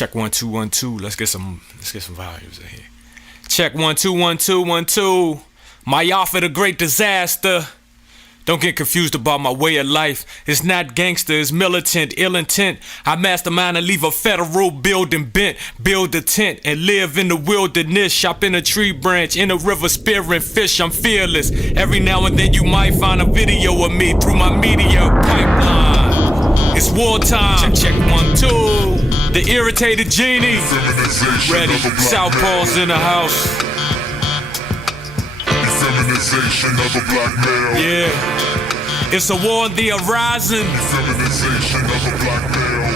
Check 1 2 1 2. Let's get some volumes in here. Check 1 2 1 2 1 2. My offer the great disaster. Don't get confused about my way of life. It's not gangster, it's militant, ill intent. I mastermind and leave a federal building bent. Build a tent and live in the wilderness. Shop in a tree branch, in a river spearing fish. I'm fearless. Every now and then you might find a video of me through my media pipeline. It's wartime. Check 1 2. The irritated genie. Ready. Southpaws in the house. Feminization of a black male. Yeah, it's a war on the horizon. Feminization of a black male.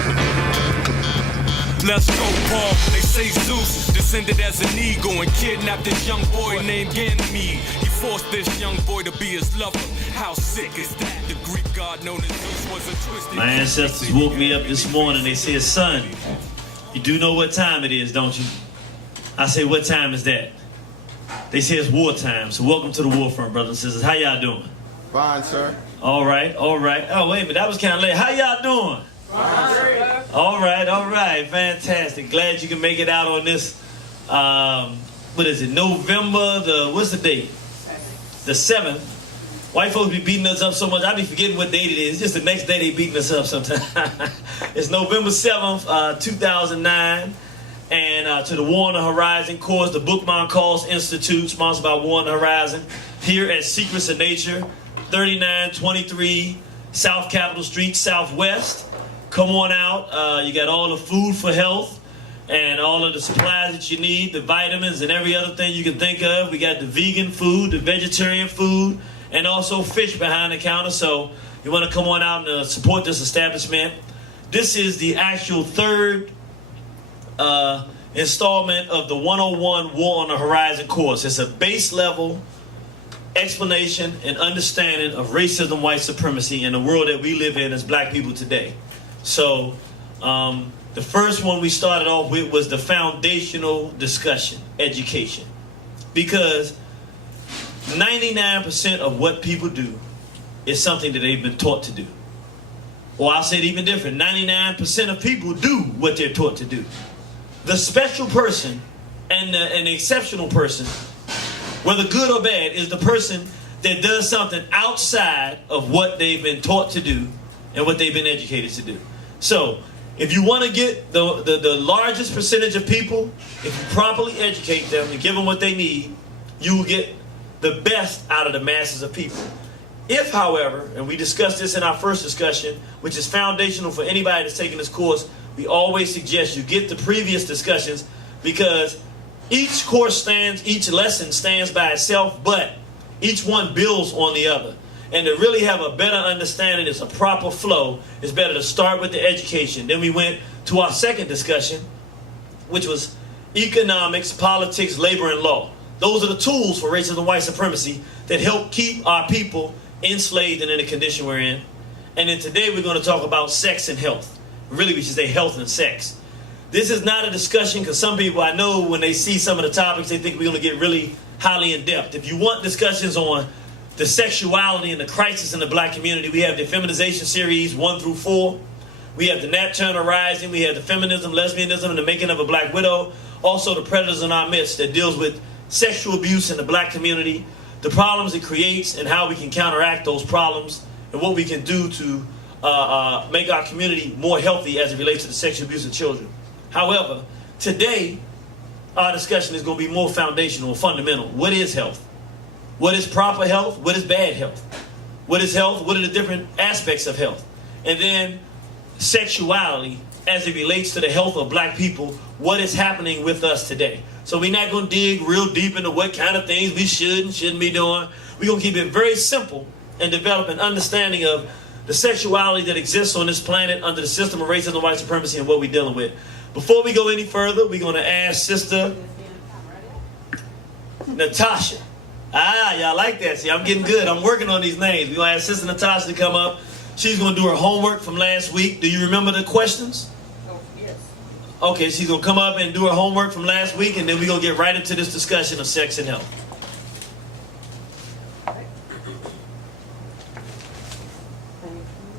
Let's go, Paul. They say Zeus descended as an eagle and kidnapped this young boy named Ganymede. He forced this young boy to be his lover. How sick is that? The Greek god known as Zeus was a twisted. My ancestors woke me up this morning. They said, son, you do know what time it is, don't you? I say, what time is that? They say it's wartime, so welcome to the war front, brothers and sisters. How y'all doing? Fine, sir. All right, all right. Oh, wait a minute, that was kind of late. How y'all doing? Fine, sir. All right, fantastic. Glad you can make it out on this, what is it, November, what's the date? The 7th. White folks be beating us up so much, I be forgetting what date it is. It's just the next day they beating us up sometimes. It's November 7th, 2009. And to the War on the Horizon course, the Bookman Calls Institute, sponsored by War on the Horizon, here at Secrets of Nature, 3923 South Capitol Street, Southwest. Come on out. You got all the food for health and all of the supplies that you need, the vitamins and every other thing you can think of. We got the vegan food, the vegetarian food, and also fish behind the counter. So you want to come on out and support this establishment. This is the actual third installment of the 101 War on the Horizon course. It's a base level explanation and understanding of racism, white supremacy in the world that we live in as black people today. So the first one we started off with was the foundational discussion, education. Because 99% of what people do is something that they've been taught to do. Or I'll say it even different, 99% of people do what they're taught to do. The special person and the exceptional person, whether good or bad, is the person that does something outside of what they've been taught to do and what they've been educated to do. So, if you want to get the largest percentage of people, if you properly educate them and give them what they need, you will get the best out of the masses of people. If, however, and we discussed this in our first discussion, which is foundational for anybody that's taking this course, we always suggest you get the previous discussions because each lesson stands by itself, but each one builds on the other. And to really have a better understanding, it's a proper flow, it's better to start with the education. Then we went to our second discussion, which was economics, politics, labor, and law. Those are the tools for racism and white supremacy that help keep our people enslaved and in the condition we're in. And then today we're going to talk about sex and health. Really, we should say health and sex. This is not a discussion because some people I know when they see some of the topics, they think we're going to get really highly in depth. If you want discussions on the sexuality and the crisis in the black community, we have the feminization series 1 through 4. We have the Nat Turner Rising. We have the feminism, lesbianism, and the making of a black widow. Also the predators in our midst that deals with sexual abuse in the black community, the problems it creates and how we can counteract those problems and what we can do to make our community more healthy as it relates to the sexual abuse of children. However, today, our discussion is going to be more foundational and fundamental. What is health? What is proper health? What is bad health? What is health? What are the different aspects of health? And then sexuality as it relates to the health of black people, what is happening with us today. So we're not going to dig real deep into what kind of things we should and shouldn't be doing. We're going to keep it very simple and develop an understanding of the sexuality that exists on this planet under the system of racism and white supremacy and what we're dealing with. Before we go any further, we're going to ask Sister Natasha. Y'all like that. See, I'm getting good. I'm working on these names. We're going to ask Sister Natasha to come up. She's going to do her homework from last week. Do you remember the questions? Oh, yes. Okay, she's going to come up and do her homework from last week, and then we're going to get right into this discussion of sex and health.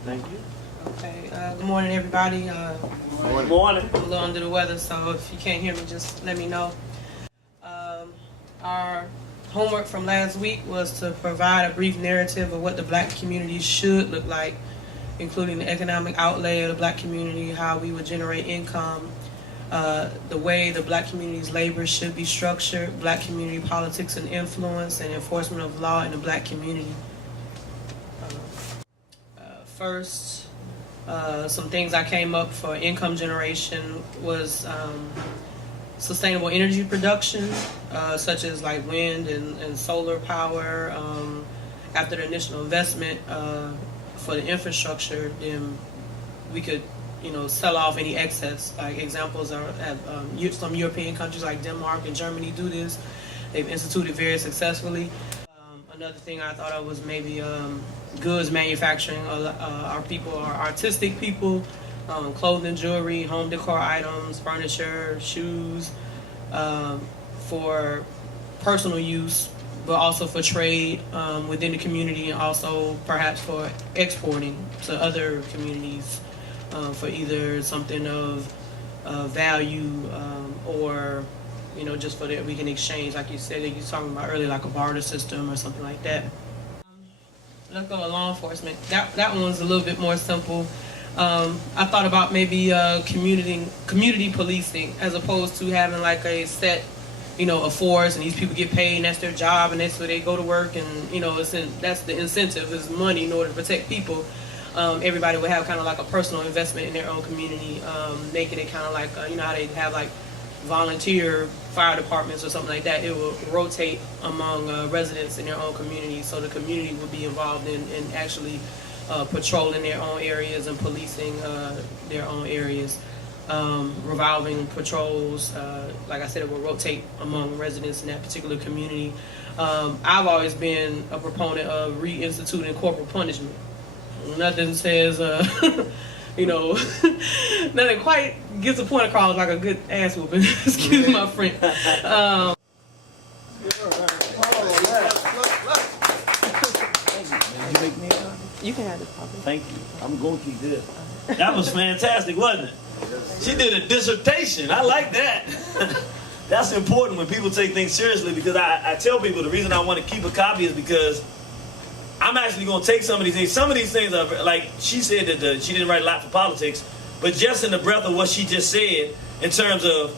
Thank you. Okay, good morning, everybody. Morning. I'm a little under the weather, so if you can't hear me, just let me know. Our homework from last week was to provide a brief narrative of what the black community should look like, including the economic outlay of the black community, how we would generate income, the way the black community's labor should be structured, black community politics and influence, and enforcement of law in the black community. First, some things I came up for income generation was sustainable energy production, such as like wind and solar power. After the initial investment for the infrastructure, then we could, sell off any excess. Like examples are some European countries like Denmark and Germany do this. They've instituted very successfully. Another thing I thought of was maybe goods manufacturing. Our people are artistic people. Clothing, jewelry, home decor items, furniture, shoes, for personal use, but also for trade within the community, and also perhaps for exporting to other communities for either something of value or just for that we can exchange, like you said, that you were talking about earlier, like a barter system or something like that. Let's go to law enforcement. That one was a little bit more simple. I thought about maybe community policing, as opposed to having like a set, a force, and these people get paid and that's their job, and that's where they go to work, and that's the incentive is money in order to protect people. Everybody would have kind of like a personal investment in their own community, making it kind of like how they have like volunteer fire departments or something like that. It will rotate among residents in their own community, so the community would be involved in actually patrolling their own areas and policing their own areas. Revolving patrols, like I said, it will rotate among residents in that particular community. I've always been a proponent of reinstituting corporal punishment. Nothing says nothing quite gets the point across like a good ass whooping. Excuse my friend. You can have this copy. Thank you. I'm going to keep this. That was fantastic, wasn't it? She did a dissertation. I like that. That's important when people take things seriously, because I tell people the reason I want to keep a copy is because I'm actually going to take some of these things. Some of these things are, like she said that she didn't write a lot for politics, but just in the breath of what she just said in terms of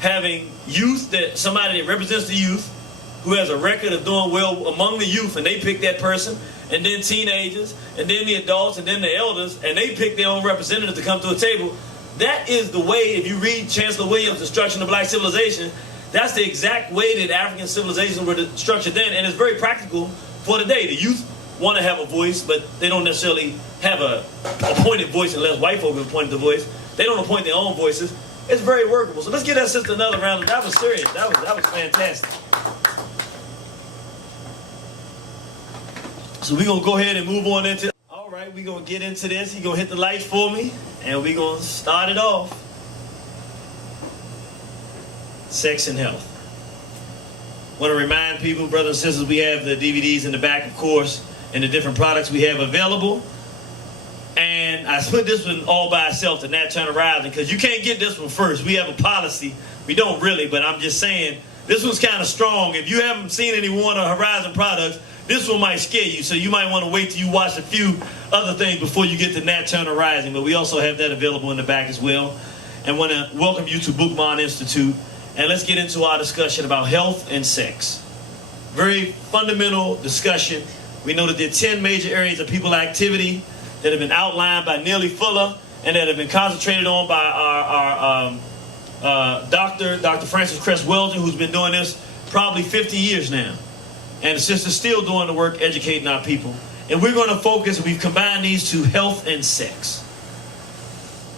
having youth, that somebody that represents the youth, who has a record of doing well among the youth, and they pick that person, and then teenagers, and then the adults, and then the elders, and they pick their own representative to come to a table. That is the way, if you read Chancellor Williams' Destruction of Black Civilization, that's the exact way that African civilizations were structured then, and it's very practical for today. The youth want to have a voice, but they don't necessarily have a appointed voice unless white folk have appointed the voice. They don't appoint their own voices. It's very workable. So let's give that sister another round. That was serious. That was fantastic. So we're going to go ahead and move on into... All right, we're going to get into this. He's going to hit the lights for me, and we're going to start it off. Sex and health. Want to remind people, brothers and sisters, we have the DVDs in the back, of course, and the different products we have available. And I put this one all by itself, the Nat Turner Rising, because you can't get this one first. We have a policy. We don't really, but I'm just saying, this one's kind of strong. If you haven't seen any Warner Horizon products, this one might scare you, so you might want to wait till you watch a few other things before you get to Nat Turner Rising. But we also have that available in the back as well. And want to welcome you to Bookman Institute. And let's get into our discussion about health and sex. Very fundamental discussion. We know that there are 10 major areas of people activity that have been outlined by Neely Fuller and that have been concentrated on by our Dr. Francis Cress Weldon, who's been doing this probably 50 years now. And the sister's still doing the work educating our people. And we're going to focus, we've combined these to health and sex.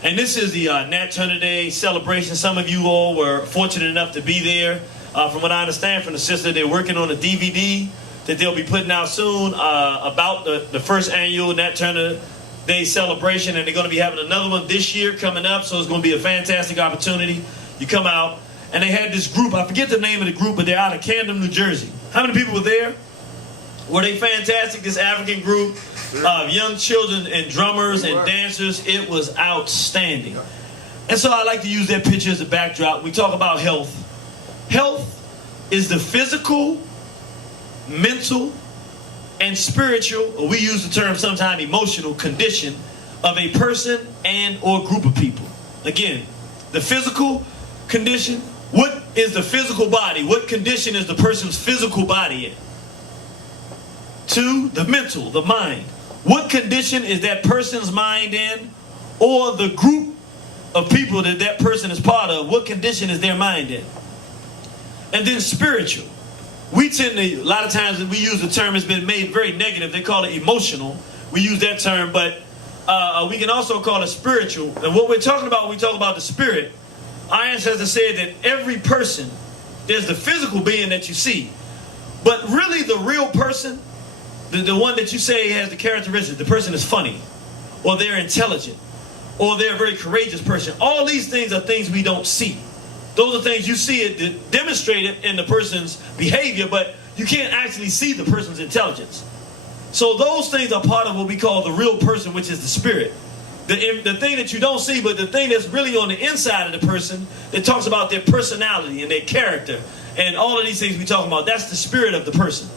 And this is the Nat Turner Day celebration. Some of you all were fortunate enough to be there. From what I understand from the sister, they're working on a DVD that they'll be putting out soon about the first annual Nat Turner Day celebration. And they're going to be having another one this year coming up. So it's going to be a fantastic opportunity. You come out. And they had this group, I forget the name of the group, but they're out of Camden, New Jersey. How many people were there? Were they fantastic, this African group of young children and drummers and dancers? It was outstanding. And so I like to use that picture as a backdrop. We talk about health. Health is the physical, mental, and spiritual, or we use the term sometimes emotional, condition of a person and or group of people. Again, the physical condition. What is the physical body? What condition is the person's physical body in? 2, the mental, the mind. What condition is that person's mind in, or the group of people that that person is part of? What condition is their mind in? And then spiritual. We tend to, a lot of times we use the term, it's been made very negative. They call it emotional. We use that term, but we can also call it spiritual. And what we're talking about when we talk about the spirit, our ancestors said that every person, there's the physical being that you see, but really the real person, the one that you say has the characteristics, the person is funny, or they're intelligent, or they're a very courageous person. All these things are things we don't see. Those are things you see it demonstrated in the person's behavior, but you can't actually see the person's intelligence. So those things are part of what we call the real person, which is the spirit. The thing that you don't see, but the thing that's really on the inside of the person that talks about their personality and their character and all of these things we talk about, that's the spirit of the person.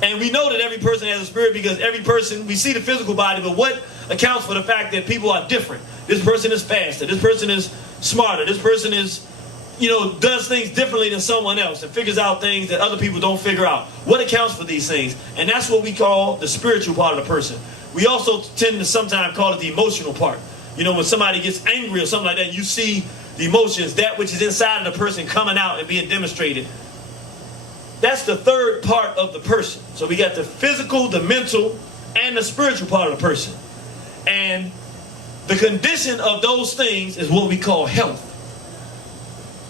And we know that every person has a spirit because every person, we see the physical body, but what accounts for the fact that people are different? This person is faster. This person is smarter. This person is, does things differently than someone else and figures out things that other people don't figure out. What accounts for these things? And that's what we call the spiritual part of the person. We also tend to sometimes call it the emotional part. When somebody gets angry or something like that, you see the emotions, that which is inside of the person coming out and being demonstrated. That's the third part of the person. So we got the physical, the mental, and the spiritual part of the person. And the condition of those things is what we call health.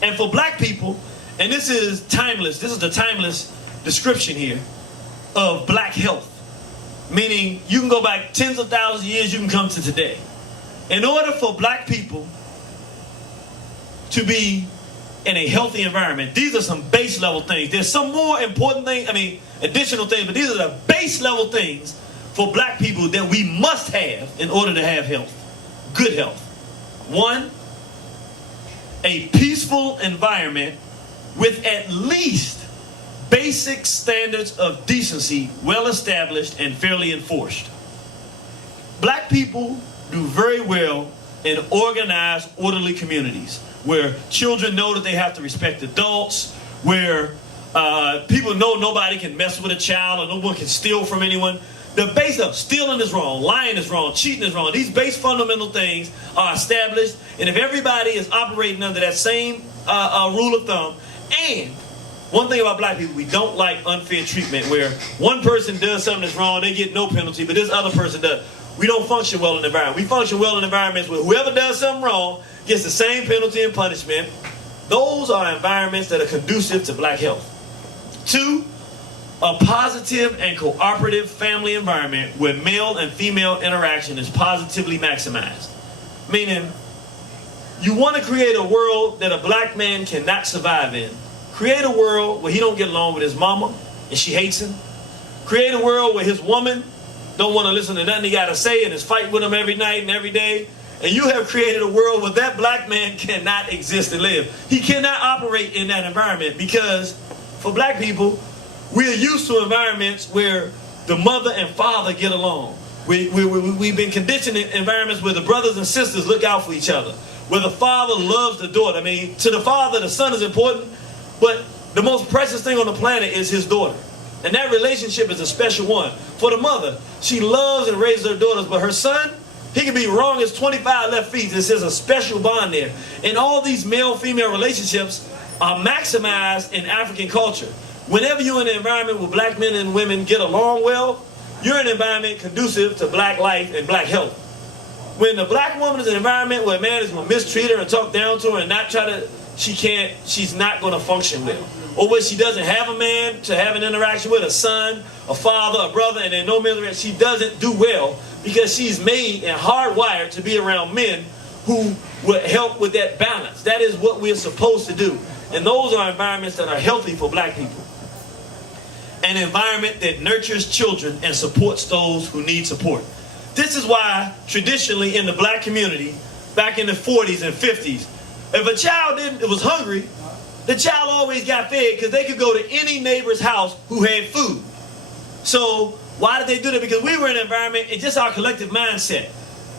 And for black people, and this is timeless, this is the timeless description here of black health. Meaning you can go back tens of thousands of years, you can come to today. In order for black people to be in a healthy environment, these are some base level things. There's some more important things, additional things, but these are the base level things for black people that we must have in order to have health, good health. 1, a peaceful environment with at least basic standards of decency well established and fairly enforced. Black people do very well in organized, orderly communities where children know that they have to respect adults, where people know nobody can mess with a child or no one can steal from anyone. The base of stealing is wrong, lying is wrong, cheating is wrong. These base fundamental things are established, and if everybody is operating under that same rule of thumb, and one thing about black people, we don't like unfair treatment where one person does something that's wrong, they get no penalty, but this other person does. We don't function well in the environment. We function well in environments where whoever does something wrong gets the same penalty and punishment. Those are environments that are conducive to black health. 2, a positive and cooperative family environment where male and female interaction is positively maximized. Meaning, you want to create a world that a black man cannot survive in. Create a world where he don't get along with his mama and she hates him. Create a world where his woman don't want to listen to nothing he got to say and is fighting with him every night and every day. And you have created a world where that black man cannot exist and live. He cannot operate in that environment because for black people, we are used to environments where the mother and father get along. We've been conditioned in environments where the brothers and sisters look out for each other, where the father loves the daughter. To the father, the son is important, but the most precious thing on the planet is his daughter. And that relationship is a special one. For the mother, she loves and raises her daughters, but her son, he can be wrong as 25 left feet. This is a special bond there. And all these male-female relationships are maximized in African culture. Whenever you're in an environment where black men and women get along well, you're in an environment conducive to black life and black health. When the black woman is in an environment where a man is going to mistreat her and talk down to her and not try to, she's not going to function well. Or where she doesn't have a man to have an interaction with, a son, a father, a brother, and then no man, she doesn't do well because she's made and hardwired to be around men who will help with that balance. That is what we're supposed to do. And those are environments that are healthy for black people. An environment that nurtures children and supports those who need support. This is why traditionally in the black community, back in the 40s and 50s. If a child was hungry, the child always got fed because they could go to any neighbor's house who had food. So why did they do that? Because we were in an environment, it's just our collective mindset.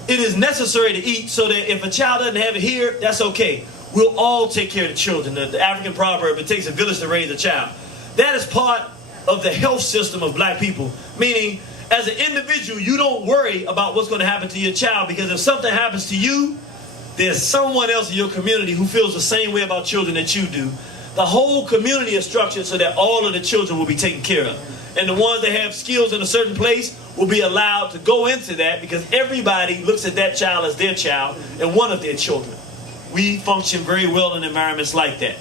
It is necessary to eat so that if a child doesn't have it here, that's okay. We'll all take care of the children. The African proverb, it takes a village to raise a child. That is part of the health system of black people. Meaning, as an individual, you don't worry about what's going to happen to your child, because if something happens to you, there's someone else in your community who feels the same way about children that you do. The whole community is structured so that all of the children will be taken care of. And the ones that have skills in a certain place will be allowed to go into that, because everybody looks at that child as their child and one of their children. We function very well in environments like that.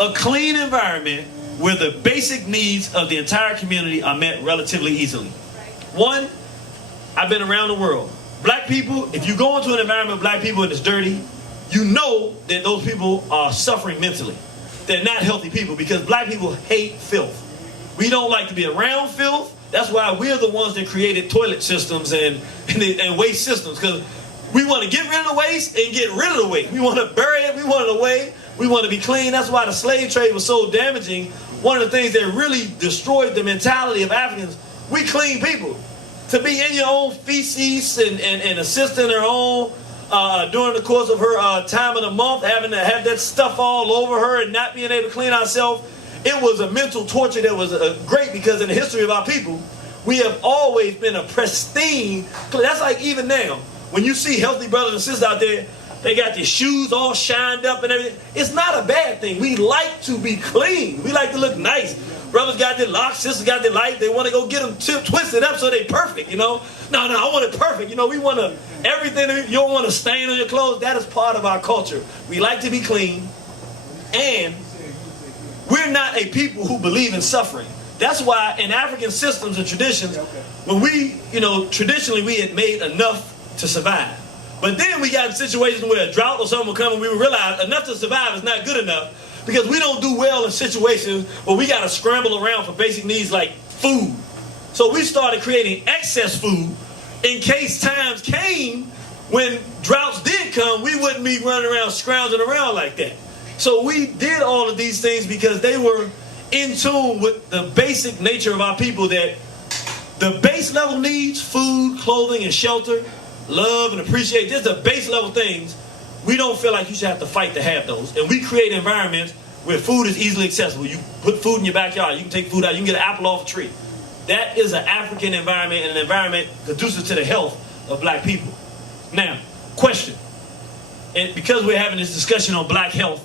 A clean environment where the basic needs of the entire community are met relatively easily. One, I've been around the world. Black people, if you go into an environment of black people and it's dirty, you know that those people are suffering mentally. They're not healthy people, because black people hate filth. We don't like to be around filth. That's why we're the ones that created toilet systems and waste systems, because we want to get rid of the waste and get rid of the waste. We want to bury it. We want it away. We want to be clean. That's why the slave trade was so damaging. One of the things that really destroyed the mentality of Africans, we clean people. To be in your own feces and assisting her own during the course of her time of the month, having to have that stuff all over her and not being able to clean ourselves, it was a mental torture that was great, because in the history of our people, we have always been a pristine. That's like even now, when you see healthy brothers and sisters out there, they got their shoes all shined up and everything. It's not a bad thing. We like to be clean. We like to look nice. Brothers got their locks, sisters got their light. They want to go get them twisted up so they perfect, you know. No, I want it perfect. You know, we want to, everything, you don't want to stain on your clothes. That is part of our culture. We like to be clean. And we're not a people who believe in suffering. That's why in African systems and traditions, when we, traditionally we had made enough to survive. But then we got in situations where a drought or something would come and we would realize enough to survive is not good enough, because we don't do well in situations where we got to scramble around for basic needs like food. So we started creating excess food in case times came when droughts did come, we wouldn't be running around scrounging around like that. So we did all of these things because they were in tune with the basic nature of our people, that the base level needs, food, clothing, and shelter, love and appreciate, just the base level things, we don't feel like you should have to fight to have those. And we create environments where food is easily accessible. You put food in your backyard, you can take food out, you can get an apple off a tree. That is an African environment, and an environment conducive to the health of black people. Now, question. And because we're having this discussion on black health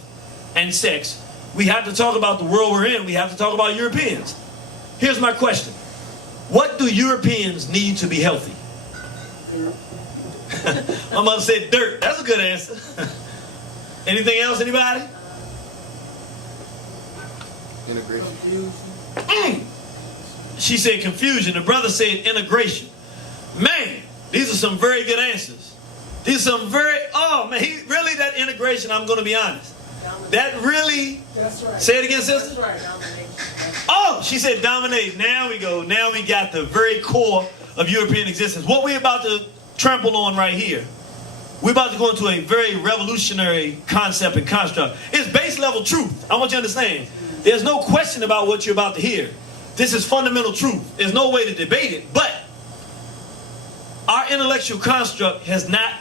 and sex, we have to talk about the world we're in. We have to talk about Europeans. Here's my question. What do Europeans need to be healthy? My mother said dirt. That's a good answer. Anything else, anybody? Integration. She said confusion. The brother said integration. Man, these are some very good answers. These are some very, really that integration, I'm going to be honest. That really, That's right. Say it again, sister. That's right. Domination. Oh, she said dominate. Now we go. Now we got the very core of European existence. What we're about to trample on right here, we're about to go into a very revolutionary concept and construct. It's base level truth. I want you to understand. There's no question about what you're about to hear. This is fundamental truth. There's no way to debate it. But our intellectual construct has not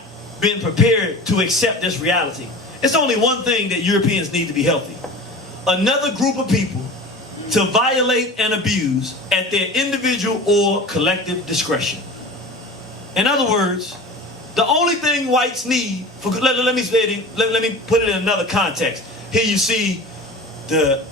been prepared to accept this reality. It's only one thing that Europeans need to be healthy. Another group of people to violate and abuse at their individual or collective discretion. In other words, the only thing whites need, let me put it in another context. Here you see the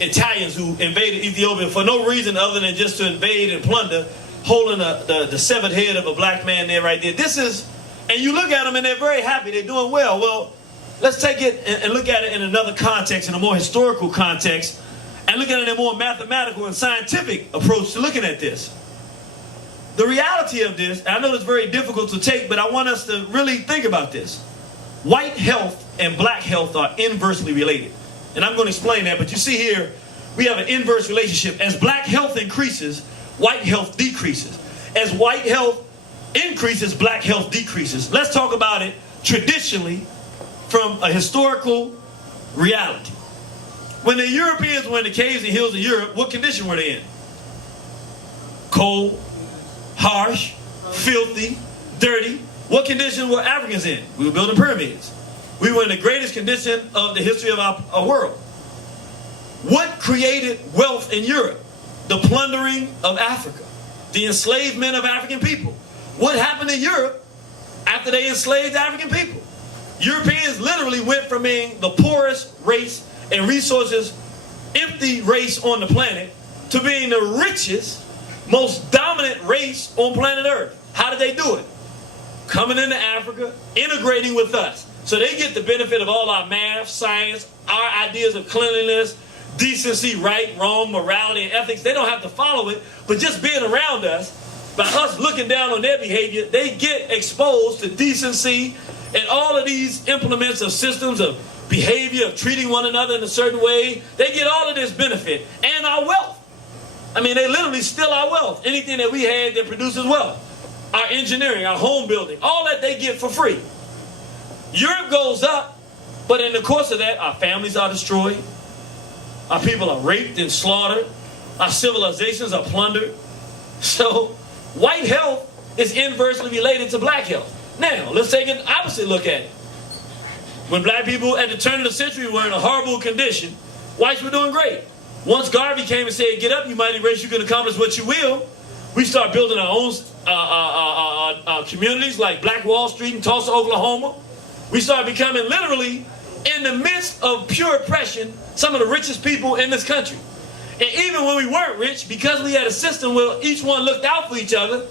Italians who invaded Ethiopia for no reason other than just to invade and plunder, holding the severed head of a black man there right there. This is, and you look at them and they're very happy, they're doing well. Well, let's take it and look at it in another context, in a more historical context, and look at it in a more mathematical and scientific approach to looking at this. The reality of this, I know it's very difficult to take, but I want us to really think about this. White health and black health are inversely related. And I'm going to explain that, but you see here, we have an inverse relationship. As black health increases, white health decreases. As white health increases, black health decreases. Let's talk about it traditionally from a historical reality. When the Europeans were in the caves and hills of Europe, what condition were they in? Cold, harsh, filthy, dirty. What condition were Africans in? We were building pyramids. We were in the greatest condition of the history of our world. What created wealth in Europe? The plundering of Africa, the enslavement of African people. What happened in Europe after they enslaved African people? Europeans literally went from being the poorest race and resources empty race on the planet to being the richest, most dominant race on planet Earth. How did they do it? Coming into Africa, integrating with us. So they get the benefit of all our math, science, our ideas of cleanliness, decency, right, wrong, morality, and ethics. They don't have to follow it, but just being around us, by us looking down on their behavior, they get exposed to decency and all of these implements of systems of behavior, of treating one another in a certain way. They get all of this benefit and our wealth. I mean, they literally steal our wealth. Anything that we had that produces wealth. Our engineering, our home building, all that they get for free. Europe goes up, but in the course of that, our families are destroyed. Our people are raped and slaughtered. Our civilizations are plundered. So, white health is inversely related to black health. Now, let's take an opposite look at it. When black people at the turn of the century were in a horrible condition, whites were doing great. Once Garvey came and said, get up, you mighty race, you can accomplish what you will, we start building our own communities like Black Wall Street in Tulsa, Oklahoma. We start becoming literally, in the midst of pure oppression, some of the richest people in this country. And even when we weren't rich, because we had a system where each one looked out for each other,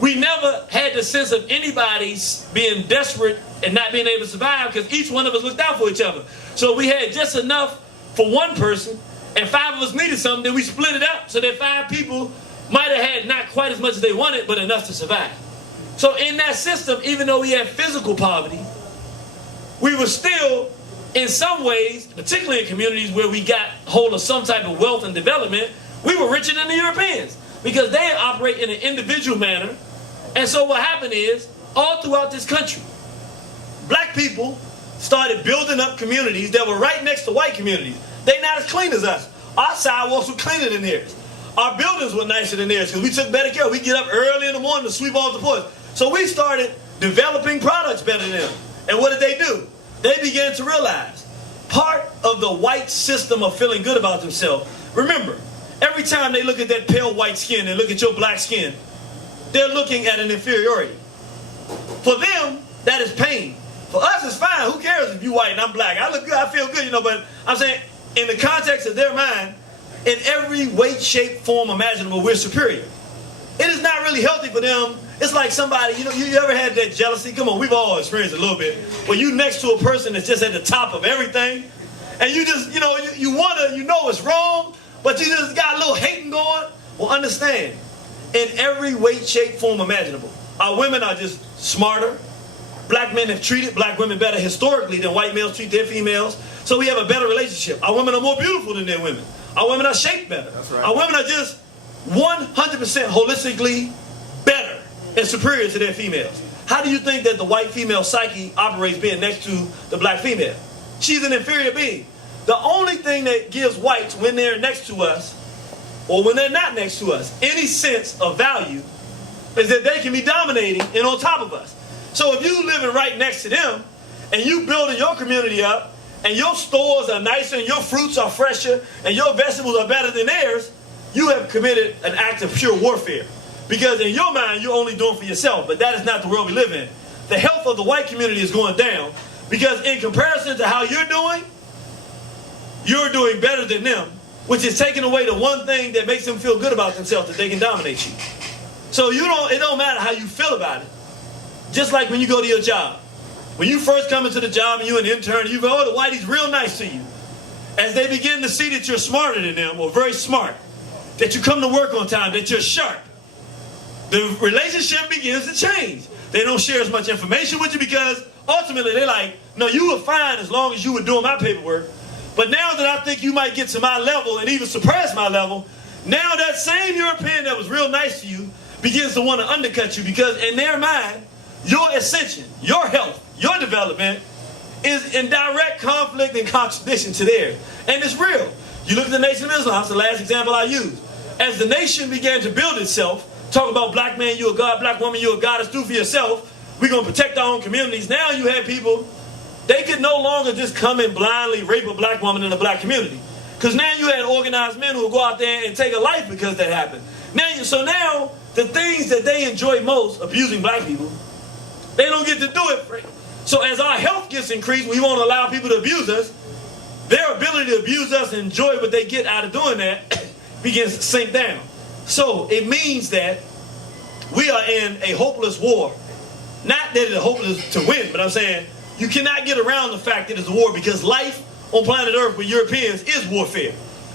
we never had the sense of anybody being desperate and not being able to survive because each one of us looked out for each other. So we had just enough for one person and 5 of us needed something, then we split it up so that 5 people might have had not quite as much as they wanted, but enough to survive. So in that system, even though we had physical poverty, we were still, in some ways, particularly in communities where we got hold of some type of wealth and development, we were richer than the Europeans because they operate in an individual manner. And so what happened is, all throughout this country, black people started building up communities that were right next to white communities. They not as clean as us. Our sidewalks were cleaner than theirs. Our buildings were nicer than theirs because we took better care. We get up early in the morning to sweep off the porch. So we started developing products better than them. And what did they do? They began to realize part of the white system of feeling good about themselves. Remember, every time they look at that pale white skin and look at your black skin, they're looking at an inferiority. For them, that is pain. For us, it's fine. Who cares if you white and I'm black? I look good, I feel good, but I'm saying in the context of their mind, in every weight, shape, form imaginable, we're superior. It is not really healthy for them. It's like somebody, you ever had that jealousy? Come on, we've all experienced it a little bit. Where you next to a person that's just at the top of everything, and you just, you wanna, it's wrong, but you just got a little hating going. Well, understand, in every weight, shape, form imaginable, our women are just smarter. Black men have treated black women better historically than white males treat their females. So we have a better relationship. Our women are more beautiful than their women. Our women are shaped better. That's right. Our women are just 100% holistically better and superior to their females. How do you think that the white female psyche operates being next to the black female? She's an inferior being. The only thing that gives whites when they're next to us or when they're not next to us any sense of value is that they can be dominating and on top of us. So if you living right next to them and you building your community up and your stores are nicer and your fruits are fresher and your vegetables are better than theirs, you have committed an act of pure warfare. Because in your mind, you're only doing for yourself, but that is not the world we live in. The health of the white community is going down because in comparison to how you're doing better than them, which is taking away the one thing that makes them feel good about themselves, that they can dominate you. So it don't matter how you feel about it. Just like when you go to your job. When you first come into the job and you're an intern, and you go, oh, the whitey's real nice to you. As they begin to see that you're smarter than them, or very smart, that you come to work on time, that you're sharp, the relationship begins to change. They don't share as much information with you because ultimately they're like, no, you were fine as long as you were doing my paperwork. But now that I think you might get to my level and even surpass my level, now that same European that was real nice to you begins to want to undercut you because in their mind, your ascension, your health, your development is in direct conflict and contradiction to theirs. And it's real. You look at the Nation of Islam, that's the last example I use. As the nation began to build itself, talk about black man, you a god, black woman, you a goddess, do for yourself, we're going to protect our own communities. Now you have people, they could no longer just come and blindly rape a black woman in a black community. Because now you had organized men who will go out there and take a life because that happened. So now, the things that they enjoy most, abusing black people, they don't get to do it free. So as our health gets increased, we won't allow people to abuse us. Their ability to abuse us and enjoy what they get out of doing that begins to sink down. So it means that we are in a hopeless war. Not that it's hopeless to win, but I'm saying you cannot get around the fact that it's a war, because life on planet Earth with Europeans is warfare.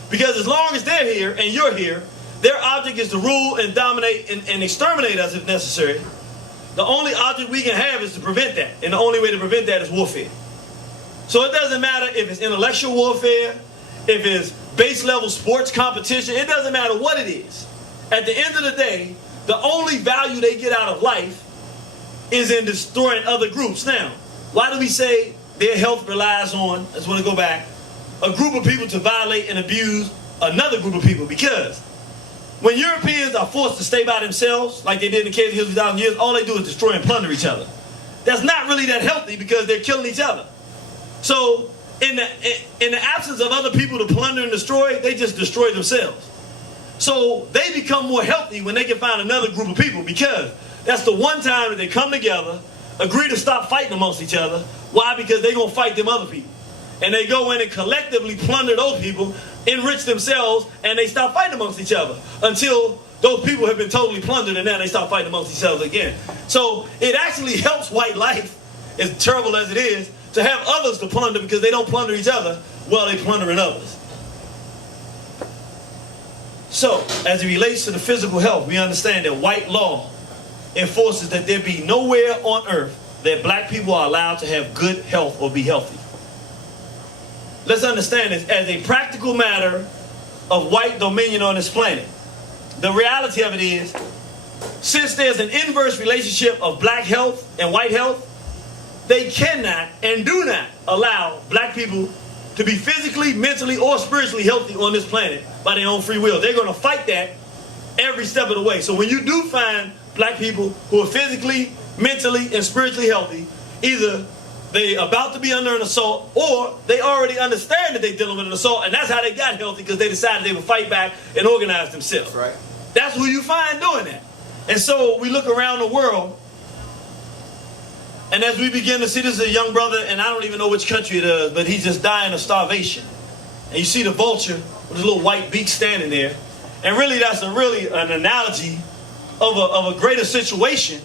Because as long as they're here and you're here, their object is to rule and dominate and exterminate us if necessary. The only object we can have is to prevent that. And the only way to prevent that is warfare. So it doesn't matter if it's intellectual warfare, if it's base level sports competition, it doesn't matter what it is. At the end of the day, the only value they get out of life is in destroying other groups. Now, why do we say their health relies on, I just want to go back, a group of people to violate and abuse another group of people? Because when Europeans are forced to stay by themselves, like they did in the case of Hills 2,000 years, all they do is destroy and plunder each other. That's not really that healthy, because they're killing each other. So in the absence of other people to plunder and destroy, they just destroy themselves. So they become more healthy when they can find another group of people, because that's the one time that they come together, agree to stop fighting amongst each other. Why? Because they're going to fight them other people. And they go in and collectively plunder those people, enrich themselves, and they stop fighting amongst each other until those people have been totally plundered, and then they stop fighting amongst each other again. So it actually helps white life, as terrible as it is, to have others to plunder, because they don't plunder each other while they're plundering others. So, as it relates to the physical health, we understand that white law enforces that there be nowhere on earth that black people are allowed to have good health or be healthy. Let's understand this as a practical matter of white dominion on this planet. The reality of it is, since there's an inverse relationship of black health and white health, they cannot and do not allow black people to be physically, mentally, or spiritually healthy on this planet by their own free will. They're going to fight that every step of the way. So when you do find black people who are physically, mentally, and spiritually healthy, either they're about to be under an assault, or they already understand that they're dealing with an assault, and that's how they got healthy, because they decided they would fight back and organize themselves. Right. That's who you find doing that. And so we look around the world, and as we begin to see, this is a young brother, and I don't even know which country it is, but he's just dying of starvation. And you see the vulture with his little white beak standing there. And really, that's an analogy of a greater situation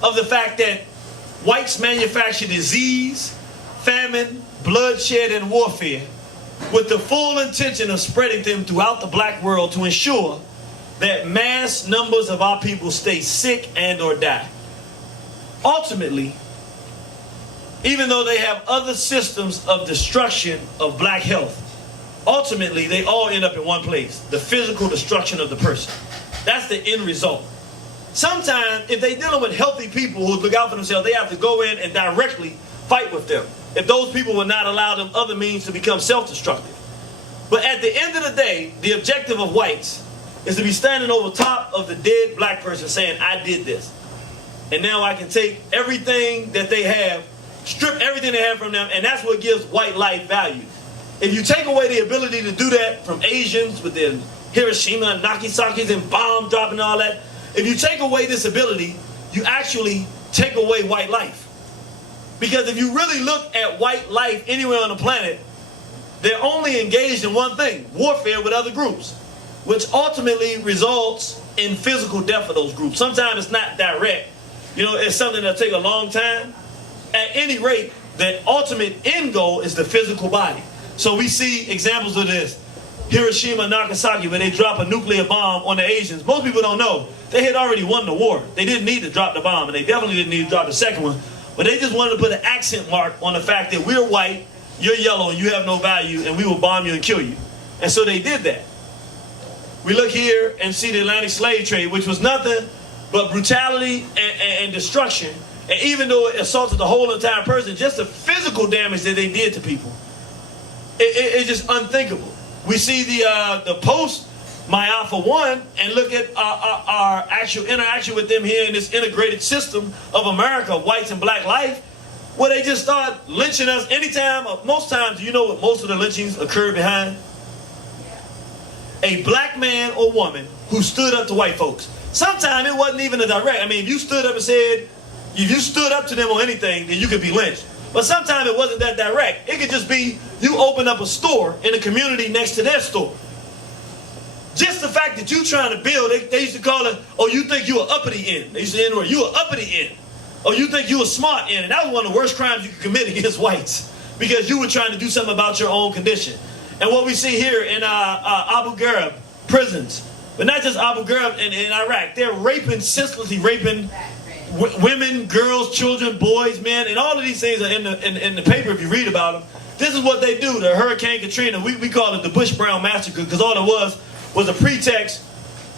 of the fact that whites manufacture disease, famine, bloodshed, and warfare with the full intention of spreading them throughout the black world to ensure that mass numbers of our people stay sick and or die. Ultimately, even though they have other systems of destruction of black health, ultimately they all end up in one place: the physical destruction of the person. That's the end result. Sometimes, if they're dealing with healthy people who look out for themselves, they have to go in and directly fight with them, if those people will not allow them other means to become self-destructive. But at the end of the day, the objective of whites is to be standing over top of the dead black person saying, I did this. And now I can take everything that they have, strip everything they have from them, and that's what gives white life value. If you take away the ability to do that from Asians with their Hiroshima and Nagasaki and bomb dropping and all that, if you take away this ability, you actually take away white life. Because if you really look at white life anywhere on the planet, they're only engaged in one thing: warfare with other groups, which ultimately results in physical death of those groups. Sometimes it's not direct. You know, it's something that'll take a long time. At any rate, the ultimate end goal is the physical body. So we see examples of this. Hiroshima and Nagasaki, where they drop a nuclear bomb on the Asians. Most people don't know they had already won the war. They didn't need to drop the bomb, and they definitely didn't need to drop the second one. But they just wanted to put an accent mark on the fact that we're white, you're yellow, and you have no value, and we will bomb you and kill you. And so they did that. We look here and see the Atlantic slave trade, which was nothing but brutality and destruction. And even though it assaulted the whole entire person, just the physical damage that they did to people, it's just unthinkable. We see the post My Eye for One and look at our actual interaction with them here in this integrated system of America, whites and black life, where they just start lynching us anytime. Most times, you know what most of the lynchings occur behind? A black man or woman who stood up to white folks. Sometimes it wasn't even a direct. I mean, if you stood up and said, if you stood up to them on anything, then you could be lynched. But sometimes it wasn't that direct. It could just be you open up a store in the community next to their store. Just the fact that you trying to build, they used to call it, oh, you think you an uppity end. They used to end where you an uppity end. Or you think you a smart end. And that was one of the worst crimes you could commit against whites, because you were trying to do something about your own condition. And what we see here in Abu Ghraib prisons, but not just Abu Ghraib in Iraq, they're raping, senselessly raping women, girls, children, boys, men, and all of these things are in the paper if you read about them. This is what they do. The Hurricane Katrina, we call it the Bush Brown Massacre, because all it was a pretext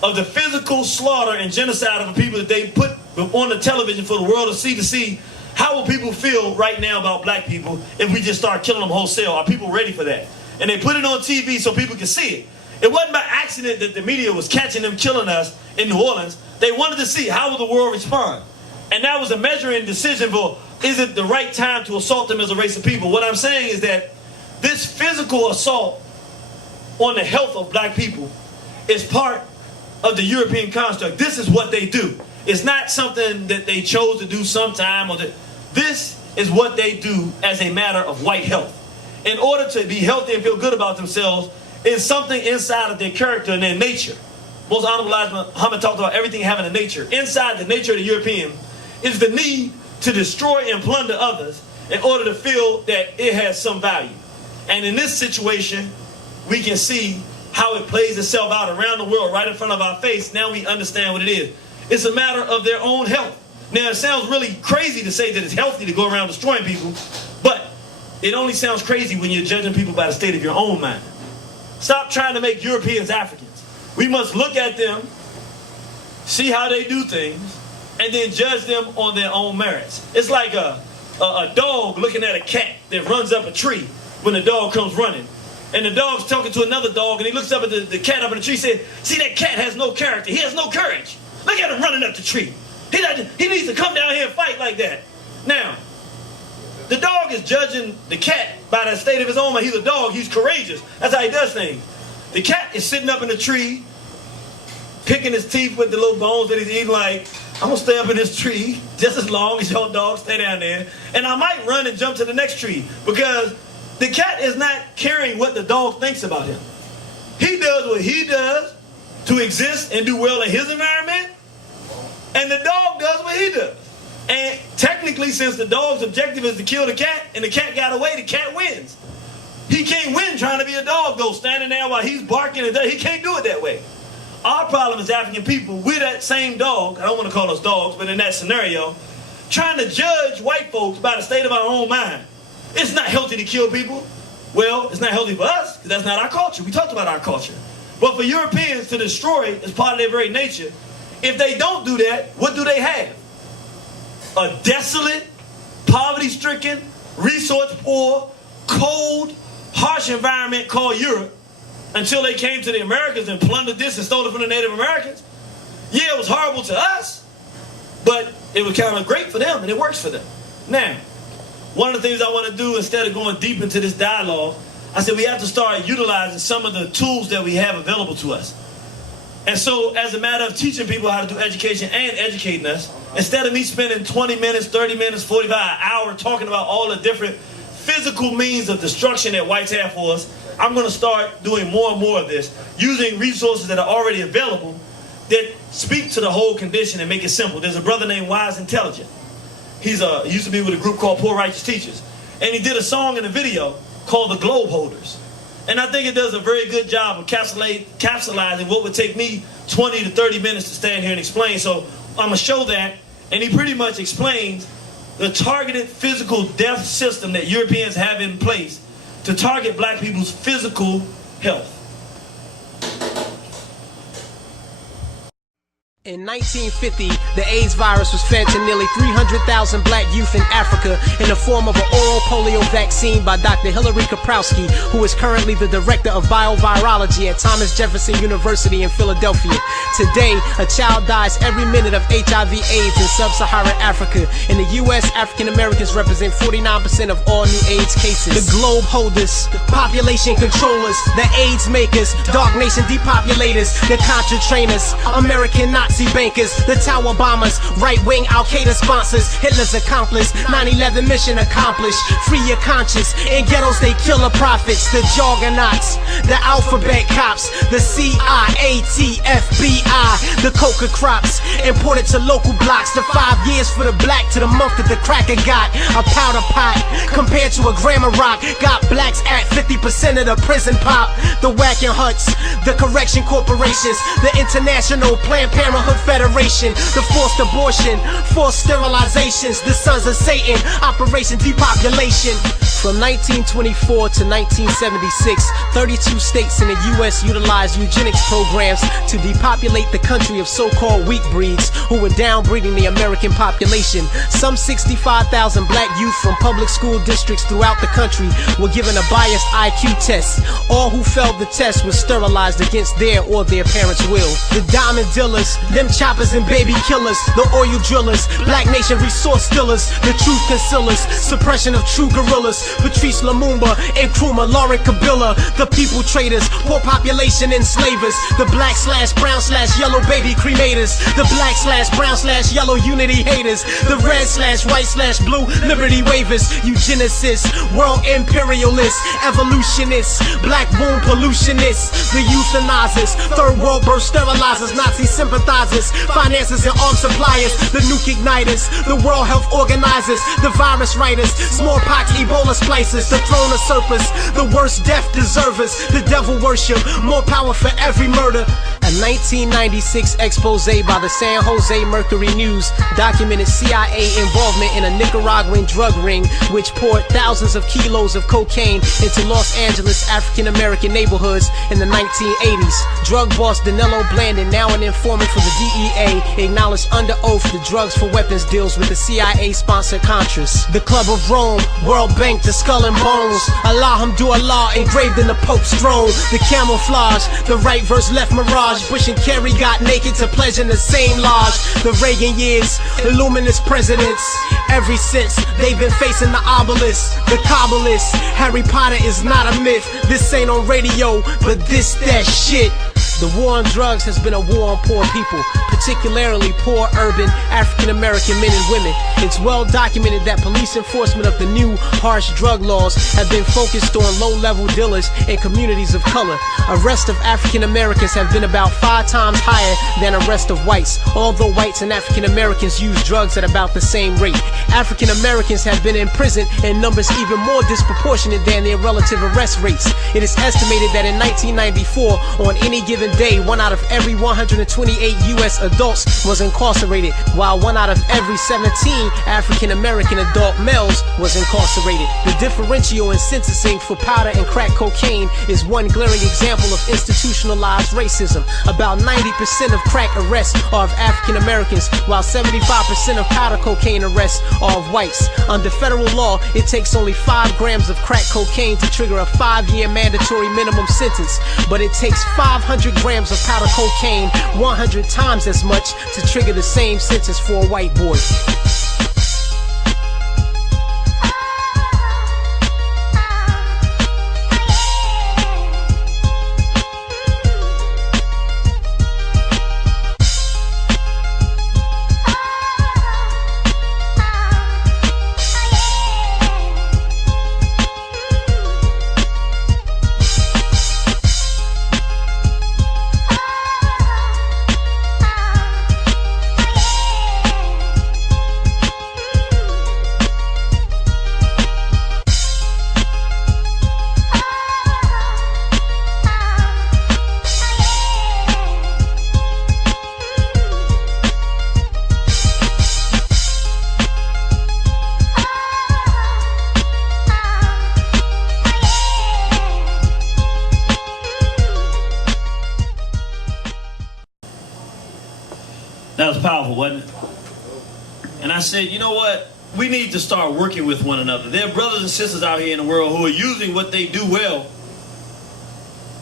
of the physical slaughter and genocide of the people that they put on the television for the world to see how will people feel right now about black people if we just start killing them wholesale. Are people ready for that? And they put it on TV so people can see it. It wasn't by accident that the media was catching them killing us in New Orleans. They wanted to see how will the world respond. And that was a measuring decision for, is it the right time to assault them as a race of people? What I'm saying is that this physical assault on the health of black people is part of the European construct. This is what they do. It's not something that they chose to do sometime. This is what they do as a matter of white health. In order to be healthy and feel good about themselves, is something inside of their character and their nature. Most Honorable Elijah Muhammad talked about everything having a nature. Inside the nature of the European is the need to destroy and plunder others in order to feel that it has some value. And in this situation, we can see how it plays itself out around the world right in front of our face. Now we understand what it is. It's a matter of their own health. Now, it sounds really crazy to say that it's healthy to go around destroying people, but it only sounds crazy when you're judging people by the state of your own mind. Stop trying to make Europeans Africans. We must look at them, see how they do things, and then judge them on their own merits. It's like a dog looking at a cat that runs up a tree when the dog comes running. And the dog's talking to another dog, and he looks up at the cat up in the tree and says, see, that cat has no character. He has no courage. Look at him running up the tree. He needs to come down here and fight like that. Now, the dog is judging the cat by the state of his own mind. He's a dog. He's courageous. That's how he does things. The cat is sitting up in the tree, picking his teeth with the little bones that he's eating, like, I'm going to stay up in this tree just as long as your dog stay down there. And I might run and jump to the next tree, because the cat is not caring what the dog thinks about him. He does what he does to exist and do well in his environment, and the dog does what he does. And technically, since the dog's objective is to kill the cat, and the cat got away, the cat wins. He can't win trying to be a dog, though, standing there while he's barking. And he can't do it that way. Our problem as African people, we're that same dog, I don't want to call us dogs, but in that scenario, trying to judge white folks by the state of our own mind. It's not healthy to kill people. Well, it's not healthy for us, because that's not our culture. We talked about our culture. But for Europeans to destroy as part of their very nature, if they don't do that, what do they have? A desolate, poverty-stricken, resource-poor, cold, harsh environment called Europe, until they came to the Americans and plundered this and stole it from the Native Americans. Yeah, it was horrible to us, but it was kind of great for them, and it works for them. Now, one of the things I want to do, instead of going deep into this dialogue, I said we have to start utilizing some of the tools that we have available to us. And so, as a matter of teaching people how to do education and educating us, instead of me spending 20 minutes, 30 minutes, 45, an hour talking about all the different physical means of destruction that whites have for us, I'm going to start doing more and more of this, using resources that are already available that speak to the whole condition and make it simple. There's a brother named Wise Intelligent. He used to be with a group called Poor Righteous Teachers. And he did a song in a video called The Globe Holders. And I think it does a very good job of capsulizing what would take me 20 to 30 minutes to stand here and explain. So I'm going to show that. And he pretty much explains the targeted physical death system that Europeans have in place to target black people's physical health. In 1950, the AIDS virus was fed to nearly 300,000 black youth in Africa in the form of an oral polio vaccine by Dr. Hilary Kaprowski, who is currently the director of biovirology at Thomas Jefferson University in Philadelphia. Today, a child dies every minute of HIV/AIDS in sub-Saharan Africa. In the U.S., African Americans represent 49% of all new AIDS cases. The globe holders, population controllers, the AIDS makers, dark nation depopulators, the Contra trainers, American Nazi bankers, the tower bombers, right-wing Al-Qaeda sponsors, Hitler's accomplice, 9/11 mission accomplished. Free your conscience. In ghettos they kill the prophets, the juggernauts, the alphabet cops, the CIA, FBI, the coca crops, imported to local blocks. The 5 years for the black to the month that the cracker got. A powder pot compared to a gram of rock. Got blacks at 50% of the prison pop. The whacking huts, the correction corporations, the international Planned Parenthood Federation, the forced abortion, forced sterilizations, the sons of Satan, Operation Depopulation. From 1924 to 1976, 32 states in the U.S. utilized eugenics programs to depopulate the country of so-called weak breeds who were downbreeding the American population. Some 65,000 black youth from public school districts throughout the country were given a biased IQ test. All who failed the test were sterilized against their or their parents' will. The diamond dealers, them choppers and baby killers, the oil drillers, black nation resource stealers, the truth concealers, suppression of true guerrillas, Patrice Lumumba, Nkrumah, Laurent Kabila, the people traders, poor population enslavers, the black/brown/yellow baby cremators, the black/brown/yellow unity haters, the red/white/blue liberty waivers, eugenicists, world imperialists, evolutionists, black womb pollutionists, the euthanizers, third world birth sterilizers, Nazi sympathizers, financiers and arms suppliers, the nuke igniters, the World Health Organizers, the virus writers, smallpox, Ebola splicers, the throne usurpers, the worst death deservers, the devil worship, more power for every murder. A 1996 expose by the San Jose Mercury News documented CIA involvement in a Nicaraguan drug ring which poured thousands of kilos of cocaine into Los Angeles African American neighborhoods in the 1980s. Drug boss Danilo Blandon, now an informant for the DEA, acknowledged under oath the drugs for weapons deals with the CIA-sponsored Contras. The Club of Rome, World Bank, the Skull and Bones, Allah engraved in the Pope's throne. The camouflage, the right verse left mirage. Bush and Kerry got naked to pledge in the same lodge. The Reagan years, illuminous presidents. Ever since they've been facing the obelisk, the Kabbalists. Harry Potter is not a myth. This ain't on radio, but this that shit. The war on drugs has been a war on poor people, particularly poor urban African-American men and women. It's well documented that police enforcement of the new harsh drug laws have been focused on low-level dealers in communities of color. Arrests of African-Americans have been about 5 times higher than arrests of whites, although whites and African-Americans use drugs at about the same rate. African-Americans have been imprisoned in numbers even more disproportionate than their relative arrest rates. It is estimated that in 1994, on any given day, 1 out of every 128 U.S. adults was incarcerated, while 1 out of every 17 African-American adult males was incarcerated. The differential in sentencing for powder and crack cocaine is one glaring example of institutionalized racism. About 90% of crack arrests are of African-Americans, while 75% of powder cocaine arrests are of whites. Under federal law, it takes only 5 grams of crack cocaine to trigger a 5-year mandatory minimum sentence, but it takes 500 grams of powder cocaine, 100 times as much, to trigger the same sentence for a white boy. That was powerful, wasn't it? And I said, you know what? We need to start working with one another. There are brothers and sisters out here in the world who are using what they do well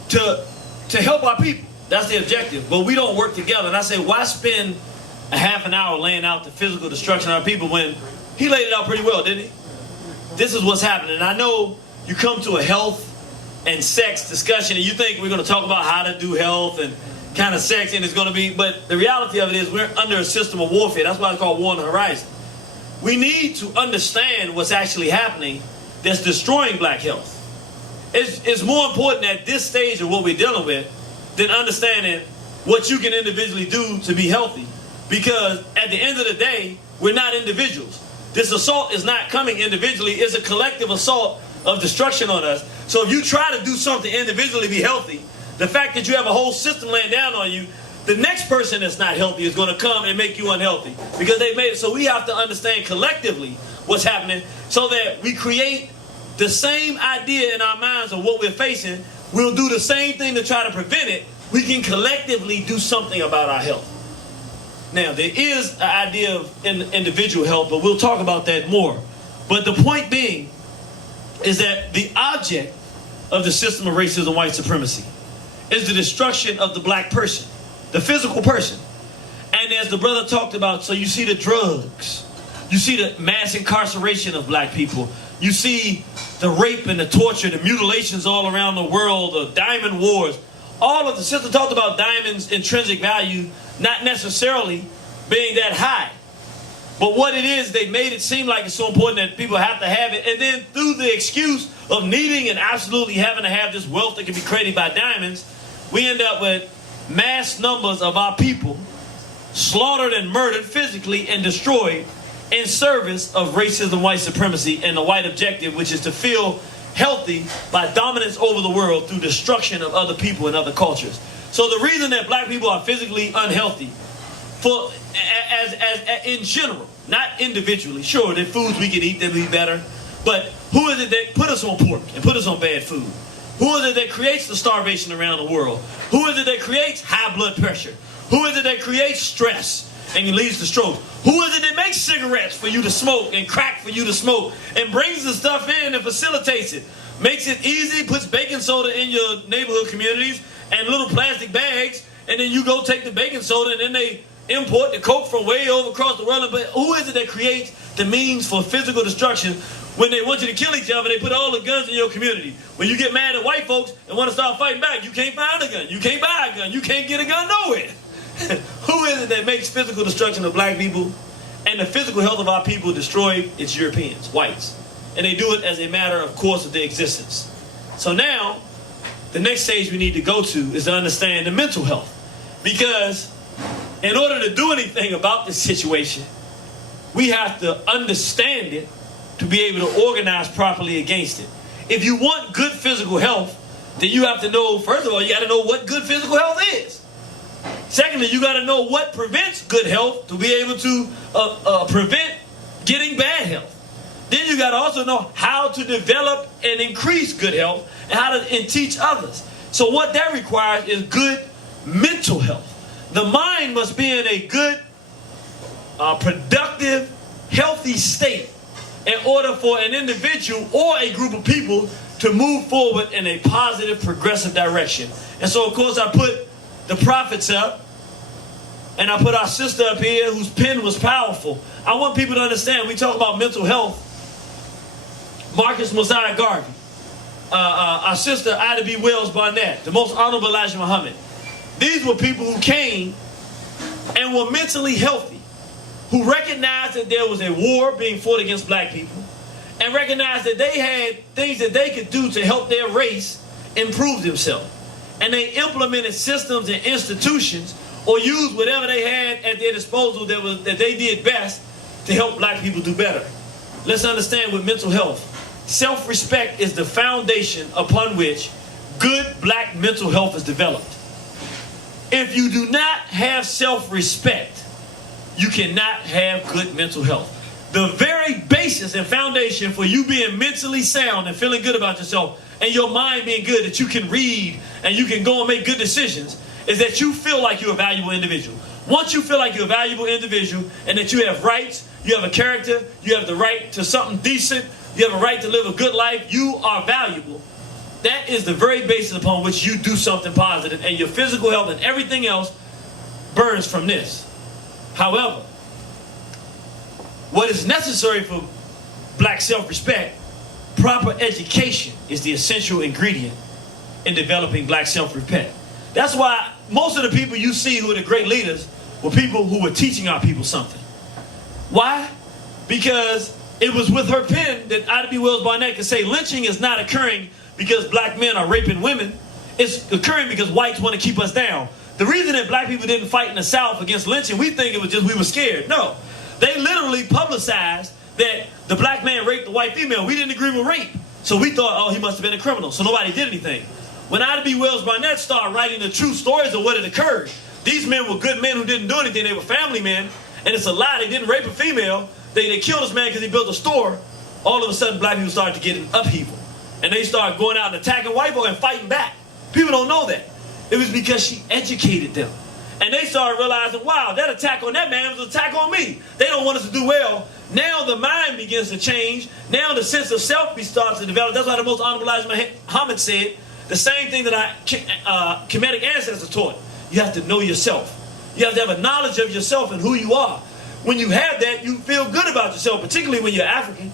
to help our people. That's the objective. But we don't work together. And I say, why spend a half an hour laying out the physical destruction of our people when he laid it out pretty well, didn't he? This is what's happening. And I know you come to a health and sex discussion and you think we're going to talk about how to do health and kind of sex and it's going to be, but the reality of it is we're under a system of warfare. That's why it's called war on the horizon. We need to understand what's actually happening that's destroying black health. It's more important at this stage of what we're dealing with than understanding what you can individually do to be healthy. Because at the end of the day, we're not individuals. This assault is not coming individually. It's a collective assault of destruction on us. So if you try to do something individually to be healthy, the fact that you have a whole system laying down on you, the next person that's not healthy is going to come and make you unhealthy because they made it. So we have to understand collectively what's happening so that we create the same idea in our minds of what we're facing. We'll do the same thing to try to prevent it. We can collectively do something about our health. Now, there is an idea of individual health, but we'll talk about that more. But the point being is that the object of the system of racism and white supremacy is the destruction of the black person, the physical person. And as the brother talked about, so you see the drugs, you see the mass incarceration of black people, you see the rape and the torture, the mutilations all around the world, the diamond wars. All of the sister talked about diamonds' intrinsic value not necessarily being that high. But what it is, they made it seem like it's so important that people have to have it. And then through the excuse of needing and absolutely having to have this wealth that can be created by diamonds, we end up with mass numbers of our people slaughtered and murdered physically and destroyed in service of racism, white supremacy, and the white objective, which is to feel healthy by dominance over the world through destruction of other people and other cultures. So the reason that black people are physically unhealthy, as in general, not individually, sure, the foods we can eat that we better, but who is it that put us on pork and put us on bad food? Who is it that creates the starvation around the world? Who is it that creates high blood pressure? Who is it that creates stress and leads to stroke? Who is it that makes cigarettes for you to smoke and crack for you to smoke and brings the stuff in and facilitates it? Makes it easy, puts baking soda in your neighborhood communities and little plastic bags, and then you go take the baking soda and then they import the coke from way over across the world. But who is it that creates the means for physical destruction? When they want you to kill each other, they put all the guns in your community. When you get mad at white folks and want to start fighting back, you can't find a gun. You can't buy a gun. You can't get a gun nowhere. Who is it that makes physical destruction of black people and the physical health of our people destroyed? It's Europeans, whites. And they do it as a matter of course of their existence. So now, the next stage we need to go to is to understand the mental health. Because in order to do anything about this situation, we have to understand it to be able to organize properly against it. If you want good physical health, then you have to know, first of all, you got to know what good physical health is. Secondly, you got to know what prevents good health to be able to prevent getting bad health. Then you got to also know how to develop and increase good health and how to teach others. So what that requires is good mental health. The mind must be in a good, productive, healthy state in order for an individual or a group of people to move forward in a positive, progressive direction. And so, of course, I put the prophets up, and I put our sister up here whose pen was powerful. I want people to understand, we talk about mental health. Marcus Mosiah Garvey, our sister Ida B. Wells Barnett, the most honorable Elijah Muhammad. These were people who came and were mentally healthy, who recognized that there was a war being fought against black people, and recognized that they had things that they could do to help their race improve themselves. And they implemented systems and institutions or used whatever they had at their disposal that they did best to help black people do better. Let's understand with mental health, self-respect is the foundation upon which good black mental health is developed. If you do not have self-respect, you cannot have good mental health. The very basis and foundation for you being mentally sound and feeling good about yourself and your mind being good, that you can read and you can go and make good decisions, is that you feel like you're a valuable individual. Once you feel like you're a valuable individual and that you have rights, you have a character, you have the right to something decent, you have a right to live a good life, you are valuable. That is the very basis upon which you do something positive, and your physical health and everything else burns from this. However, what is necessary for black self-respect, proper education is the essential ingredient in developing black self-respect. That's why most of the people you see who are the great leaders were people who were teaching our people something. Why? Because it was with her pen that Ida B. Wells Barnett could say lynching is not occurring because black men are raping women. It's occurring because whites want to keep us down. The reason that black people didn't fight in the South against lynching, we think it was just we were scared. No. They literally publicized that the black man raped the white female. We didn't agree with rape. So we thought, oh, he must have been a criminal. So nobody did anything. When Ida B. Wells Barnett started writing the true stories of what had occurred, these men were good men who didn't do anything. They were family men. And it's a lie. They didn't rape a female. They killed this man because he built a store. All of a sudden, black people started to get in upheaval. And they started going out and attacking white folk and fighting back. People don't know that. It was because she educated them. And they started realizing, wow, that attack on that man was an attack on me. They don't want us to do well. Now the mind begins to change. Now the sense of self starts to develop. That's why the most honorable Elijah Muhammad said the same thing that our Kemetic ancestors taught. You have to know yourself. You have to have a knowledge of yourself and who you are. When you have that, you feel good about yourself, particularly when you're African.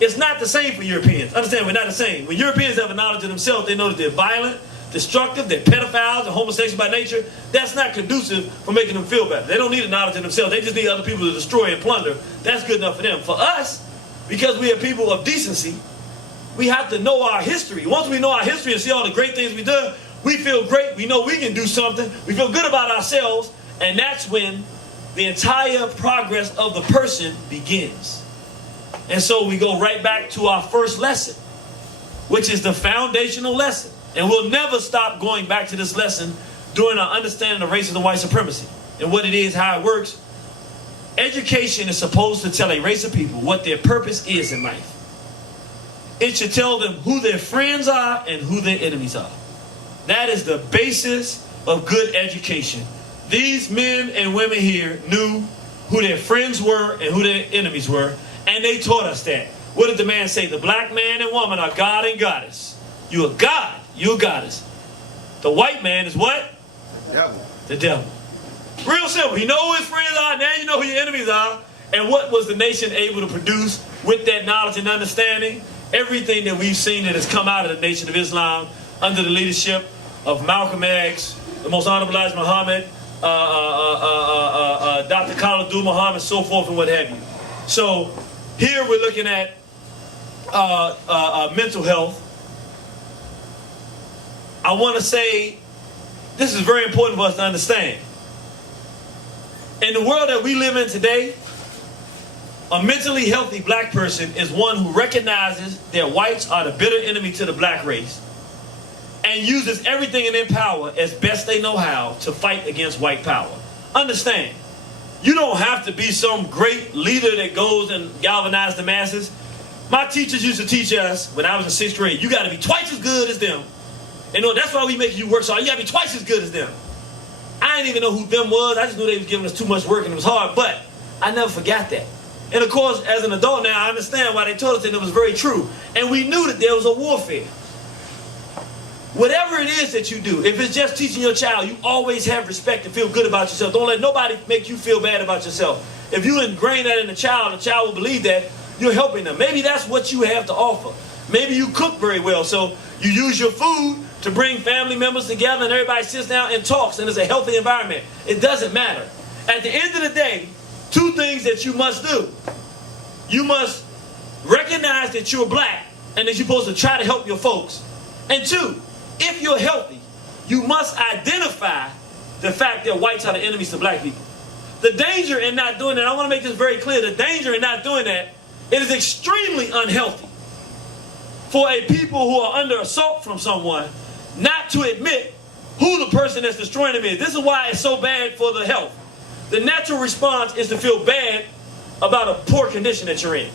It's not the same for Europeans. Understand, we're not the same. When Europeans have a knowledge of themselves, they know that they're violent, destructive, they're pedophiles, and homosexual by nature. That's not conducive for making them feel better. They don't need a knowledge of themselves. They just need other people to destroy and plunder. That's good enough for them. For us, because we are people of decency, we have to know our history. Once we know our history and see all the great things we've done, we feel great. We know we can do something. We feel good about ourselves. And that's when the entire progress of the person begins. And so we go right back to our first lesson, which is the foundational lesson. And we'll never stop going back to this lesson during our understanding of racism and white supremacy and what it is, how it works. Education is supposed to tell a race of people what their purpose is in life. It should tell them who their friends are and who their enemies are. That is the basis of good education. These men and women here knew who their friends were and who their enemies were, and they taught us that. What did the man say? The black man and woman are God and goddess. You're a god, you're a goddess. The white man is what? Devil. The devil. Real simple. You know who his friends are, now you know who your enemies are. And what was the nation able to produce with that knowledge and understanding? Everything that we've seen that has come out of the Nation of Islam under the leadership of Malcolm X, the most honorable Elijah Muhammad, Dr. Khalid Muhammad, so forth and what have you. So here we're looking at mental health. I want to say this is very important for us to understand. In the world that we live in today, a mentally healthy black person is one who recognizes that whites are the bitter enemy to the black race and uses everything in their power as best they know how to fight against white power. Understand, you don't have to be some great leader that goes and galvanizes the masses. My teachers used to teach us when I was in 6th grade, you got to be twice as good as them. And that's why we make you work so hard. You got to be twice as good as them. I didn't even know who them was. I just knew they was giving us too much work and it was hard, but I never forgot that. And of course, as an adult now, I understand why they told us that it was very true. And we knew that there was a warfare. Whatever it is that you do, if it's just teaching your child, you always have respect and feel good about yourself. Don't let nobody make you feel bad about yourself. If you ingrain that in the child will believe that, you're helping them. Maybe that's what you have to offer. Maybe you cook very well, so you use your food to bring family members together and everybody sits down and talks and it's a healthy environment. It doesn't matter. At the end of the day, two things that you must do. You must recognize that you're black and that you're supposed to try to help your folks. And two, if you're healthy, you must identify the fact that whites are the enemies to black people. The danger in not doing that, I want to make this very clear, the danger in not doing that, it is extremely unhealthy for a people who are under assault from someone not to admit who the person that's destroying them is. This is why it's so bad for the health. The natural response is to feel bad about a poor condition that you're in.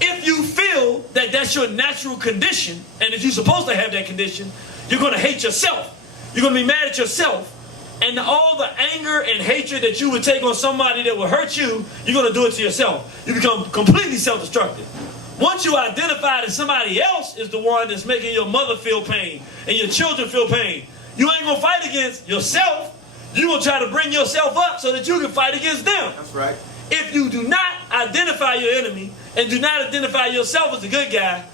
If you feel that that's your natural condition and that you're supposed to have that condition, you're going to hate yourself. You're going to be mad at yourself And all the anger and hatred that you would take on somebody that would hurt you, you're going to do it to yourself. You become completely self-destructive. Once you identify that somebody else is the one that's making your mother feel pain and your children feel pain, you ain't going to fight against yourself. You're going to try to bring yourself up so that you can fight against them. That's right. If you do not identify your enemy and do not identify yourself as a good guy,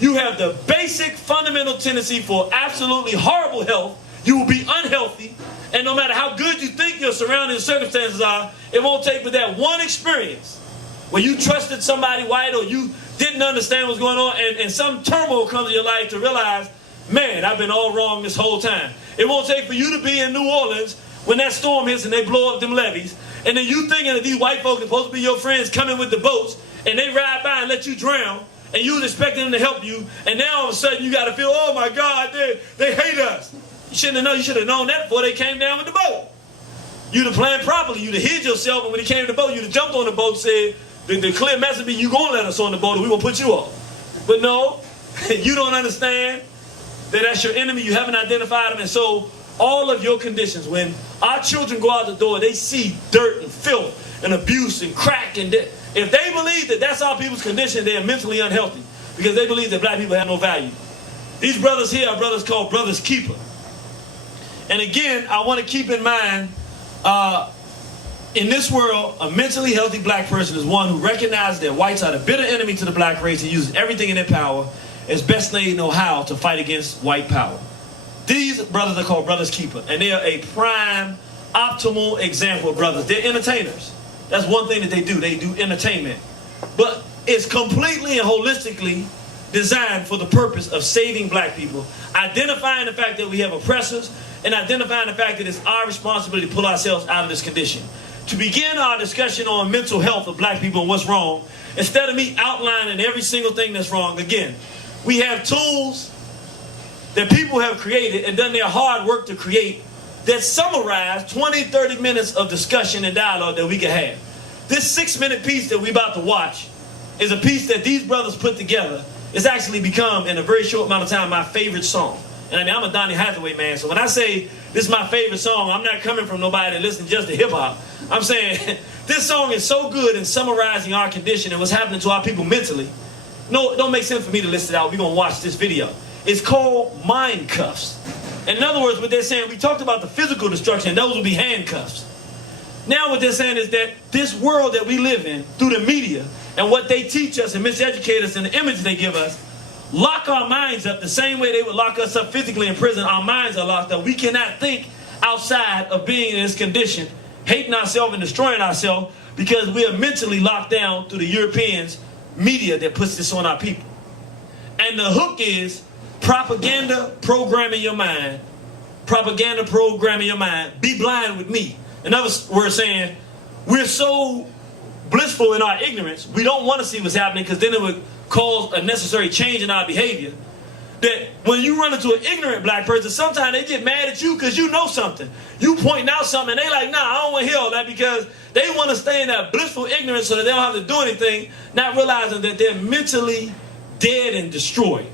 you have the basic fundamental tendency for absolutely horrible health. You will be unhealthy. And no matter how good you think your surrounding circumstances are, it won't take but that one experience where you trusted somebody white or you didn't understand what's going on and some turmoil comes in your life to realize, man, I've been all wrong this whole time. It won't take for you to be in New Orleans when that storm hits and they blow up them levees, and then you thinking that these white folks are supposed to be your friends coming with the boats, and they ride by and let you drown, and you was expecting them to help you, and now all of a sudden you got to feel, oh my God, they hate us. You shouldn't have known. You should have known that before they came down with the boat. You'd have planned properly. You'd have hid yourself, and when he came to the boat, you'd have jumped on the boat and said, the clear message be, you going to let us on the boat or we going to put you off. But no, you don't understand that that's your enemy. You haven't identified him. And so all of your conditions, when our children go out the door, they see dirt and filth and abuse and crack. And if they believe that that's our people's condition, they are mentally unhealthy because they believe that black people have no value. These brothers here are brothers called Brothers Keeper. And again, I want to keep in mind, in this world, a mentally healthy black person is one who recognizes that whites are the bitter enemy to the black race and uses everything in their power as best they know how to fight against white power. These brothers are called Brothers Keeper, and they are a prime, optimal example of brothers. They're entertainers. That's one thing that they do. They do entertainment. But it's completely and holistically designed for the purpose of saving black people, identifying the fact that we have oppressors, and identifying the fact that it's our responsibility to pull ourselves out of this condition. To begin our discussion on mental health of black people and what's wrong, instead of me outlining every single thing that's wrong, again, we have tools that people have created and done their hard work to create that summarize 20, 30 minutes of discussion and dialogue that we can have. This 6-minute piece that we're about to watch is a piece that these brothers put together. It's actually become, in a very short amount of time, my favorite song. And I mean, I'm a Donny Hathaway man, so when I say this is my favorite song, I'm not coming from nobody that listens just to hip-hop. I'm saying this song is so good in summarizing our condition and what's happening to our people mentally. No, it don't make sense for me to list it out. We're going to watch this video. It's called Mind Cuffs. And in other words, what they're saying, we talked about the physical destruction, those would be handcuffs. Now what they're saying is that this world that we live in, through the media, and what they teach us and miseducate us and the image they give us, lock our minds up the same way they would lock us up physically in prison. Our minds are locked up. We cannot think outside of being in this condition, hating ourselves and destroying ourselves because we are mentally locked down through the Europeans' media that puts this on our people. And the hook is propaganda programming your mind. Propaganda programming your mind. Be blind with me. In other words, saying we're so blissful in our ignorance, we don't want to see what's happening because then it would cause a necessary change in our behavior. That when you run into an ignorant black person, sometimes they get mad at you because you know something. You pointing out something and they like, nah, I don't want to hear all that because they want to stay in that blissful ignorance so that they don't have to do anything, not realizing that they're mentally dead and destroyed.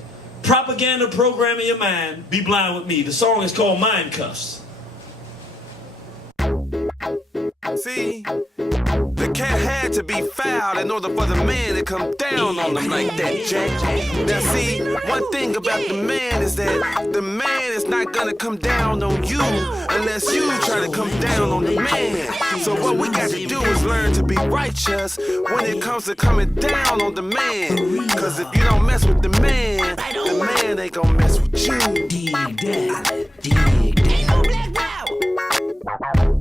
Propaganda programming your mind. Be blind with me. The song is called Mind Cuffs. See, the cat had to be fouled in order for the man to come down on them like that, Jack. Now see, one thing about the man is that the man is not gonna come down on you unless you try to come down on the man. So what we got to do is learn to be righteous when it comes to coming down on the man. Cause if you don't mess with the man ain't gonna mess with you. Dig that, dig that.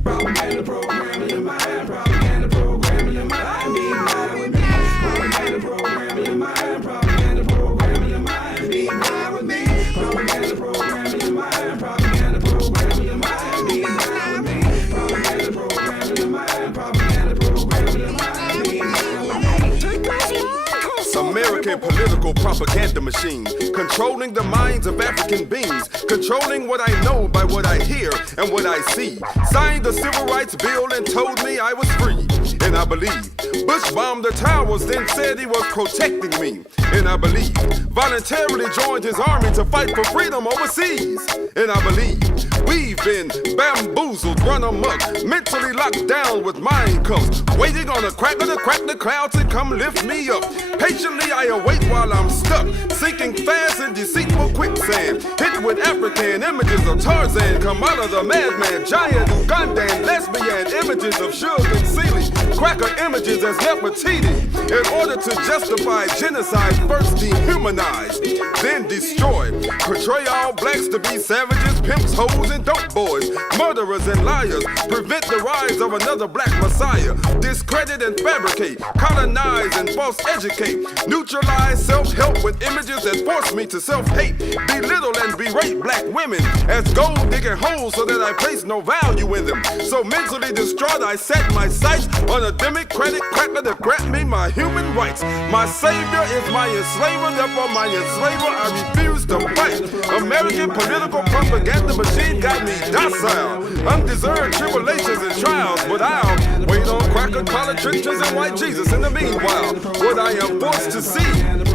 Propaganda programming your mind, propaganda programming your mind, be blind with me. Propaganda programming your mind, propaganda programming your mind, be blind with me. Propaganda programming your mind, propaganda programming your mind, be blind with me. Propaganda programming your mind, propaganda programming your mind, be blind with me. American political propaganda machine, controlling the minds of African beings, controlling what I know by what I hear and what I see. Signed the Civil Rights Bill and told me I was free. and I believe. Bush bombed the towers, then said he was protecting me, and I believe. Voluntarily joined his army to fight for freedom overseas, and I believe. We've been bamboozled, run amok, mentally locked down with mind cuffs, waiting on a cracker to crack the clouds and come lift me up. Patiently I await while I'm stuck, sinking fast in deceitful quicksand, hit with African images of Tarzan, come out of the madman, giant Ugandan, lesbian images of Suge and Seeley, cracker images as Nefertiti, in order to justify genocide, first dehumanize, then destroy, portray all blacks to be savages, pimps, hoes, and dope boys, murderers and liars, prevent the rise of another black messiah, discredit and fabricate, colonize and false educate, neutralize self-help with images that force me to self-hate, belittle and berate black women as gold-digging holes so that I place no value in them. So mentally distraught I set my sights on a democratic cracker to grant me my human rights. My savior is my enslaver, therefore my enslaver I refuse to fight. American political propaganda machine got me docile. Undeserved tribulations and trials, but I'll wait on cracker politicians and white Jesus in the meanwhile. What I am forced to see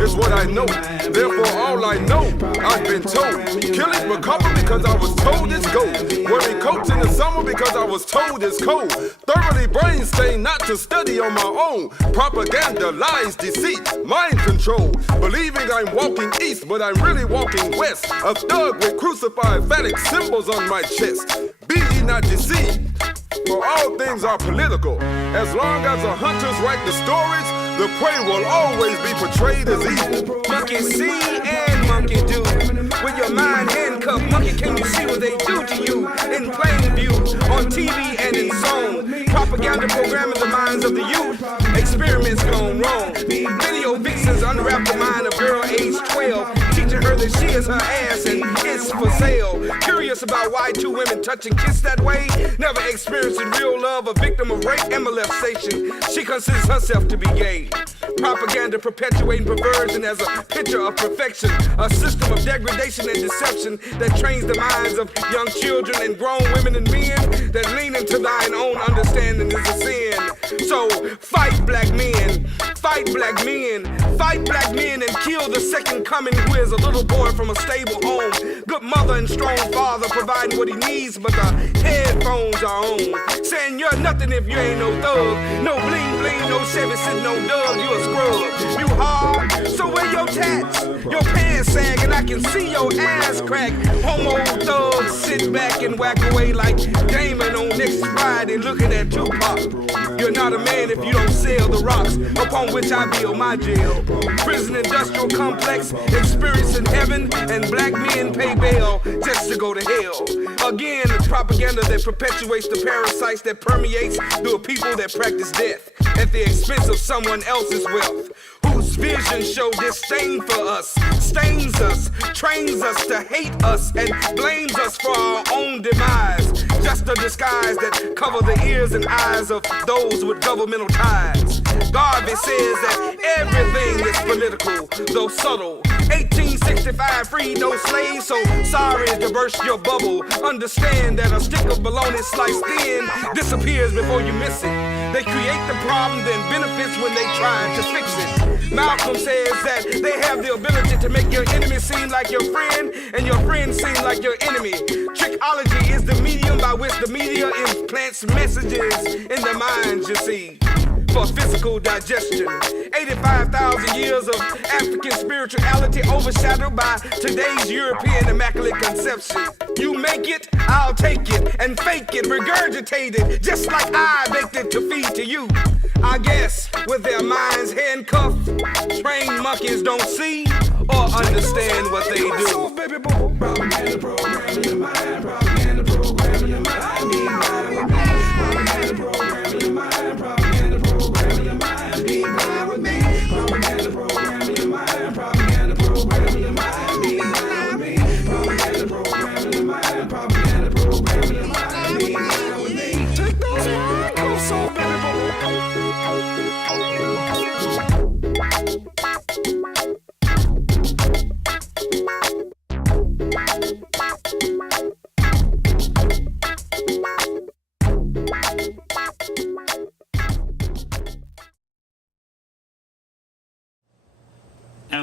is what I know. Therefore all I know, I've been told. Killing recover because I was told it's gold. Wearing coats in the summer because I was told it's cold. Thoroughly brain stained not to study on my own. Propaganda, lies, deceit, mind control. Believing I'm walking east, but I'm really walking west. A thug with crucified phallic symbols on my chest. Be ye not deceived, for all things are political. As long as the hunters write the stories, the prey will always be portrayed as evil. Monkey see and monkey do. With your mind handcuffed, monkey, can you see what they do to you? In plain view, on TV and in zone. Propaganda programming the minds of the youth. Experiments gone wrong. Video vixens unwrap the mind of girl age 12. Teaching her that she is her ass and it's for sale. Curious about why two women touch and kiss that way. Never experiencing real love, a victim of rape and molestation. She considers herself to be gay. Propaganda perpetuating perversion as a picture of perfection. A system of degradation and deception that trains the minds of young children and grown women and men that lean into thine own understanding is a sin. So fight black men, fight black men, fight black men and kill the second coming who is a little boy from a stable home. Good mother and strong father providing what he needs, but the headphones are on. Saying you're nothing if you ain't no thug. No bling bling, no Chevy sitting no dub, you a scrub. You hard, so wear your tats. Your pants sag and I can see your ass crack. Homo thugs sit back and whack away like Damon on next Friday looking at Tupac. You're not a man if you don't sell the rocks upon which I build my jail. Prison industrial complex, experiencing heaven, and black men pay bail just to go to hell. Again, it's propaganda that perpetuates the parasites that permeates through a people that practice death at the expense of someone else's wealth. Whose vision show disdain for us, stains us, trains us to hate us, and blames us for our own demise. Just a disguise that cover the ears and eyes of those with governmental ties. Garvey says that everything is political, though subtle. 1865 freed no slaves, so sorry to burst your bubble. Understand that a stick of bologna sliced thin disappears before you miss it. They create the problem, then benefits when they try to fix it. Malcolm says that they have the ability to make your enemy seem like your friend and your friend seem like your enemy. Trickology is the medium by which the media implants messages in the minds, you see, for physical digestion. 85,000 years of African spirituality overshadowed by today's European immaculate conception. You make it, I'll take it, and fake it, regurgitate it, just like I baked it to feed to you. I guess with their minds handcuffed, trained monkeys don't see or understand what they do. Propaganda program in your mind, propaganda program in your mind. Propaganda program in your mind, propaganda program in your mind. Be mine with me. Propaganda program in your mind, propaganda program in your mind. Be mine with me. Propaganda program in your mind, propaganda program in your mind. Be mine with me. Take those mind coats off, baby.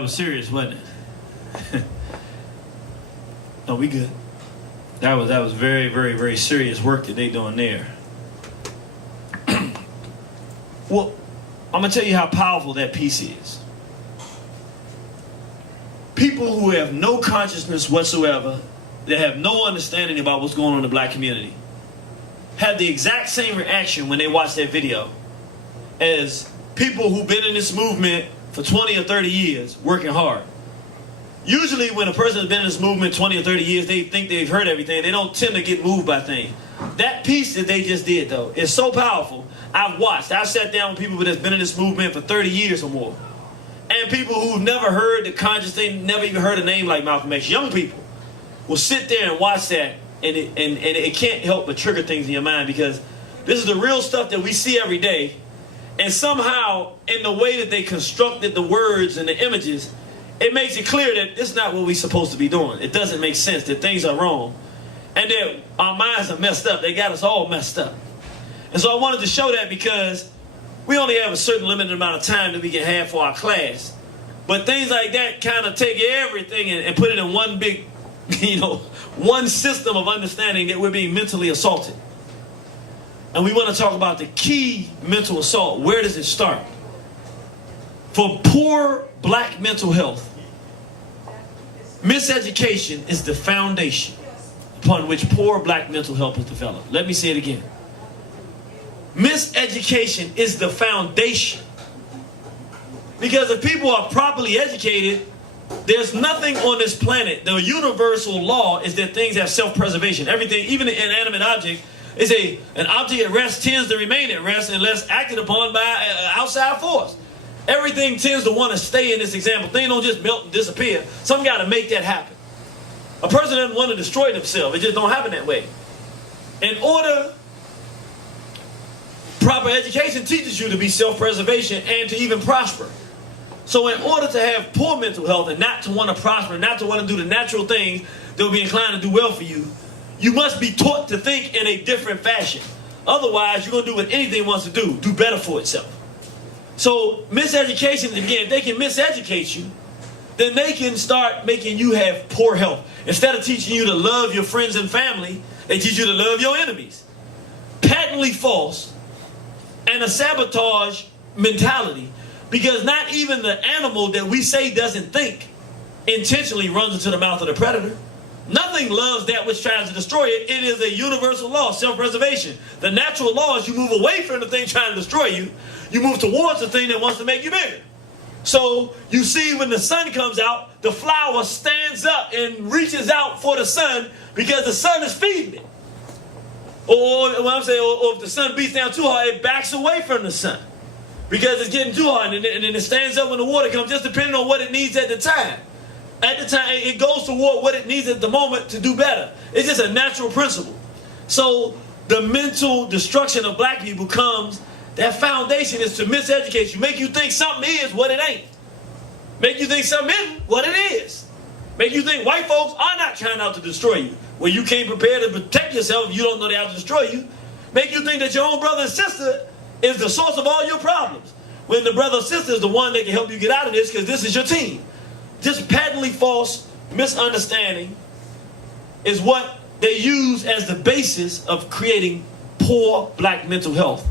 was serious, wasn't it? No, we good. That was very, very, very serious work that they doing there. Well, I'm gonna tell you how powerful that piece is. People who have no consciousness whatsoever, that have no understanding about what's going on in the black community, have the exact same reaction when they watch that video as people who've been in this movement for 20 or 30 years working hard. Usually when a person has been in this movement 20 or 30 years, they think they've heard everything. They don't tend to get moved by things. That piece that they just did, though, is so powerful. I've sat down with people that's been in this movement for 30 years or more. And people who've never heard the conscious thing, never even heard a name like Malcolm X. Young people will sit there and watch that, and it can't help but trigger things in your mind, because this is the real stuff that we see every day. And somehow, in the way that they constructed the words and the images, it makes it clear that this is not what we're supposed to be doing. It doesn't make sense, that things are wrong. And that our minds are messed up. They got us all messed up. And so I wanted to show that, because we only have a certain limited amount of time that we can have for our class. But things like that kind of take everything and put it in one big, one system of understanding that we're being mentally assaulted. And we want to talk about the key mental assault. Where does it start? For poor black mental health, miseducation is the foundation upon which poor black mental health is developed. Let me say it again. Miseducation is the foundation. Because if people are properly educated, there's nothing on this planet. The universal law is that things have self-preservation. Everything, even an inanimate object, is an object at rest tends to remain at rest unless acted upon by outside force. Everything tends to want to stay in this example. Things don't just melt and disappear. Something got to make that happen. A person doesn't want to destroy themselves. It just don't happen that way. In order, proper education teaches you to be self-preservation and to even prosper. So in order to have poor mental health and not to want to prosper, not to want to do the natural things that will be inclined to do well for you, you must be taught to think in a different fashion. Otherwise, you're going to do what anything wants to do better for itself. So miseducation, again, if they can miseducate you, then they can start making you have poor health. Instead of teaching you to love your friends and family, they teach you to love your enemies. Patently false and a sabotage mentality, because not even the animal that we say doesn't think intentionally runs into the mouth of the predator. Nothing loves that which tries to destroy it. It is a universal law, self-preservation. The natural law is you move away from the thing trying to destroy you. You move towards the thing that wants to make you bigger. So you see when the sun comes out, the flower stands up and reaches out for the sun because the sun is feeding it. Or if the sun beats down too hard, it backs away from the sun because it's getting too hard, and then it stands up when the water comes, just depending on what it needs at the time. At the time, it goes toward what it needs at the moment to do better. It's just a natural principle. So the mental destruction of black people comes, that foundation is to miseducate you, make you think something is what it ain't. Make you think something isn't what it is. Make you think white folks are not trying out to destroy you. When you can't prepare to protect yourself, you don't know they're out to destroy you. Make you think that your own brother and sister is the source of all your problems, when the brother or sister is the one that can help you get out of this, because this is your team. Just patently false misunderstanding is what they use as the basis of creating poor black mental health.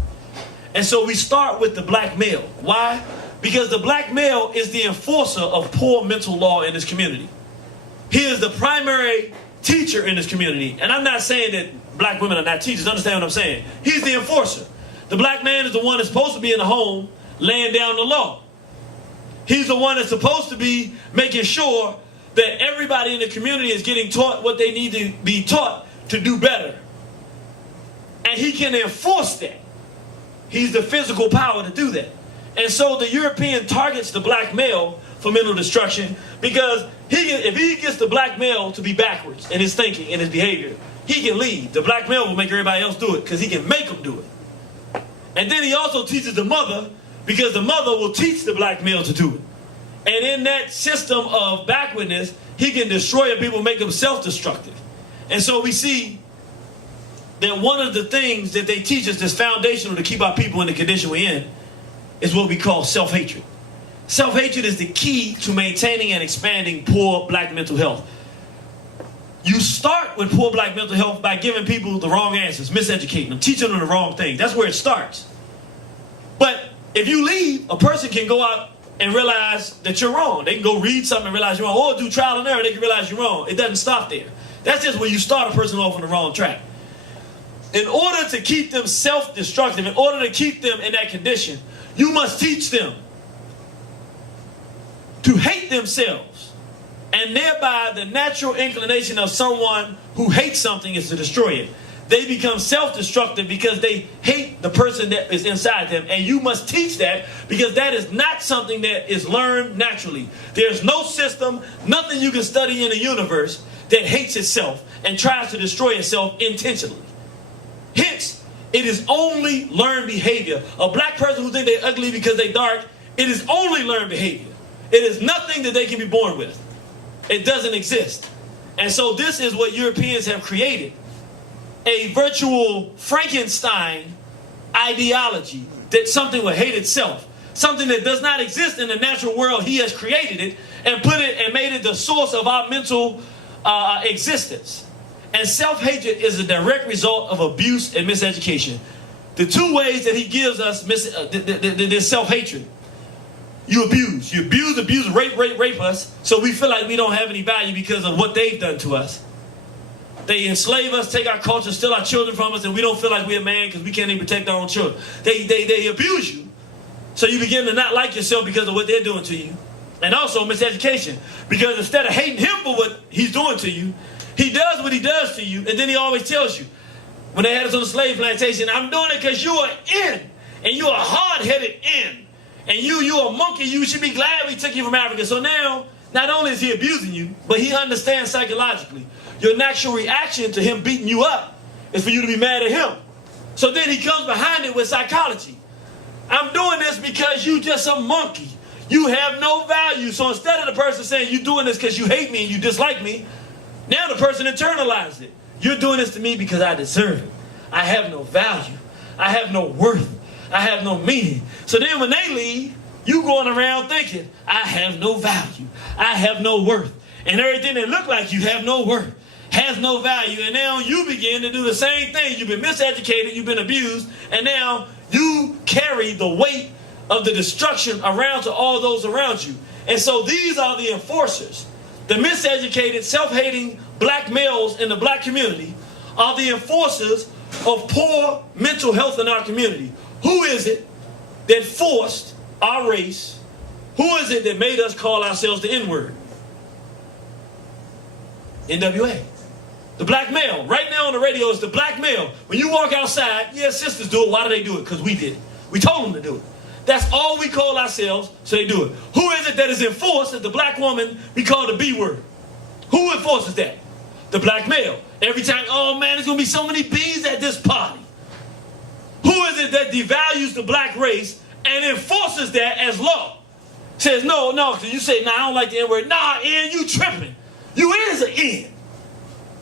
And so we start with the black male. Why? Because the black male is the enforcer of poor mental law in this community. He is the primary teacher in this community. And I'm not saying that black women are not teachers. Understand what I'm saying? He's the enforcer. The black man is the one that's supposed to be in the home laying down the law. He's the one that's supposed to be making sure that everybody in the community is getting taught what they need to be taught to do better. And he can enforce that. He's the physical power to do that. And so the European targets the black male for mental destruction, because if he gets the black male to be backwards in his thinking and his behavior, he can lead. The black male will make everybody else do it because he can make them do it. And then he also teaches the mother, because the mother will teach the black male to do it. And in that system of backwardness, he can destroy people, make them self-destructive. And so we see that one of the things that they teach us that's foundational to keep our people in the condition we're in is what we call self-hatred. Self-hatred is the key to maintaining and expanding poor black mental health. You start with poor black mental health by giving people the wrong answers, miseducating them, teaching them the wrong things. That's where it starts. But if you leave, a person can go out and realize that you're wrong. They can go read something and realize you're wrong, or do trial and error, they can realize you're wrong. It doesn't stop there. That's just when you start a person off on the wrong track. In order to keep them self-destructive, in order to keep them in that condition, you must teach them to hate themselves. And thereby, the natural inclination of someone who hates something is to destroy it. They become self-destructive because they hate the person that is inside them. And you must teach that, because that is not something that is learned naturally. There's no system, nothing you can study in the universe that hates itself and tries to destroy itself intentionally. Hence, it is only learned behavior. A black person who thinks they're ugly because they're dark, it is only learned behavior. It is nothing that they can be born with. It doesn't exist. And so this is what Europeans have created. A virtual Frankenstein ideology that something will hate itself. Something that does not exist in the natural world. He has created it and put it and made it the source of our mental existence. And self-hatred is a direct result of abuse and miseducation. The two ways that he gives us this self-hatred. You abuse, rape us, so we feel like we don't have any value because of what they've done to us. They enslave us, take our culture, steal our children from us, and we don't feel like we're a man because we can't even protect our own children. They abuse you, so you begin to not like yourself because of what they're doing to you. And also miseducation, because instead of hating him for what he's doing to you, he does what he does to you, and then he always tells you, when they had us on the slave plantation, I'm doing it because you are in, and you are hard-headed in. And you a monkey, you should be glad we took you from Africa. So now, not only is he abusing you, but he understands psychologically. Your natural reaction to him beating you up is for you to be mad at him. So then he comes behind it with psychology. I'm doing this because you just a monkey. You have no value. So instead of the person saying you're doing this because you hate me and you dislike me, now the person internalized it. You're doing this to me because I deserve it. I have no value. I have no worth. I have no meaning. So then when they leave, you going around thinking, I have no value. I have no worth. And everything that look like you have no worth, has no value. And now you begin to do the same thing. You've been miseducated, you've been abused, and now you carry the weight of the destruction around to all those around you. And so these are the enforcers. The miseducated, self-hating black males in the black community are the enforcers of poor mental health in our community. Who is it that forced our race? Who is it that made us call ourselves the N-word? NWA. The black male. Right now on the radio is the black male. When you walk outside, yeah, sisters do it. Why do they do it? Because we did it. We told them to do it. That's all we call ourselves, so they do it. Who is it that is enforced that the black woman we call the B-word? Who enforces that? The black male. Every time, oh man, there's going to be so many B's at this party. Who is it that devalues the black race and enforces that as law? Says, no, because you say, nah, I don't like the N-word. Nah, N, you tripping. You is an N.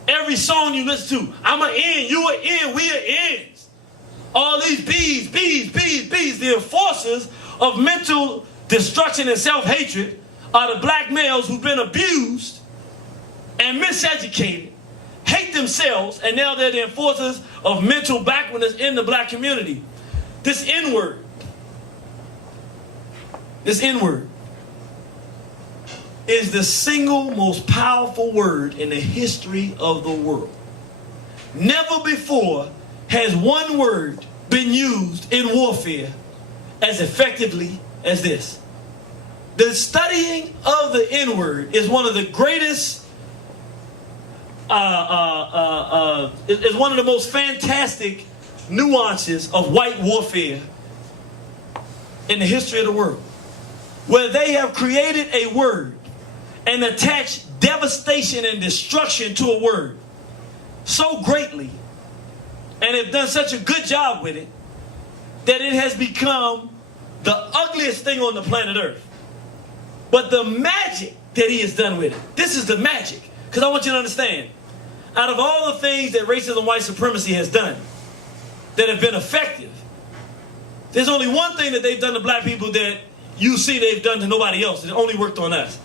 Every song you listen to, I'm an N, you an N, we are N's. All these B's. The enforcers of mental destruction and self-hatred are the black males who've been abused and miseducated, hate themselves, and now they're the enforcers of mental backwardness in the black community. This N-word is the single most powerful word in the history of the world. Never before has one word been used in warfare as effectively as this. The studying of the N-word is one of the greatest, is one of the most fantastic nuances of white warfare in the history of the world, where they have created a word and attached devastation and destruction to a word so greatly, and have done such a good job with it, that it has become the ugliest thing on the planet Earth. But the magic that he has done with it, this is the magic, because I want you to understand, out of all the things that racism, white supremacy has done that have been effective, there's only one thing that they've done to black people that you see they've done to nobody else. It only worked on us.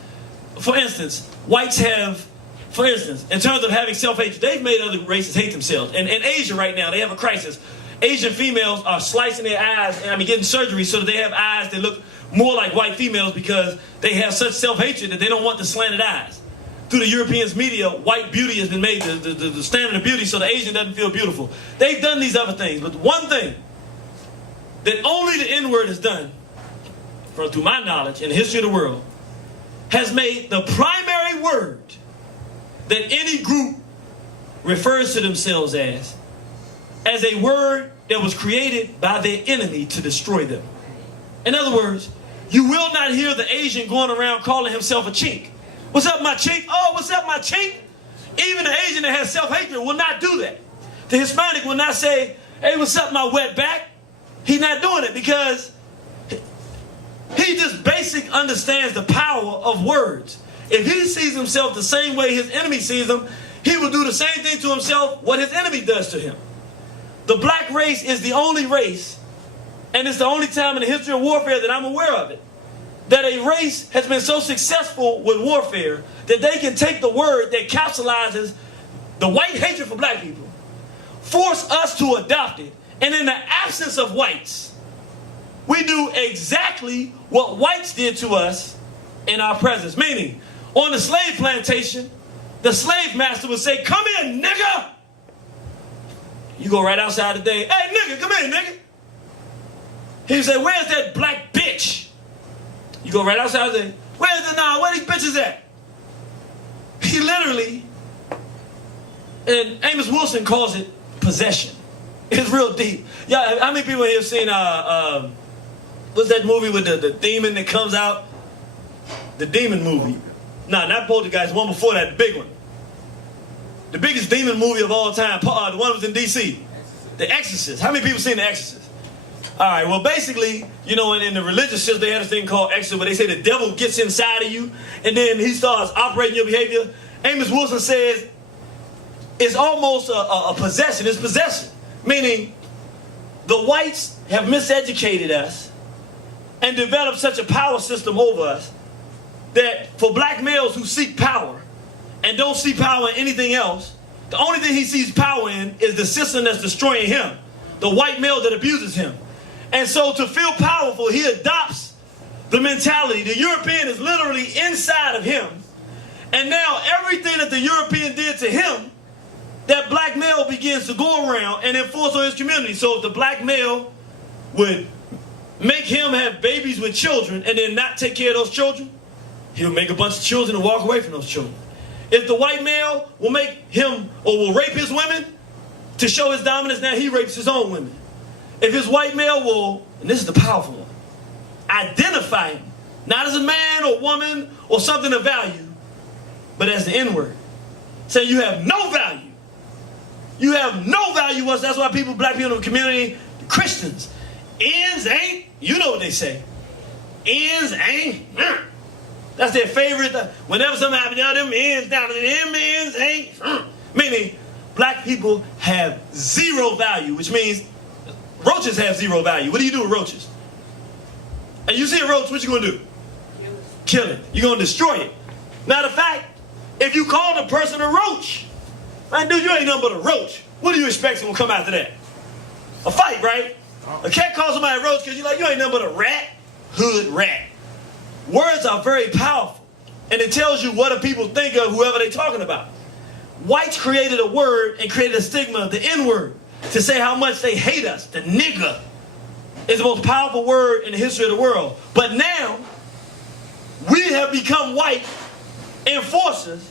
For instance, whites have, for instance, in terms of having self-hatred, they've made other races hate themselves. And in Asia right now, they have a crisis. Asian females are slicing their eyes, getting surgery so that they have eyes that look more like white females because they have such self-hatred that they don't want the slanted eyes. Through the Europeans' media, white beauty has been made the standard of beauty so the Asian doesn't feel beautiful. They've done these other things, but one thing that only the N-word has done, to my knowledge, in the history of the world, has made the primary word that any group refers to themselves as a word that was created by their enemy to destroy them. In other words, you will not hear the Asian going around calling himself a chink. What's up, my chink? Oh, what's up, my chink? Even the Asian that has self-hatred will not do that. The Hispanic will not say, hey, what's up, my wet back? He's not doing it because he just basic understands the power of words. If he sees himself the same way his enemy sees him, he will do the same thing to himself what his enemy does to him. The black race is the only race, and it's the only time in the history of warfare that I'm aware of it, that a race has been so successful with warfare that they can take the word that capsulizes the white hatred for black people, force us to adopt it, and in the absence of whites, we do exactly what whites did to us in our presence. Meaning, on the slave plantation, the slave master would say, come here, nigga. You go right outside the day, hey, nigga, come here, nigga. He would say, where's that black bitch? You go right outside the day, where these bitches at? He literally, and Amos Wilson calls it possession. It's real deep. Yeah, how many people here have seen, what's that movie with the demon that comes out? The demon movie. Nah, not Poltergeist, one before that, the big one. The biggest demon movie of all time, the one that was in D.C. The Exorcist. How many people seen The Exorcist? All right, well, basically, you know, in the religious system, they had a thing called exorcism, where they say the devil gets inside of you, and then he starts operating your behavior. Amos Wilson says it's almost a possession. It's possession. Meaning, the whites have miseducated us and developed such a power system over us that for black males who seek power and don't see power in anything else, the only thing he sees power in is the system that's destroying him, the white male that abuses him. And so to feel powerful, he adopts the mentality. The European is literally inside of him. And now everything that the European did to him, that black male begins to go around and enforce on his community. So if the black male would make him have babies with children and then not take care of those children, he'll make a bunch of children and walk away from those children. If the white male will make him or will rape his women to show his dominance, now he rapes his own women. If his white male will, and this is the powerful one, identify him, not as a man or woman or something of value, but as the N-word. Say you have no value. You have no value. That's why people, black people in the community, Christians, ends ain't, you know what they say. Ends ain't. That's their favorite. Whenever something happens, them ends down, them ends ain't. Meaning, black people have zero value, which means roaches have zero value. What do you do with roaches? And you see a roach, what you gonna do? Kill it. You're gonna destroy it. Matter of fact, if you call the person a roach, man, dude, you ain't nothing but a roach. What do you expect will come after that? A fight, right? A cat calls somebody a roach because you're like, you ain't nothing but a rat, hood rat. Words are very powerful, and it tells you what do people think of whoever they're talking about. Whites created a word and created a stigma, the N-word, to say how much they hate us. The nigga is the most powerful word in the history of the world. But now, we have become white enforcers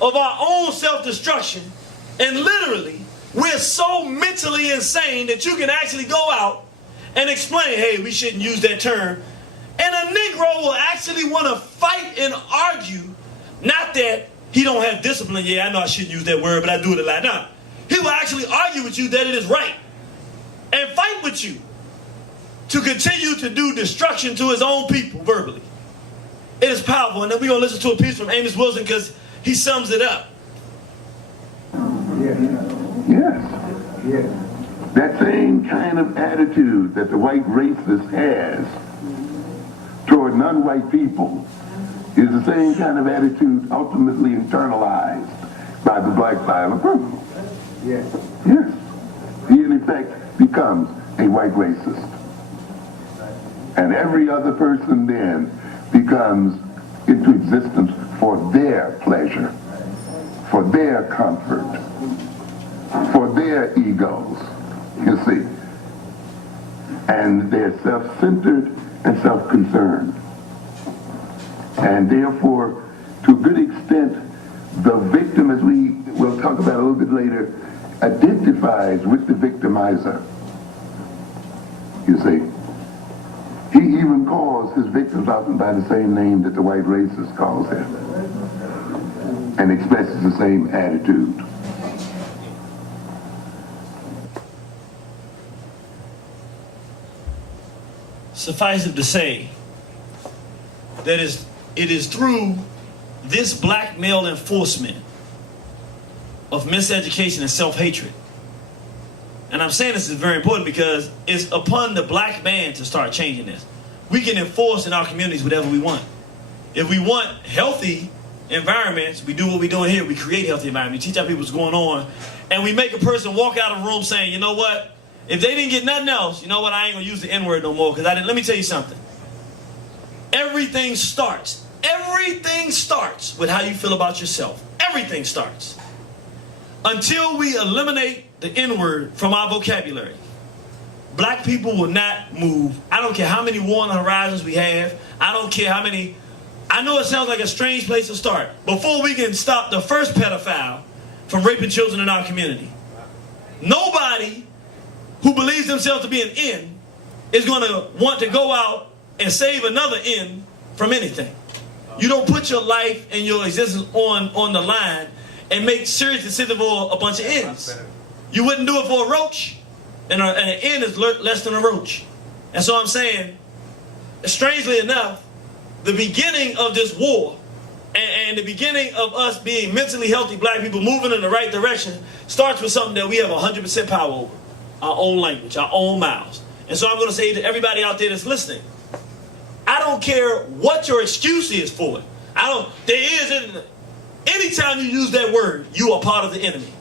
of our own self-destruction, and literally, we're so mentally insane that you can actually go out and explain, hey, we shouldn't use that term. And a Negro will actually want to fight and argue, not that he don't have discipline. Yeah, I know I shouldn't use that word, but I do it a lot. No. He will actually argue with you that it is right and fight with you to continue to do destruction to his own people verbally. It is powerful. And then we're going to listen to a piece from Amos Wilson because he sums it up. Yes. That same kind of attitude that the white racist has toward non-white people is the same kind of attitude ultimately internalized by the black violent criminal. Yes. Yes. He in effect becomes a white racist. And every other person then becomes into existence for their pleasure, for their comfort, for their egos, you see. And they're self-centered and self-concerned. And therefore, to a good extent, the victim, as we will talk about a little bit later, identifies with the victimizer. You see. He even calls his victims often by the same name that the white racist calls him, and expresses the same attitude. Suffice it to say that it is through this black male enforcement of miseducation and self-hatred. And I'm saying this is very important because it's upon the black man to start changing this. We can enforce in our communities whatever we want. If we want healthy environments, we do what we're doing here. We create healthy environments. We teach our people what's going on. And we make a person walk out of a room saying, you know what? If they didn't get nothing else, you know what? I ain't going to use the N-word no more because I didn't. Let me tell you something. Everything starts with how you feel about yourself. Everything starts. Until we eliminate the N-word from our vocabulary, black people will not move. I don't care how many war on the horizons we have. I don't care how many. I know it sounds like a strange place to start. Before we can stop the first pedophile from raping children in our community, nobody who believes themselves to be an N is going to want to go out and save another N from anything. You don't put your life and your existence on the line and make serious decisions for a bunch of N's. You wouldn't do it for a roach, and an N is less than a roach. And so I'm saying, strangely enough, the beginning of this war and the beginning of us being mentally healthy black people moving in the right direction starts with something that we have 100% power over. Our own language, our own mouths. And so I'm going to say to everybody out there that's listening, I don't care what your excuse is for it. Anytime you use that word, you are part of the enemy.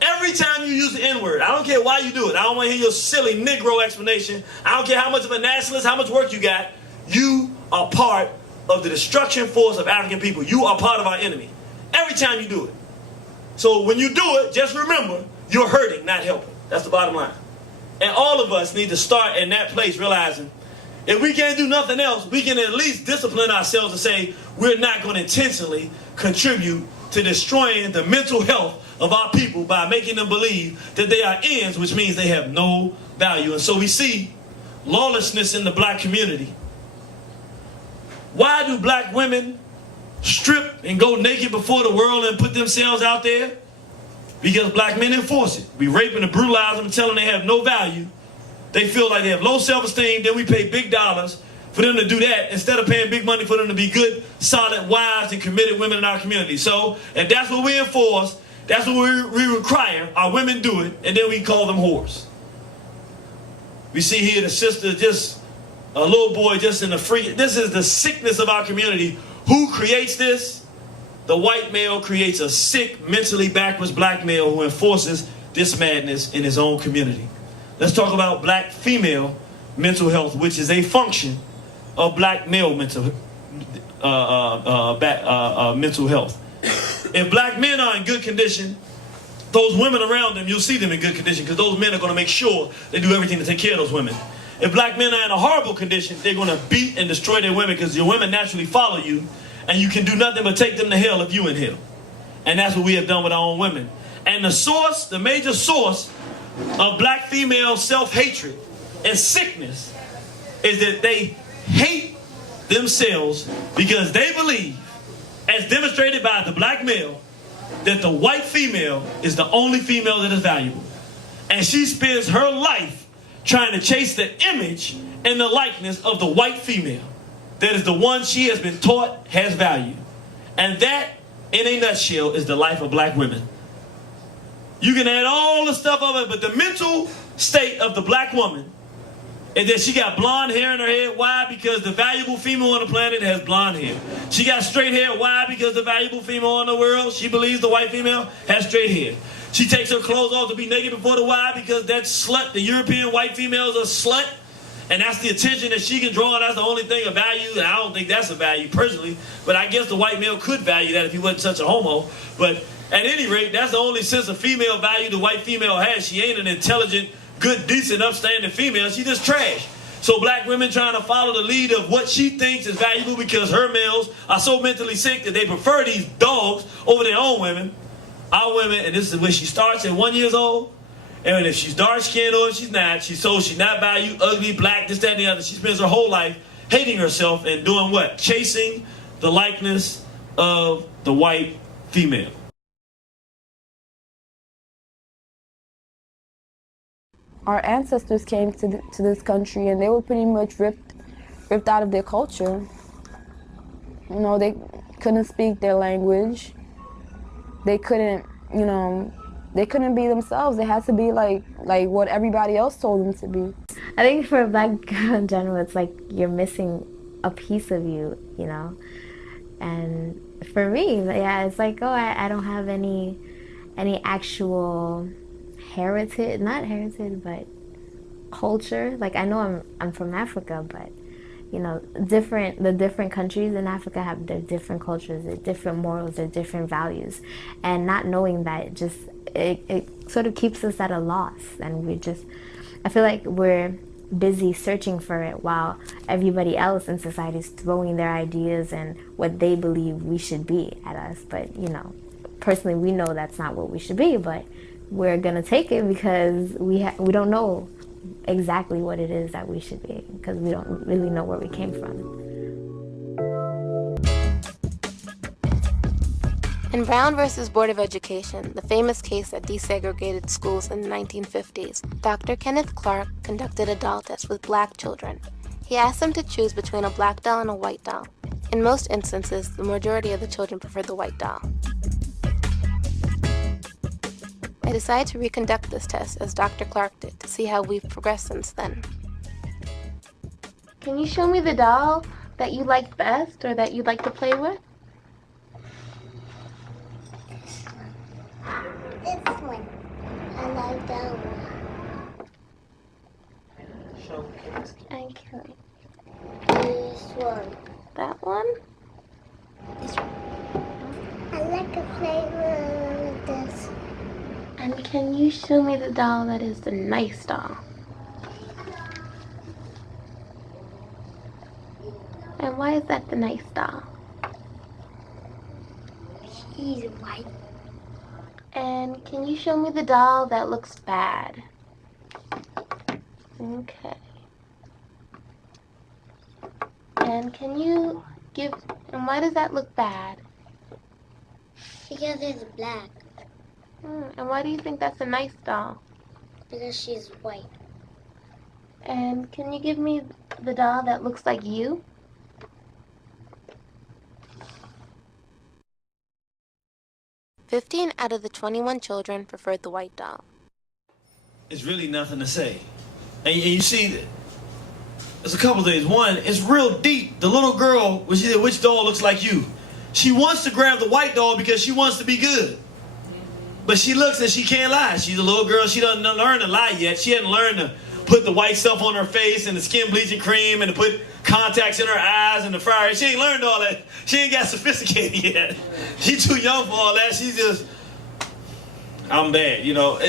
Every time you use the N-word, I don't care why you do it. I don't want to hear your silly Negro explanation. I don't care how much of a nationalist, how much work you got. You are part of the destruction force of African people. You are part of our enemy. Every time you do it. So when you do it, just remember, you're hurting, not helping. That's the bottom line. And all of us need to start in that place realizing if we can't do nothing else, we can at least discipline ourselves to say we're not going to intentionally contribute to destroying the mental health of our people by making them believe that they are ends, which means they have no value. And so we see lawlessness in the black community. Why do black women strip and go naked before the world and put themselves out there? Because black men enforce it. We rape and brutalize them and tell them they have no value. They feel like they have low self-esteem. Then we pay big dollars for them to do that instead of paying big money for them to be good, solid wives and committed women in our community. So, if that's what we enforce, that's what we require. Our women do it, and then we call them whores. We see here the sister, just a little boy, just in the free. This is the sickness of our community. Who creates this? The white male creates a sick, mentally backwards black male who enforces this madness in his own community. Let's talk about black female mental health, which is a function of black male mental health. If black men are in good condition, those women around them, you'll see them in good condition because those men are going to make sure they do everything to take care of those women. If black men are in a horrible condition, they're going to beat and destroy their women because your women naturally follow you, and you can do nothing but take them to hell if you in hell. And that's what we have done with our own women. And the major source of black female self-hatred and sickness is that they hate themselves because they believe, as demonstrated by the black male, that the white female is the only female that is valuable. And she spends her life trying to chase the image and the likeness of the white female. That is the one she has been taught has value. And that, in a nutshell, is the life of black women. You can add all the stuff of it, but the mental state of the black woman And then she got blonde hair in her head. Why? Because the valuable female on the planet has blonde hair. She got straight hair. Why? Because the valuable female in the world, she believes the white female, has straight hair. She takes her clothes off to be naked before the why? Because that slut, the European white female, is a slut. And that's the attention that she can draw. And that's the only thing of value. And I don't think that's a value personally. But I guess the white male could value that if he wasn't such a homo. But at any rate, that's the only sense of female value the white female has. She ain't an intelligent, good, decent, upstanding female. She just trash. So black women trying to follow the lead of what she thinks is valuable because her males are so mentally sick that they prefer these dogs over their own women. Our women, and this is where she starts at 1 year old. And if she's dark skinned or if she's not, she's not valued, ugly, black, this, that, and the other. She spends her whole life hating herself and doing what? Chasing the likeness of the white female. Our ancestors came to this country and they were pretty much ripped out of their culture. You know, they couldn't speak their language. They couldn't, you know, they couldn't be themselves. They had to be like what everybody else told them to be. I think for a black girl in general, it's like you're missing a piece of you, you know? And for me, yeah, it's like, oh, I don't have any actual heritage, not heritage, but culture. Like, I know I'm from Africa, but, you know, the different countries in Africa have their different cultures, their different morals, their different values. And not knowing that just, it sort of keeps us at a loss. And I feel like we're busy searching for it while everybody else in society is throwing their ideas and what they believe we should be at us. But, you know, personally, we know that's not what we should be, but we're gonna take it because we don't know exactly what it is that we should be, because we don't really know where we came from. In Brown versus Board of Education, the famous case that desegregated schools in the 1950s, Dr. Kenneth Clark conducted a doll test with black children. He asked them to choose between a black doll and a white doll. In most instances, the majority of the children preferred the white doll. I decided to reconduct this test as Dr. Clark did to see how we've progressed since then. Can you show me the doll that you like best or that you'd like to play with? This one. I like that one. Okay. This one. That one? This one. I like to play with this. And can you show me the doll that is the nice doll? And why is that the nice doll? She's white. And can you show me the doll that looks bad? Okay. And can you and why does that look bad? Because it's black. And why do you think that's a nice doll? Because she's white. And can you give me the doll that looks like you? "15 out of the 21 children preferred the white doll." It's really nothing to say. And you see, there's a couple things. One, it's real deep. The little girl, when she said, which doll looks like you? She wants to grab the white doll because she wants to be good. But she looks and she can't lie. She's a little girl. She doesn't learn to lie yet. She hasn't learned to put the white stuff on her face and the skin bleaching cream and to put contacts in her eyes and the fryer. She ain't learned all that. She ain't got sophisticated yet. She's too young for all that. She's just, I'm bad, you know.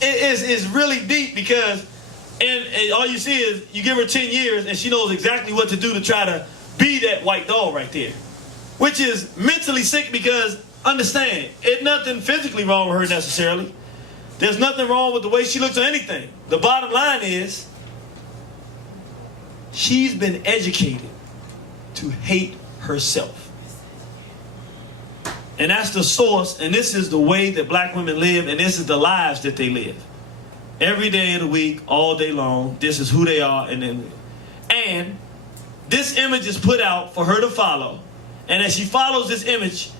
It's really deep because and all you see is you give her 10 years and she knows exactly what to do to try to be that white doll right there. Which is mentally sick because, understand, it's nothing physically wrong with her necessarily. There's nothing wrong with the way she looks or anything. The bottom line is, she's been educated to hate herself. And that's the source, and this is the way that black women live, and this is the lives that they live. Every day of the week, all day long, this is who they are. And this image is put out for her to follow. And as she follows this image,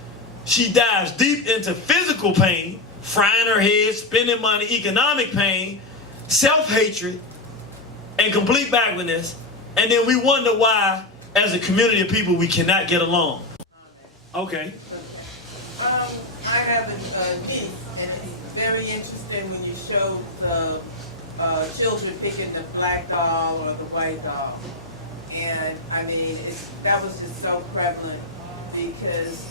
she dives deep into physical pain, frying her head, spending money, economic pain, self-hatred, and complete backwardness, and then we wonder why, as a community of people, we cannot get along. Okay. I have a niece, and it's very interesting when you show the children picking the black doll or the white doll. And I mean, that was just so prevalent because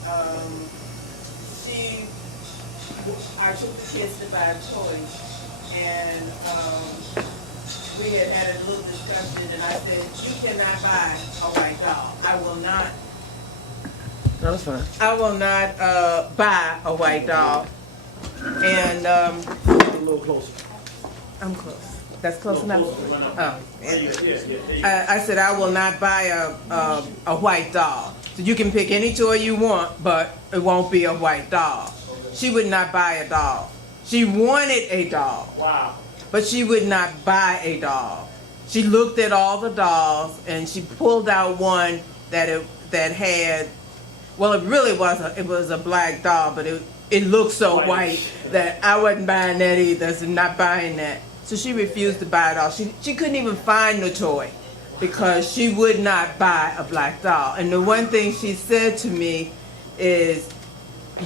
I took the kids to buy toys, and we had a little discussion, and I said, you cannot buy a white doll. I will not. No, that's fine. I will not buy a white doll. And a little closer. I'm close. That's close enough? Oh. Yeah. I said I will not buy a white doll. So you can pick any toy you want, but it won't be a white doll. She would not buy a doll. She wanted a doll. Wow. But she would not buy a doll. She looked at all the dolls and she pulled out one that had, well, it really was a black doll, but it looked so white that I wasn't buying that either. So not buying that. So she refused to buy it all. She couldn't even find the toy because she would not buy a black doll. And the one thing she said to me is,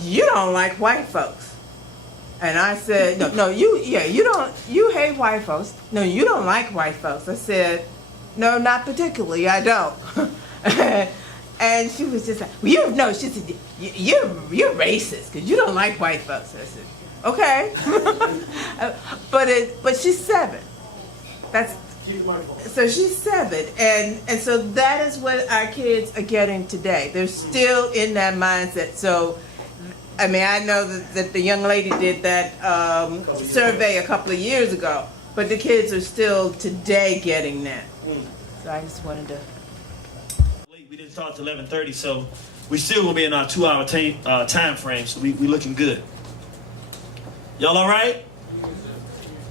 you don't like white folks. And I said, no, you hate white folks. No, you don't like white folks. I said, no, not particularly, I don't. And she was just like, she said, you're racist because you don't like white folks. I said, okay. But she's 7. So she's 7, and so that is what our kids are getting today. They're still in that mindset. So, I mean, I know that the young lady did that survey a couple of years ago, but the kids are still today getting that. So I just wanted to. We didn't start till 11:30, so we still will be in our 2-hour time frame. So we looking good. Y'all all right?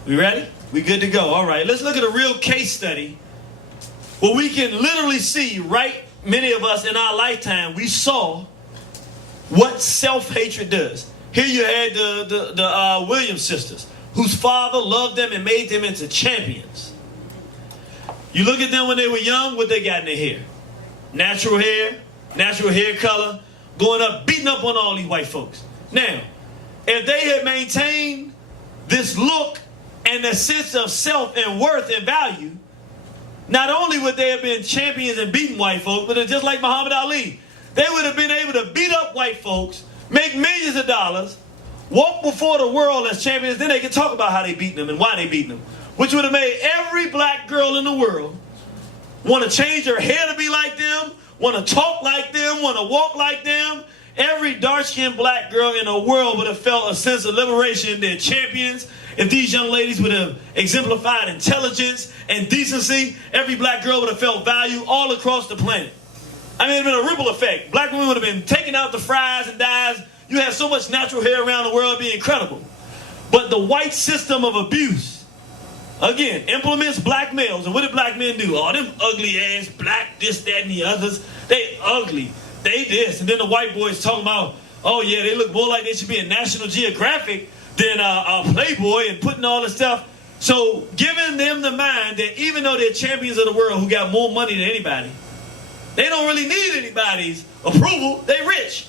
We ready? We good to go. All right, let's look at a real case study where we can literally see, right, many of us in our lifetime, we saw what self-hatred does. Here you had the Williams sisters, whose father loved them and made them into champions. You look at them when they were young, what they got in their hair. Natural hair color, going up, beating up on all these white folks. Now, if they had maintained this look and the sense of self and worth and value, not only would they have been champions and beaten white folks, but just like Muhammad Ali, they would have been able to beat up white folks, make millions of dollars, walk before the world as champions, then they could talk about how they beat them and why they beat them, which would have made every black girl in the world want to change her hair to be like them, want to talk like them, want to walk like them. Every dark-skinned black girl in the world would have felt a sense of liberation. They're champions. If these young ladies would have exemplified intelligence and decency, every black girl would have felt value all across the planet. I mean, it would have been a ripple effect. Black women would have been taking out the fries and dyes. You have so much natural hair around the world, it'd be incredible. But the white system of abuse, again, implements black males. And what did black men do? Oh, them ugly ass, black, this, that, and the others. They ugly. They this. And then the white boys talking about, oh yeah, they look more like they should be in National Geographic than Playboy and putting all this stuff. So giving them the mind that even though they're champions of the world who got more money than anybody, they don't really need anybody's approval. They rich.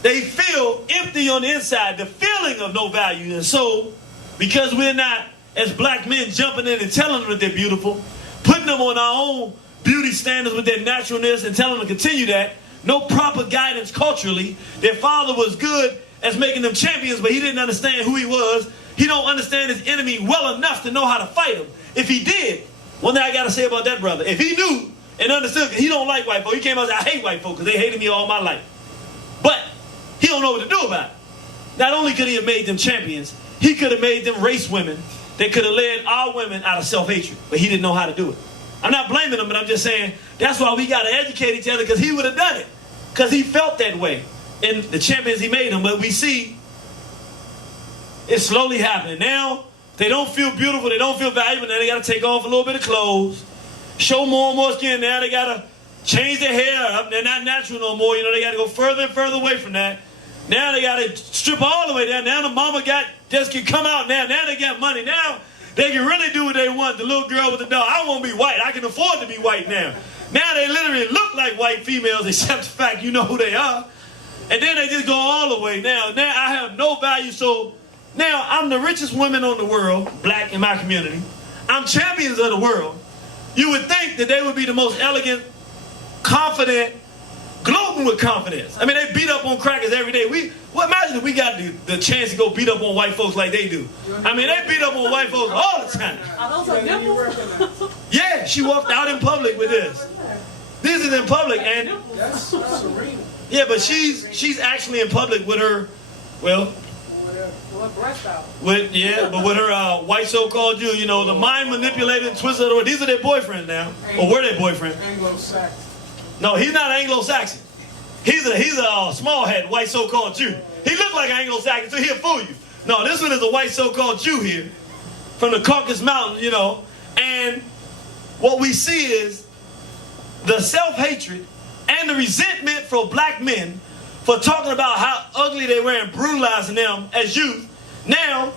They feel empty on the inside, the feeling of no value. And so, because we're not, as black men, jumping in and telling them that they're beautiful, putting them on our own beauty standards with their naturalness and telling them to continue that, no proper guidance culturally. Their father was good as making them champions, but he didn't understand who he was. He don't understand his enemy well enough to know how to fight him. If he did, one thing I got to say about that brother, if he knew and understood, he don't like white folks. He came out and said, I hate white folks because they hated me all my life. But he don't know what to do about it. Not only could he have made them champions, he could have made them race women that could have led our women out of self-hatred, but he didn't know how to do it. I'm not blaming him, but I'm just saying that's why we got to educate each other, because he would have done it, because he felt that way in the champions he made them. But we see it's slowly happening. Now they don't feel beautiful, they don't feel valuable, now they got to take off a little bit of clothes, show more and more skin. Now they got to change their hair up. They're not natural no more. You know, they got to go further and further away from that. Now they got to strip all the way down. Now the mama just can come out now. Now they got money. Now They can really do what they want. The little girl with the dog. I won't be white. I can afford to be white now. Now they literally look like white females, except the fact you know who they are. And then they just go all the way. Now I have no value. So now I'm the richest woman on the world, black in my community. I'm champions of the world. You would think that they would be the most elegant, confident, gloating with confidence. I mean, they beat up on crackers every day. Imagine if we got the chance to go beat up on white folks like they do. I mean, they beat up on white folks all the time. Yeah, she walked out in public with this. This is in public, and yeah, but she's actually in public with her, well, with her white so-called Jew. You know, the mind manipulated, twisted. These are their boyfriends now, or were their boyfriends? Anglo-Saxon. No, he's not Anglo-Saxon. He's a small-head white so-called Jew. He looked like an Anglo-Saxon, so he'll fool you. No, this one is a white so-called Jew here from the Caucasus Mountain, you know. And what we see is the self-hatred and the resentment for black men for talking about how ugly they were and brutalizing them as youth. Now,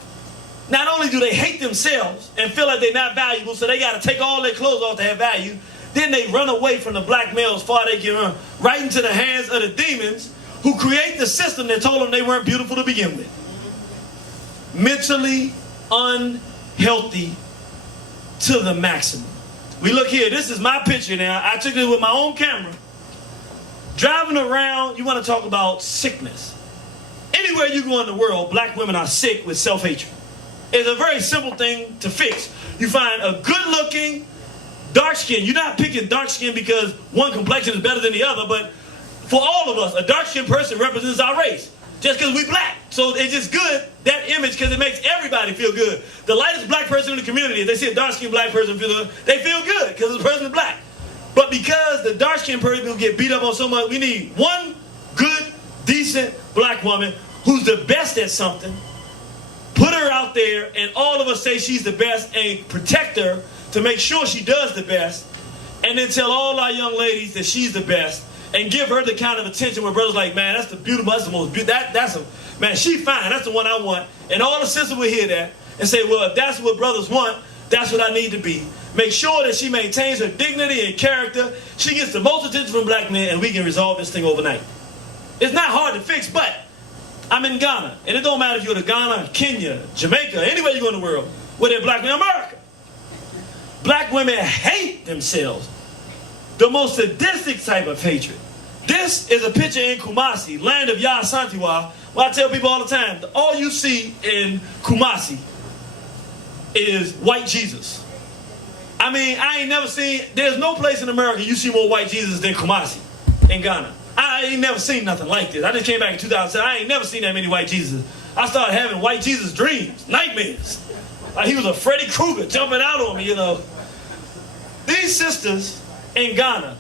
not only do they hate themselves and feel like they're not valuable, so they got to take all their clothes off to have value, then they run away from the black males as far as they can run, right into the hands of the demons who create the system that told them they weren't beautiful to begin with. Mentally unhealthy to the maximum. We look here, this is my picture now. I took this with my own camera. Driving around, you want to talk about sickness. Anywhere you go in the world, black women are sick with self-hatred. It's a very simple thing to fix. You find a good-looking, dark skin. You're not picking dark skin because one complexion is better than the other, but for all of us, a dark-skinned person represents our race. Just because we black. So it's just good, that image, because it makes everybody feel good. The lightest black person in the community, if they see a dark-skinned black person, they feel good because the person is black. But because the dark-skinned person will get beat up on so much, we need one good, decent black woman who's the best at something. Put her out there, and all of us say she's the best, and protect her to make sure she does the best, and then tell all our young ladies that she's the best, and give her the kind of attention where brothers like, man, that's the beautiful, that's the most beautiful, man, she fine, that's the one I want. And all the sisters will hear that and say, well, if that's what brothers want, that's what I need to be. Make sure that she maintains her dignity and character. She gets the most attention from black men, and we can resolve this thing overnight. It's not hard to fix, but I'm in Ghana, and it don't matter if you're to Ghana, Kenya, Jamaica, anywhere you go in the world, where they're black men, America. Black women hate themselves. The most sadistic type of hatred. This is a picture in Kumasi, land of Yah Santiwa, where I tell people all the time, all you see in Kumasi is white Jesus. I mean, I ain't never seen, there's no place in America you see more white Jesus than Kumasi in Ghana. I ain't never seen nothing like this. I just came back in 2007. I ain't never seen that many white Jesus. I started having white Jesus dreams, nightmares. Like he was a Freddy Krueger jumping out on me, you know. These sisters in Ghana,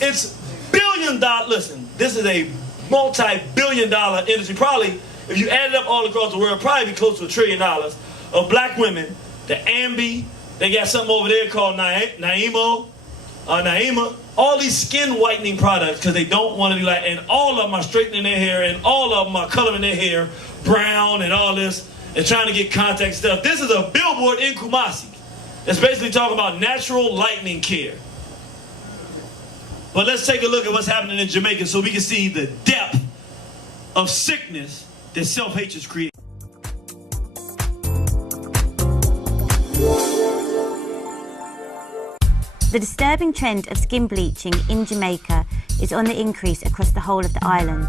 it's billion-dollar, listen, this is a multi-billion-dollar industry. Probably, if you add it up all across the world, probably be close to $1 trillion of black women. The Ambi, they got something over there called Naima, all these skin whitening products because they don't want to be like, and all of them are straightening their hair, and all of them are coloring their hair brown and all this, and trying to get contact stuff. This is a billboard in Kumasi. It's basically talking about natural lightening care. But let's take a look at what's happening in Jamaica so we can see the depth of sickness that self-hatred creates. The disturbing trend of skin bleaching in Jamaica is on the increase across the whole of the island.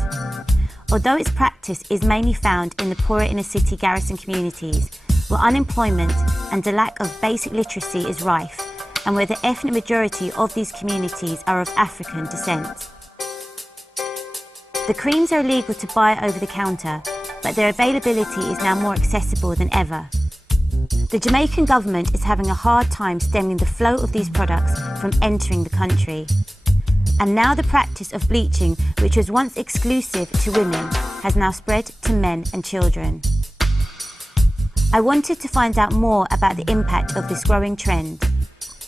Although its practice is mainly found in the poorer inner city garrison communities, where unemployment and the lack of basic literacy is rife, and where the ethnic majority of these communities are of African descent. The creams are illegal to buy over the counter, but their availability is now more accessible than ever. The Jamaican government is having a hard time stemming the flow of these products from entering the country. And now the practice of bleaching, which was once exclusive to women, has now spread to men and children. I wanted to find out more about the impact of this growing trend.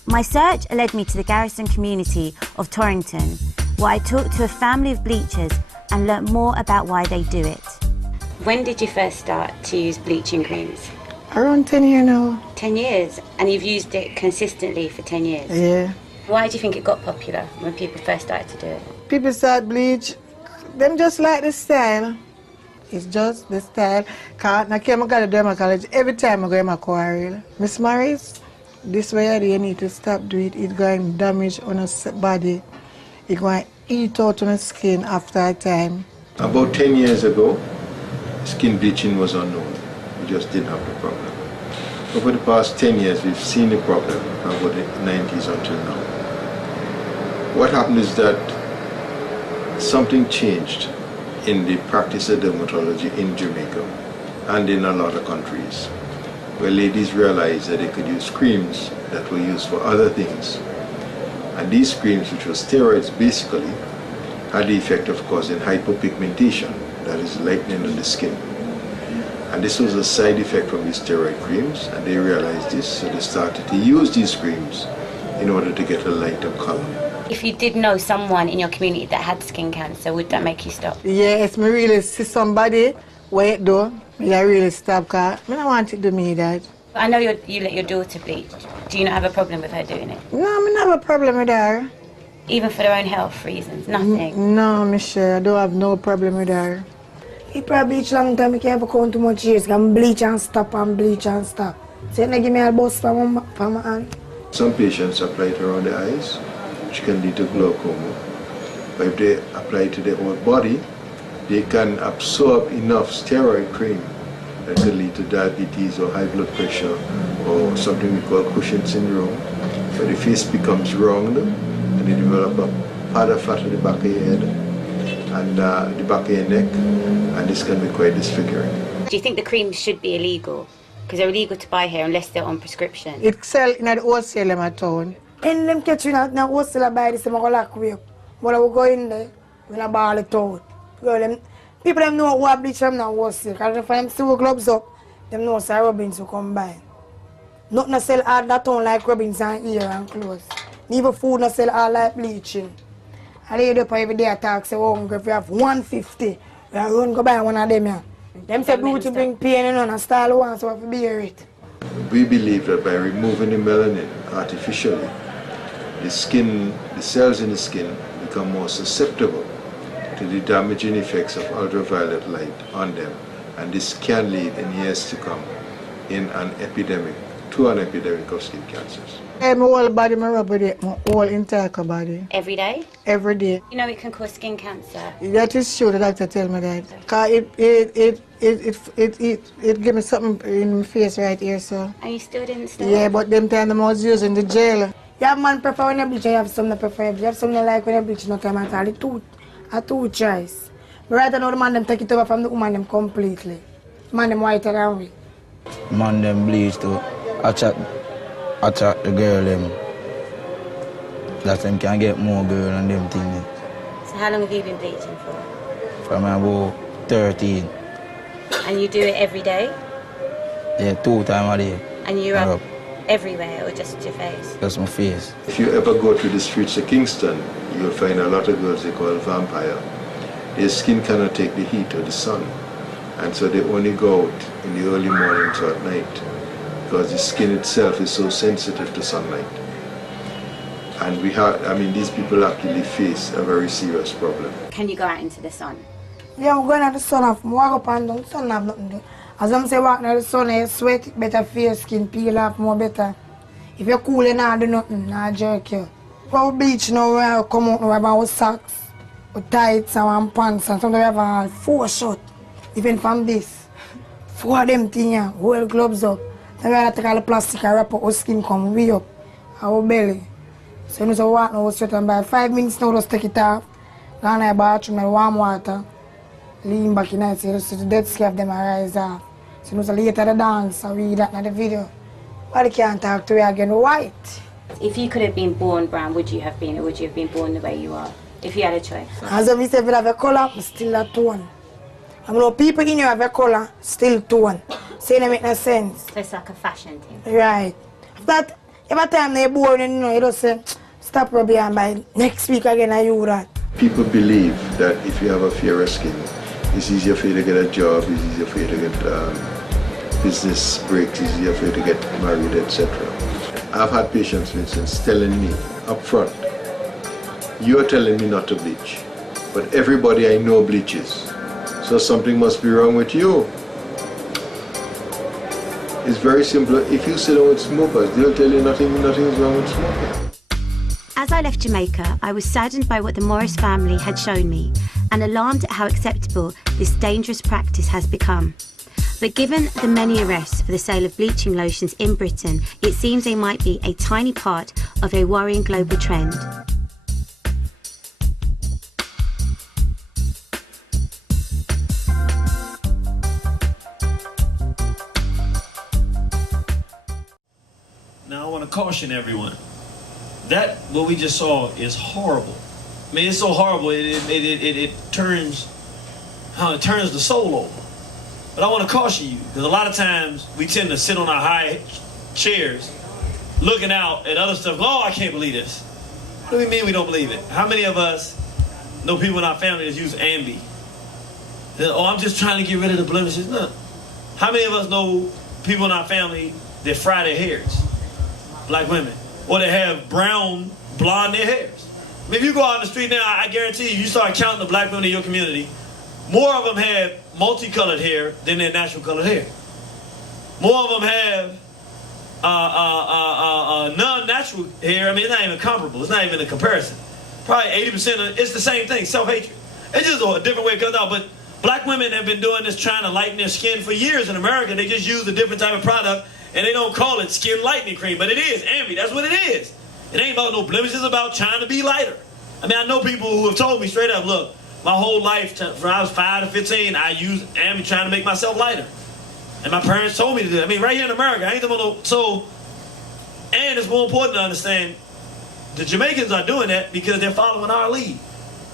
My search led me to the garrison community of Torrington, where I talked to a family of bleachers and learnt more about why they do it. When did you first start to use bleaching creams? Around 10 years now. 10 10 years, and you've used it consistently for 10 years. Yeah. Why do you think it got popular when people first started to do it? People start bleach, them just like the style. It's just the style. Cause I came to dermatology every time I go in my quarrel. Miss Morris, this way you need to stop doing it. It's going to damage on a body. It's going to eat out on the skin after a time. About 10 years ago, skin bleaching was unknown. We just didn't have the problem. Over the past 10 years, we've seen the problem from about the 90s until now. What happened is that something changed in the practice of dermatology in Jamaica and in a lot of countries, where ladies realized that they could use creams that were used for other things. And these creams, which were steroids basically, had the effect of causing hypopigmentation, that is lightening of the skin. And this was a side effect from these steroid creams, and they realized this, so they started to use these creams in order to get a lighter color. If you did know someone in your community that had skin cancer, would that make you stop? Yes, me really see somebody where it do, I really stop, because I don't want it to do me that. I know you let your daughter bleach. Do you not have a problem with her doing it? No, I don't have a problem with her. Even for their own health reasons? Nothing? No, Michelle, I don't have no problem with her. If I bleach long time, I can't have count too much years. I can bleach and stop and bleach and stop. So they give me a bust from my hand. Some patients apply it around the eyes, which can lead to glaucoma. But if they apply it to their whole body, they can absorb enough steroid cream that could lead to diabetes or high blood pressure or something we call Cushing syndrome, where the face becomes round and they develop a pad of fat at the back of your head and the back of your neck, and this can be quite disfiguring. Do you think the creams should be illegal? Because they're illegal to buy here unless they're on prescription. It sell in the wholesale in my town. And them catch you now wholesale buy this, I'm going to lock you up. But I will go in there, when I ball it out. People them know what bleach them now wholesale. Because if them still gloves up, them know say rubbings will come by. Nothing sell hard that town like rubbings and ear and clothes. Even food not sell hard like bleaching. I lay it up every day I talk, say, oh, if you have 150, we are run go buy one of them here. Them say beauty bring pain and a style one, so I have to bear it. We believe that by removing the melanin artificially, the skin, the cells in the skin become more susceptible to the damaging effects of ultraviolet light on them, and this can lead in years to come in an epidemic of skin cancers. My whole body, my rub with it, my whole entire body. Every day? Every day. You know it can cause skin cancer? That is true, the doctor tell me that. Because it gave me something in my face right here, so. And you still didn't stop? Yeah, but them time I was using the gel. You have man prefer when you bleach, you have some that prefer. You have some that like when you bleach, no time at all. It's two choice. But right now the man them take it over from the woman them completely. Man them whiter than we. Man them bleach too. Attract the girl them. That them can get more girl and them things. So how long have you been bleaching for? From about 13. And you do it every day? Yeah, 2 times a day. And you rub everywhere or just your face? Just my face. If you ever go through the streets of Kingston, you'll find a lot of girls they call vampire. Their skin cannot take the heat of the sun, and so they only go out in the early mornings or at night, because the skin itself is so sensitive to sunlight. And these people actually face a very serious problem. Can you go out into the sun? Yeah, I'm going out the sun off. I walk up and down, the sun have nothing to do. As I'm saying, walk out the sun, you sweat, better for your skin, peel off more better. If you're cool, you not do nothing, not jerk you. Well, bleach now, we come out now, we have our socks, with tights and our pants, and sometimes we have our 4 shorts. Even from this, 4 of them things, yeah, hold gloves up. Then we have to take all the plastic and wrap up our skin, come way up, our belly. So you know, walk now, straight and by 5 minutes now, just take it off. Go in the bathroom with warm water. Lean back in there, so the dead skin of them rise off. So you know, later the dance, I read that in the video. But I can't talk to you again, white. If you could have been born brown, would you have been, or would you have been born the way you are? If you had a choice? As I say, if you have a colour, I'm still a tone. I mean, people in you have a colour, still tone. So it make no sense. So it's like a fashion thing? Right. But every time they're born, you know, you just say, stop rubbing and by next week again I do that. People believe that if you have a fairer skin, it's easier for you to get a job, it's easier for you to get business breaks, it's easier for you to get married, etc. I've had patients, for instance, telling me up front, you're telling me not to bleach, but everybody I know bleaches, so something must be wrong with you. It's very simple. If you sit down with smokers, they'll tell you nothing is wrong with smoking. As I left Jamaica, I was saddened by what the Morris family had shown me and alarmed at how acceptable this dangerous practice has become. But given the many arrests for the sale of bleaching lotions in Britain, it seems they might be a tiny part of a worrying global trend. Now I want to caution everyone. That, what we just saw, is horrible. I mean, it's so horrible, it turns the soul over. But I want to caution you, because a lot of times we tend to sit on our high chairs looking out at other stuff. Oh, I can't believe this. What do we mean we don't believe it? How many of us know people in our family that use Ambi? Oh, I'm just trying to get rid of the blemishes. No. How many of us know people in our family that fry their hairs? Black women. Or they have brown, blonde their hairs. I mean, if you go out in the street now, I guarantee you start counting the black women in your community, more of them have multicolored hair than their natural colored hair. More of them have non-natural hair. I mean, it's not even comparable. It's not even a comparison. Probably 80% of it's the same thing, self-hatred. It's just a different way it comes out. But black women have been doing this, trying to lighten their skin for years in America. They just use a different type of product, and they don't call it skin lightening cream, but it is Ambi. That's what it is. It ain't about no blemishes. It's about trying to be lighter. I mean, I know people who have told me straight up, look, my whole life, from I was 5 to 15, I used Ambi trying to make myself lighter. And my parents told me to do it. I mean, right here in America, I ain't them no. So, and it's more important to understand, the Jamaicans are doing that because they're following our lead.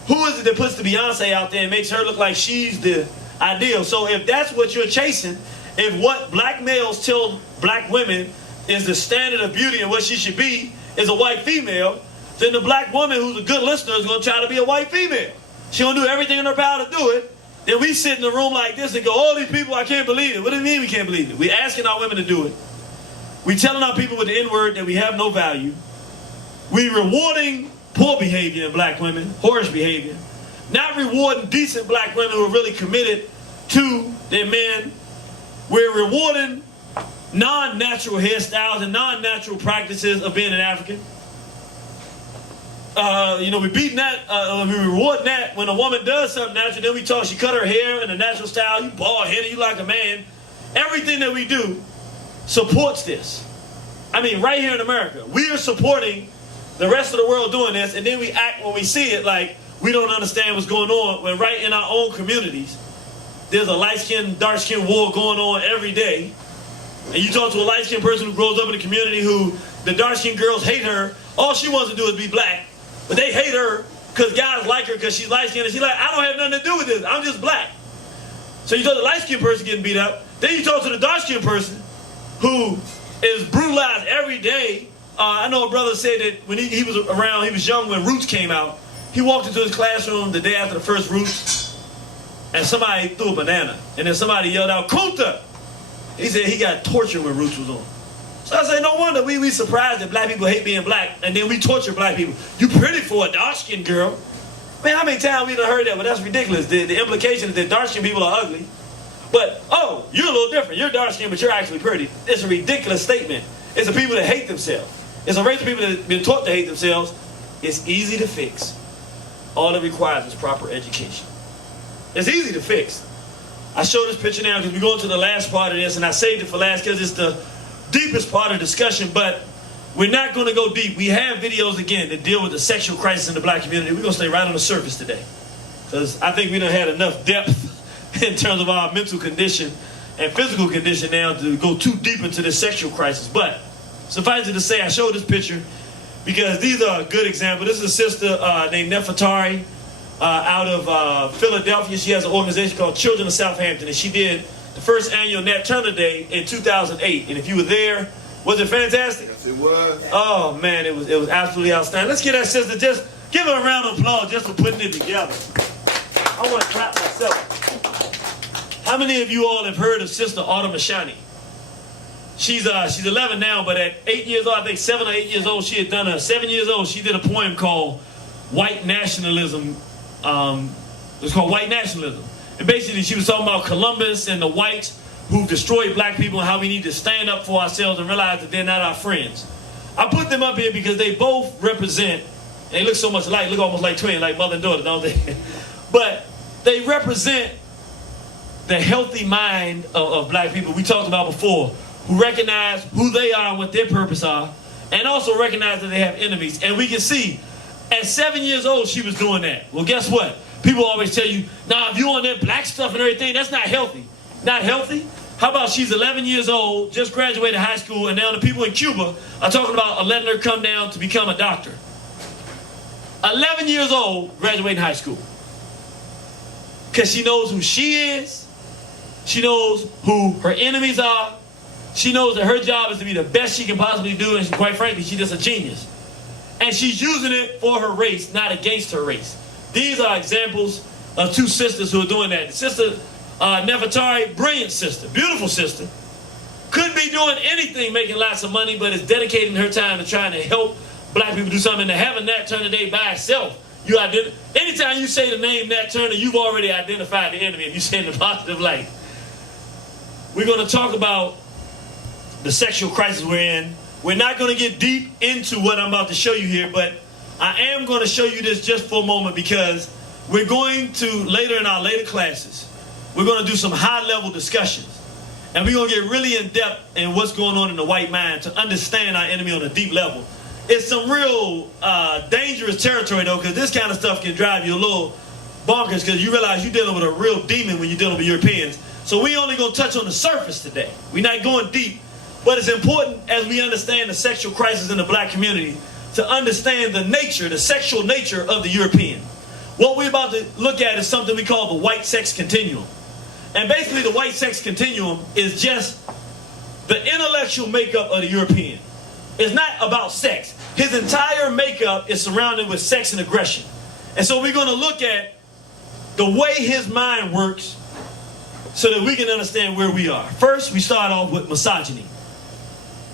Who is it that puts the Beyonce out there and makes her look like she's the ideal? So if that's what you're chasing, if what black males tell black women is the standard of beauty and what she should be is a white female, then the black woman who's a good listener is going to try to be a white female. She's going to do everything in her power to do it. Then we sit in a room like this and go, all these people, I can't believe it. What do you mean we can't believe it? We're asking our women to do it. We're telling our people with the N-word that we have no value. We're rewarding poor behavior in black women, whorish behavior. Not rewarding decent black women who are really committed to their men. We're rewarding non-natural hairstyles and non-natural practices of being an African. We beating that, we reward that. When a woman does something natural, then we talk, she cut her hair in a natural style, you bald-headed, you like a man. Everything that we do supports this. I mean, right here in America, we are supporting the rest of the world doing this, and then we act when we see it like we don't understand what's going on, when right in our own communities, there's a light-skin, dark-skin war going on every day. And you talk to a light-skinned person who grows up in a community who the dark-skinned girls hate her. All she wants to do is be black. But they hate her because guys like her because she's light-skinned. And she's like, I don't have nothing to do with this. I'm just black. So you talk to the light-skinned person getting beat up. Then you talk to the dark-skinned person who is brutalized every day. I know a brother said that when he was around, he was young when Roots came out. He walked into his classroom the day after the first Roots, and somebody threw a banana. And then somebody yelled out, Kunta! He said he got tortured when Roots was on. So I say, no wonder we surprised that black people hate being black, and then we torture black people. You pretty for a dark-skinned girl. Man, how many times we done heard that? But that's ridiculous. The implication is that dark-skinned people are ugly. But, oh, you're a little different. You're dark-skinned, but you're actually pretty. It's a ridiculous statement. It's the people that hate themselves. It's a race of people that have been taught to hate themselves. It's easy to fix. All it requires is proper education. It's easy to fix. I show this picture now because we're going to the last part of this, and I saved it for last because it's the deepest part of the discussion, but we're not going to go deep. We have videos, again, that deal with the sexual crisis in the black community. We're going to stay right on the surface today because I think we done had enough depth in terms of our mental condition and physical condition now to go too deep into this sexual crisis. But suffice it to say, I showed this picture because these are a good example. This is a sister named Nefertari out of Philadelphia. She has an organization called Children of Southampton, and she did the first annual Nat Turner Day in 2008. And if you were there, was it fantastic? Yes, it was. Oh man, it was absolutely outstanding. Let's give that sister, just give her a round of applause just for putting it together. I want to clap myself. How many of you all have heard of Sister Autumn Ashani? She's 11 now, but at 8 years old, I think 7 or 8 years old, she had done 7 years old, she did a poem called White Nationalism. It was called White Nationalism. And basically she was talking about Columbus and the whites who destroyed black people and how we need to stand up for ourselves and realize that they're not our friends. I put them up here because they both represent, they look so much alike, look almost like twins, like mother and daughter, don't they? But they represent the healthy mind of black people we talked about before, who recognize who they are and what their purpose are, and also recognize that they have enemies. And we can see, at 7 years old, she was doing that. Well, guess what? People always tell you, nah, if you on that black stuff and everything, that's not healthy. Not healthy? How about she's 11 years old, just graduated high school, and now the people in Cuba are talking about letting her come down to become a doctor. 11 years old, graduating high school. Because she knows who she is. She knows who her enemies are. She knows that her job is to be the best she can possibly do, and quite frankly, she's just a genius. And she's using it for her race, not against her race. These are examples of two sisters who are doing that. The sister, Nefertari, brilliant sister, beautiful sister. Could be doing anything, making lots of money, but is dedicating her time to trying to help black people do something. And to having Nat Turner Day by itself, anytime you say the name Nat Turner, you've already identified the enemy if you say it in a positive light. We're going to talk about the sexual crisis we're in. We're not going to get deep into what I'm about to show you here, but I am going to show you this just for a moment because we're going to, later in our later classes, we're going to do some high-level discussions. And we're going to get really in-depth in what's going on in the white mind to understand our enemy on a deep level. It's some real dangerous territory, though, because this kind of stuff can drive you a little bonkers because you realize you're dealing with a real demon when you're dealing with Europeans. So we only going to touch on the surface today. We're not going deep. But it's important as we understand the sexual crisis in the black community to understand the nature, the sexual nature of the European. What we're about to look at is something we call the white sex continuum. And basically the white sex continuum is just the intellectual makeup of the European. It's not about sex. His entire makeup is surrounded with sex and aggression. And so we're going to look at the way his mind works so that we can understand where we are. First, we start off with misogyny.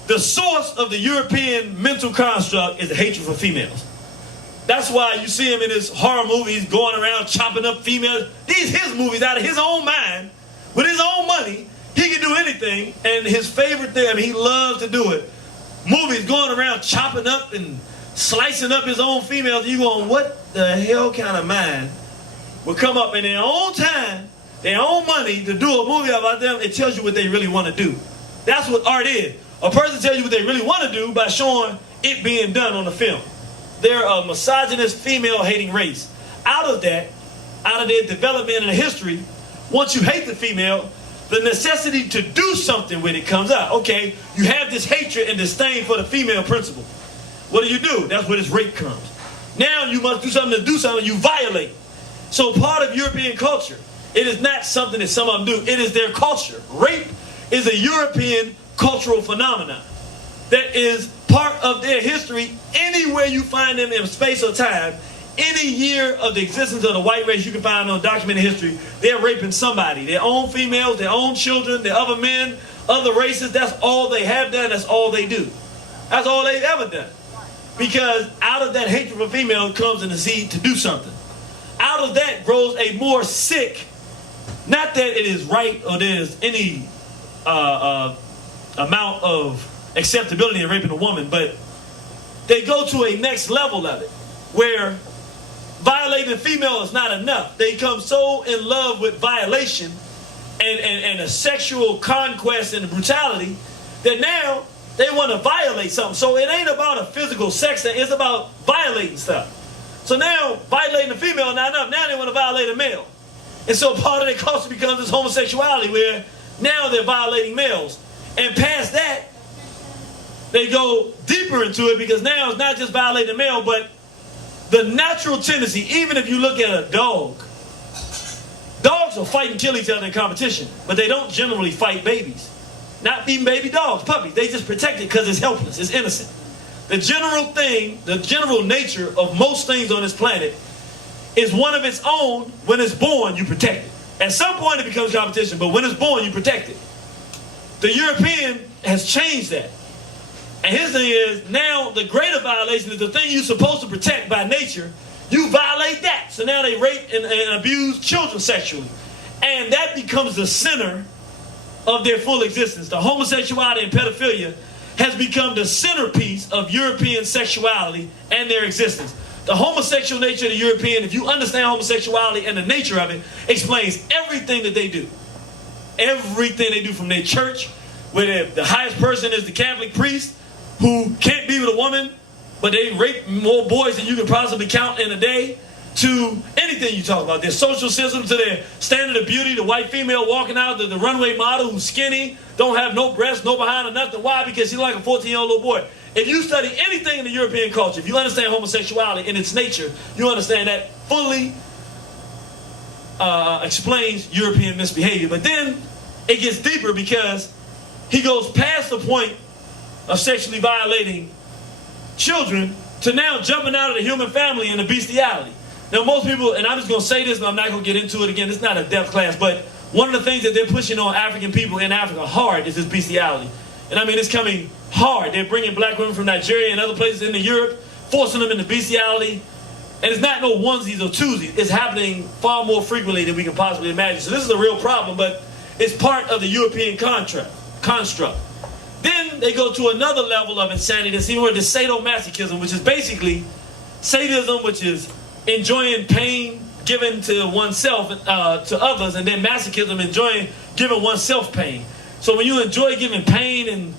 The source of the European mental construct is the hatred for females. That's why you see him in his horror movies going around chopping up females. These his movies out of his own mind, with his own money. He can do anything, and his favorite thing, I mean, he loves to do it. Movies going around chopping up and slicing up his own females. You going, what the hell kind of mind would come up in their own time, their own money to do a movie about them? It tells you what they really want to do. That's what art is. A person tells you what they really want to do by showing it being done on the film. They're a misogynist, female-hating race. Out of their development and history, once you hate the female, the necessity to do something with it comes out. Okay, you have this hatred and disdain for the female principle. What do? That's where this rape comes. Now you must do something to do something, you violate. So part of European culture, it is not something that some of them do. It is their culture. Rape is a European cultural phenomenon that is part of their history. Anywhere you find them in space or time, any year of the existence of the white race you can find on documented history, they're raping somebody. Their own females, their own children, their other men, other races. That's all they have done. That's all they do. That's all they've ever done. Because out of that hatred for female comes in the seed to do something. Out of that grows a more sick, not that it is right or there's any amount of acceptability in raping a woman, but they go to a next level of it where violating a female is not enough. They become so in love with violation and a sexual conquest and brutality that now they want to violate something. So it ain't about a physical sex thing, it's about violating stuff. So now violating a female not enough, now they want to violate a male. And so part of their culture becomes this homosexuality where now they're violating males. And past that, they go deeper into it because now it's not just violating a male, but the natural tendency, even if you look at a dog, dogs will fight and kill each other in competition, but they don't generally fight babies. Not even baby dogs, puppies. They just protect it because it's helpless, it's innocent. The general thing, the general nature of most things on this planet is one of its own. When it's born, you protect it. At some point it becomes competition, but when it's born, you protect it. The European has changed that. And his thing is, now the greater violation is the thing you're supposed to protect by nature. You violate that. So now they rape and abuse children sexually. And that becomes the center of their full existence. The homosexuality and pedophilia has become the centerpiece of European sexuality and their existence. The homosexual nature of the European, if you understand homosexuality and the nature of it, explains everything that they do. Everything they do, from their church, where the highest person is the Catholic priest, who can't be with a woman, but they rape more boys than you can possibly count in a day, to anything you talk about. Their social system, to their standard of beauty, the white female walking out, the runway model who's skinny, don't have no breasts, no behind or nothing. Why? Because she's like a 14-year-old little boy. If you study anything in the European culture, if you understand homosexuality in its nature, you understand that fully explains European misbehavior. But then it gets deeper, because he goes past the point of sexually violating children to now jumping out of the human family into bestiality. Now most people, and I'm just going to say this, but I'm not going to get into it again, it's not a depth class, but one of the things that they're pushing on African people in Africa hard is this bestiality. And I mean, it's coming hard. They're bringing black women from Nigeria and other places into Europe, forcing them into bestiality. And it's not no onesies or twosies. It's happening far more frequently than we can possibly imagine. So this is a real problem, but it's part of the European construct. Then they go to another level of insanity that's even the sadomasochism, which is basically sadism, which is enjoying pain given to oneself, to others, and then masochism, enjoying giving oneself pain. So when you enjoy giving pain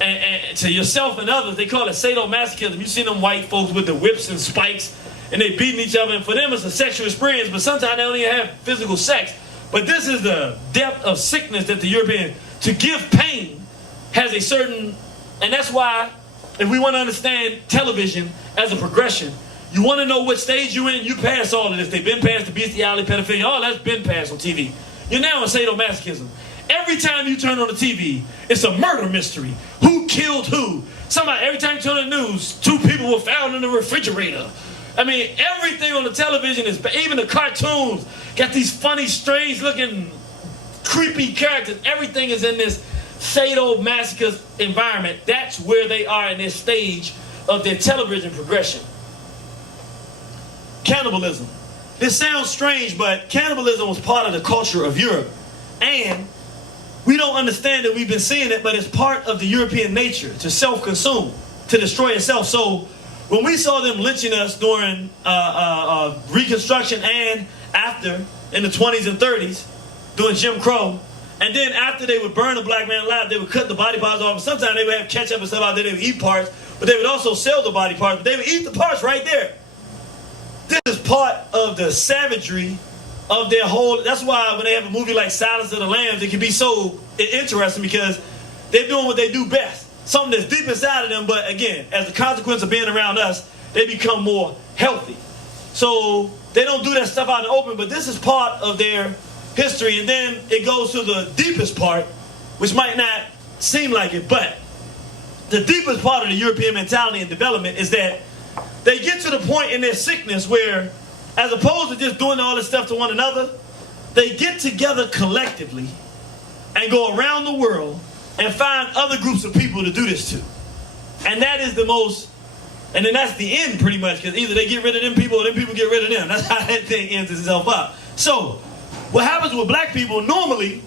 and to yourself and others, they call it sadomasochism. You see them white folks with the whips and spikes, and they beating each other, and for them it's a sexual experience, but sometimes they don't even have physical sex. But this is the depth of sickness that the European, to give pain, has a certain, and that's why, if we want to understand television as a progression, you want to know what stage you're in, you pass all of this. They've been past the bestiality, pedophilia, all that's been passed on TV. You're now in sadomasochism. Every time you turn on the TV, it's a murder mystery. Who killed who? Somebody, every time you turn on the news, 2 people were found in the refrigerator. I mean, everything on the television is, even the cartoons, got these funny, strange looking, creepy characters. Everything is in this sadomasochist environment. That's where they are in this stage of their television progression. Cannibalism. This sounds strange, but cannibalism was part of the culture of Europe. And we don't understand that we've been seeing it, but it's part of the European nature to self-consume, to destroy itself. So when we saw them lynching us during Reconstruction and after, in the 20s and 30s, doing Jim Crow, and then after they would burn a black man alive, they would cut the body parts off. And sometimes they would have ketchup and stuff out there. They would eat parts, but they would also sell the body parts. But they would eat the parts right there. This is part of the savagery of their whole. That's why when they have a movie like Silence of the Lambs, it can be so interesting, because they're doing what they do best. Something that's deep inside of them, but again, as a consequence of being around us, they become more healthy. So they don't do that stuff out in the open, but this is part of their history. And then it goes to the deepest part, which might not seem like it, but the deepest part of the European mentality and development is that they get to the point in their sickness where, as opposed to just doing all this stuff to one another, they get together collectively and go around the world and find other groups of people to do this to. And that is the most, and then that's the end pretty much, because either they get rid of them people or them people get rid of them. That's how that thing ends itself up. So what happens with black people, normally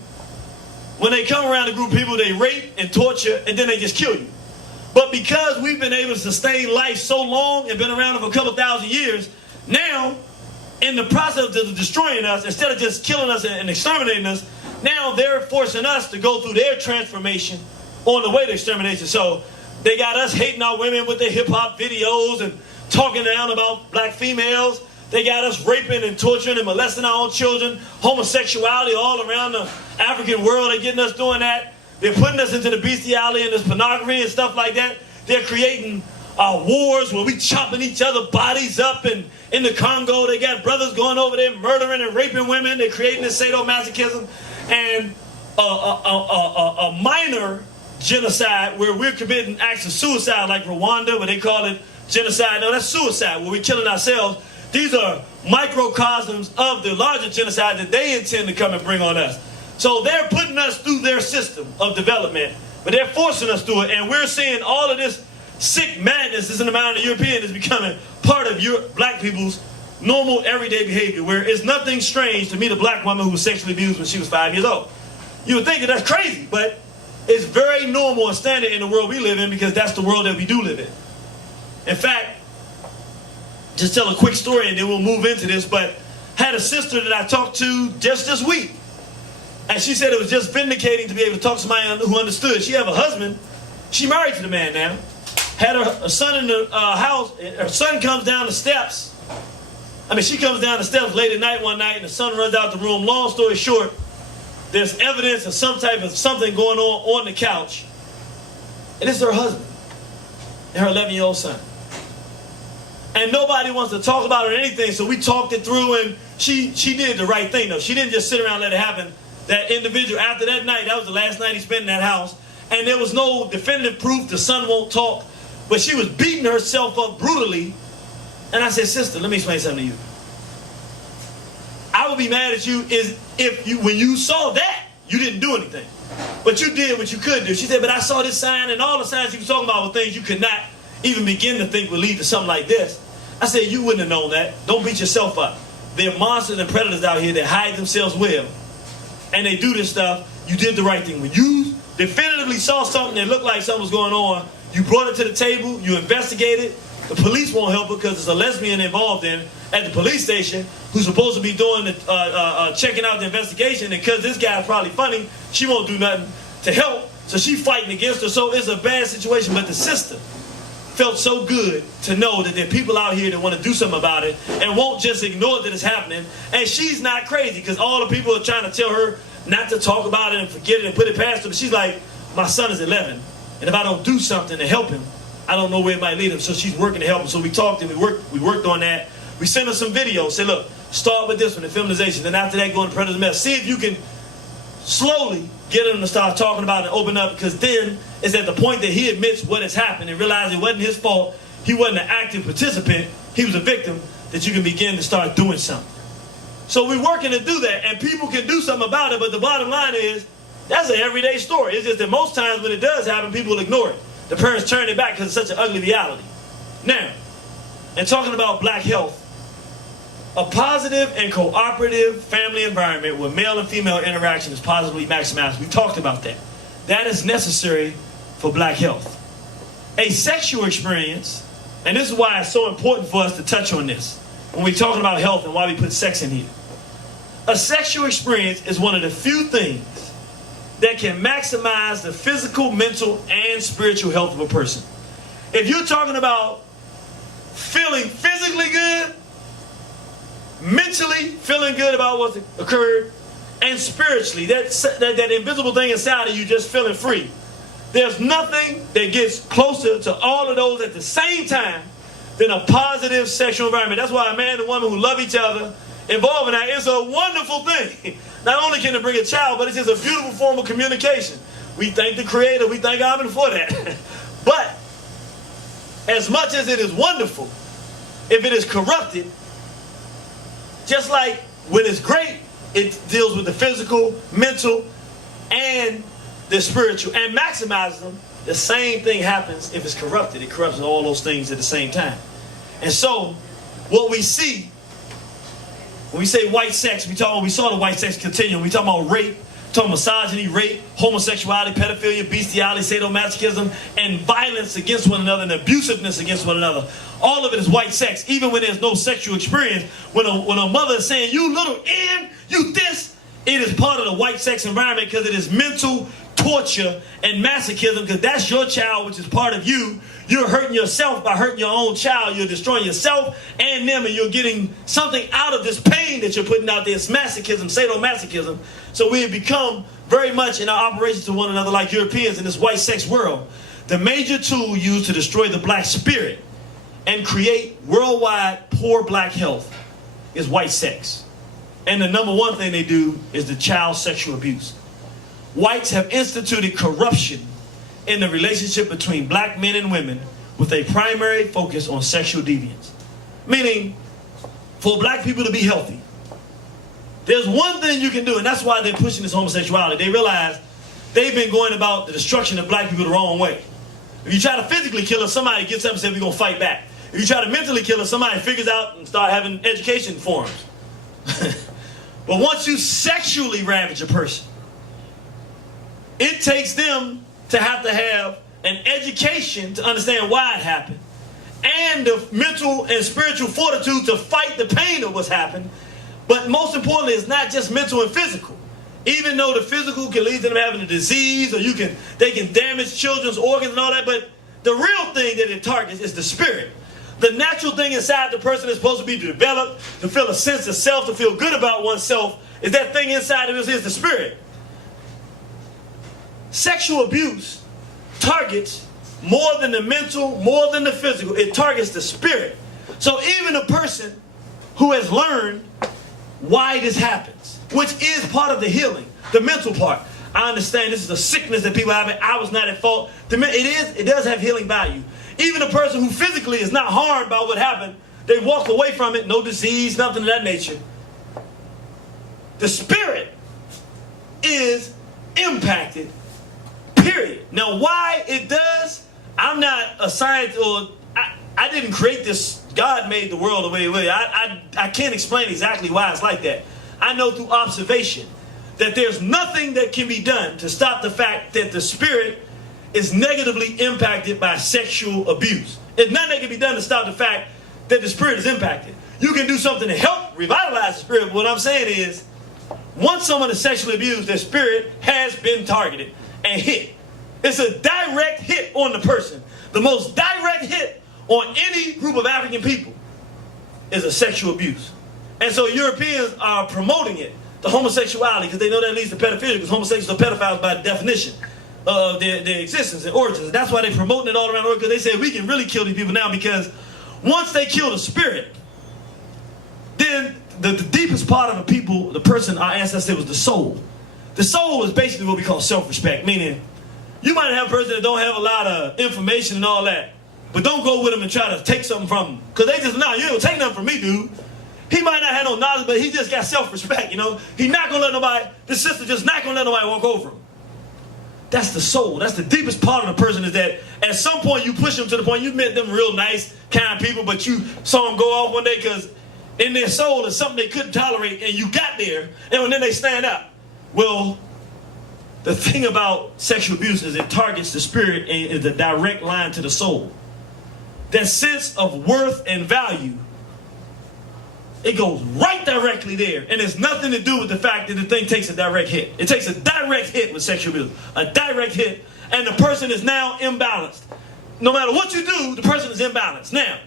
when they come around a group of people, they rape and torture and then they just kill you. But because we've been able to sustain life so long and been around for a couple thousand years, now in the process of destroying us, instead of just killing us and exterminating us, now they're forcing us to go through their transformation on the way to extermination. So they got us hating our women with their hip-hop videos and talking down about black females. They got us raping and torturing and molesting our own children. Homosexuality all around the African world. They're getting us doing that. They're putting us into the bestiality and this pornography and stuff like that. They're creating wars where we chopping each other's bodies up. And in the Congo, they got brothers going over there murdering and raping women. They're creating this sadomasochism. And a minor genocide where we're committing acts of suicide, like Rwanda, where they call it genocide. No, that's suicide, where we're killing ourselves. These are microcosms of the larger genocide that they intend to come and bring on us. So they're putting us through their system of development, but they're forcing us through it, and we're seeing all of this sick madness that's in the mind of the European is becoming part of black people's normal everyday behavior, where it's nothing strange to meet a black woman who was sexually abused when she was 5 years old. You would think that that's crazy, but it's very normal and standard in the world we live in, because that's the world that we do live in. In fact, just tell a quick story and then we'll move into this, but had a sister that I talked to just this week, and she said it was just vindicating to be able to talk to somebody who understood. She have a husband, she married to the man now, had a son in the house. Her son comes down the steps. She comes down the steps late at night one night, and the son runs out the room. Long story short, there's evidence of some type of something going on the couch, and it's her husband and her 11-year-old son. And nobody wants to talk about it or anything, so we talked it through, and she did the right thing, though. She didn't just sit around and let it happen. That individual, after that night, that was the last night he spent in that house, and there was no definitive proof. The son won't talk, but she was beating herself up brutally. And I said, sister, let me explain something to you. I would be mad at you if when you saw that, you didn't do anything. But you did what you could do. She said, but I saw this sign, and all the signs you were talking about were things you could not even begin to think would lead to something like this. I said, you wouldn't have known that. Don't beat yourself up. There are monsters and predators out here that hide themselves well, and they do this stuff. You did the right thing. When you definitively saw something that looked like something was going on, you brought it to the table, you investigated. The police won't help her because there's a lesbian involved in at the police station who's supposed to be doing the checking out the investigation, and because this guy's probably funny, she won't do nothing to help, so she's fighting against her. So it's a bad situation, but the sister felt so good to know that there are people out here that want to do something about it and won't just ignore that it's happening. And she's not crazy, because all the people are trying to tell her not to talk about it and forget it and put it past her. But she's like, my son is 11, and if I don't do something to help him, I don't know where it might lead him. So she's working to help him. So we talked and we worked on that. We sent her some videos. Say, look, start with this one, the feminization. Then after that, go into predator mess. See if you can slowly get him to start talking about it and open up, because then it's at the point that he admits what has happened and realizes it wasn't his fault. He wasn't an active participant. He was a victim, that you can begin to start doing something. So we're working to do that, and people can do something about it, but the bottom line is, that's an everyday story. It's just that most times when it does happen, people will ignore it. The parents turn it back because it's such an ugly reality. Now, in talking about black health, a positive and cooperative family environment where male and female interaction is positively maximized. We talked about that. That is necessary for black health. A sexual experience, and this is why it's so important for us to touch on this when we're talking about health and why we put sex in here. A sexual experience is one of the few things that can maximize the physical, mental, and spiritual health of a person. If you're talking about feeling physically good, mentally feeling good about what's occurred, and spiritually, that invisible thing inside of you just feeling free, there's nothing that gets closer to all of those at the same time than a positive sexual environment. That's why a man and a woman who love each other, involved in that, is a wonderful thing. Not only can it bring a child, but it's just a beautiful form of communication. We thank the Creator, we thank Abba for that. But as much as it is wonderful, if it is corrupted, just like when it's great, it deals with the physical, mental, and the spiritual, and maximizes them. The same thing happens if it's corrupted. It corrupts all those things at the same time. And so, what we see, when we say white sex, we saw the white sex continuum. We talk about rape, talking misogyny, rape, homosexuality, pedophilia, bestiality, sadomasochism, and violence against one another, and abusiveness against one another. All of it is white sex, even when there's no sexual experience. When a mother is saying, you little N, you this, it is part of the white sex environment, because it is mental torture and masochism, because that's your child, which is part of you. You're hurting yourself by hurting your own child. You're destroying yourself and them, and you're getting something out of this pain that you're putting out there. It's masochism, sadomasochism. So we have become very much in our operations to one another like Europeans in this white sex world. The major tool used to destroy the black spirit and create worldwide poor black health is white sex. And the number one thing they do is the child sexual abuse. Whites have instituted corruption in the relationship between black men and women with a primary focus on sexual deviance. Meaning, for black people to be healthy, There's one thing you can do, and that's why they're pushing this homosexuality. They realize they've been going about the destruction of black people the wrong way. If you try to physically kill us, somebody gets up and says, we're going to fight back. If you try to mentally kill us, somebody figures out and start having education forums. But once you sexually ravage a person, it takes them to have an education to understand why it happened, and the mental and spiritual fortitude to fight the pain of what's happened. But most importantly, it's not just mental and physical. Even though the physical can lead to them having a disease, or they can damage children's organs and all that, but the real thing that it targets is the spirit. The natural thing inside the person is supposed to be developed, to feel a sense of self, to feel good about oneself, is that thing inside of us is the spirit. Sexual abuse targets more than the mental, more than the physical. It targets the spirit. So even a person who has learned why this happens, which is part of the healing, the mental part. I understand this is a sickness that people have. I was not at fault. It does have healing value. Even a person who physically is not harmed by what happened, they walk away from it, no disease, nothing of that nature. The spirit is impacted, period. Now, why it does, I'm not a scientist, or I didn't create this. God made the world the way it is. I can't explain exactly why it's like that. I know through observation that there's nothing that can be done to stop the fact that the spirit is negatively impacted by sexual abuse. There's nothing that can be done to stop the fact that the spirit is impacted. You can do something to help revitalize the spirit, but what I'm saying is, once someone is sexually abused, their spirit has been targeted and hit. It's a direct hit on the person. The most direct hit on any group of African people is a sexual abuse. And so Europeans are promoting it, the homosexuality, because they know that leads to pedophilia, because homosexuals are pedophiles by definition of their existence and origins. That's why they're promoting it all around the world, because they say we can really kill these people now, because once they kill the spirit, then the deepest part of the people, the person, our ancestor, was the soul. The soul is basically what we call self-respect, meaning you might have a person that don't have a lot of information and all that, but don't go with them and try to take something from them. Because they just, you don't take nothing from me, dude. He might not have no knowledge, but he just got self-respect, you know. He's not going to let nobody, this sister just not going to let nobody walk over him. That's the soul. That's the deepest part of the person, is that at some point you push them to the point, you met them real nice, kind people, but you saw them go off one day because in their soul is something they couldn't tolerate, and you got there, and then they stand up. Well, the thing about sexual abuse is it targets the spirit and is a direct line to the soul. That sense of worth and value, it goes right directly there. And it's nothing to do with the fact that the thing takes a direct hit. It takes a direct hit with sexual abuse. A direct hit. And the person is now imbalanced. No matter what you do, the person is imbalanced. Now,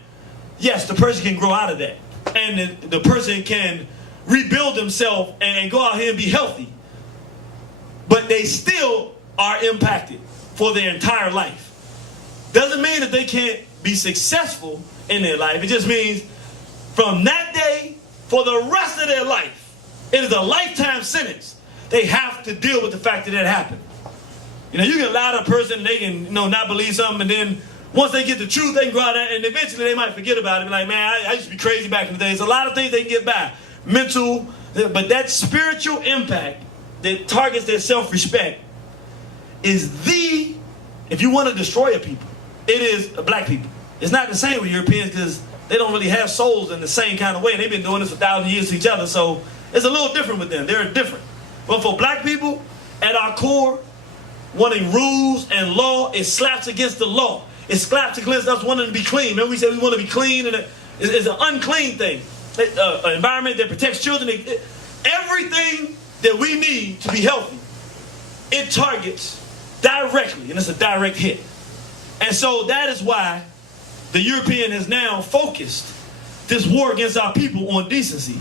yes, the person can grow out of that. And the person can rebuild themselves and go out here and be healthy. But they still are impacted for their entire life. Doesn't mean that they can't be successful in their life. It just means from that day, for the rest of their life, it is a lifetime sentence. They have to deal with the fact that it happened. You know, you can lie to a person, they can, not believe something, and then once they get the truth, they can go out there, and eventually they might forget about it. Be like, man, I used to be crazy back in the day. There's a lot of things they can get by. Mental, but that spiritual impact that targets their self-respect is if you want to destroy a people, it is black people. It's not the same with Europeans, because they don't really have souls in the same kind of way. They've been doing this for 1,000 years to each other, so it's a little different with them. They're different. But for black people, at our core, wanting rules and law, it slaps against the law. It slaps against us wanting to be clean. Remember we said we want to be clean, and it's an unclean thing. An environment that protects children. Everything that we need to be healthy, it targets directly, and it's a direct hit. And so that is why the European has now focused this war against our people on decency.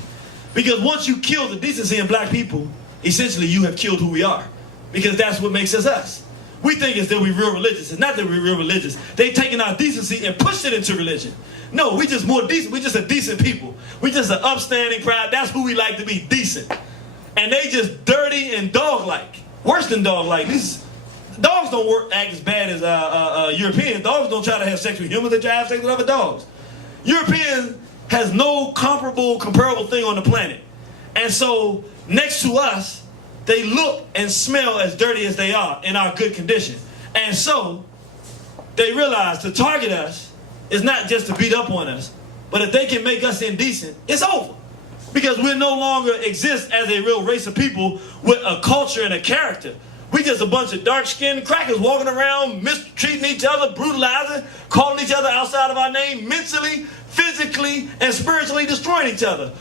Because once you kill the decency in black people, essentially you have killed who we are. Because that's what makes us us. We think it's that we're real religious. It's not that we're real religious. They've taken our decency and pushed it into religion. No, we just more decent. We just a decent people. We just an upstanding, proud. That's who we like to be, decent. And they just dirty and dog-like. Worse than dog-like. Dogs don't act as bad as Europeans. Dogs don't try to have sex with humans. They try to have sex with other dogs. European has no comparable thing on the planet. And so next to us, they look and smell as dirty as they are in our good condition. And so they realize to target us is not just to beat up on us, but if they can make us indecent, it's over. Because we no longer exist as a real race of people with a culture and a character. We just a bunch of dark-skinned crackers walking around, mistreating each other, brutalizing, calling each other outside of our name, mentally, physically, and spiritually destroying each other.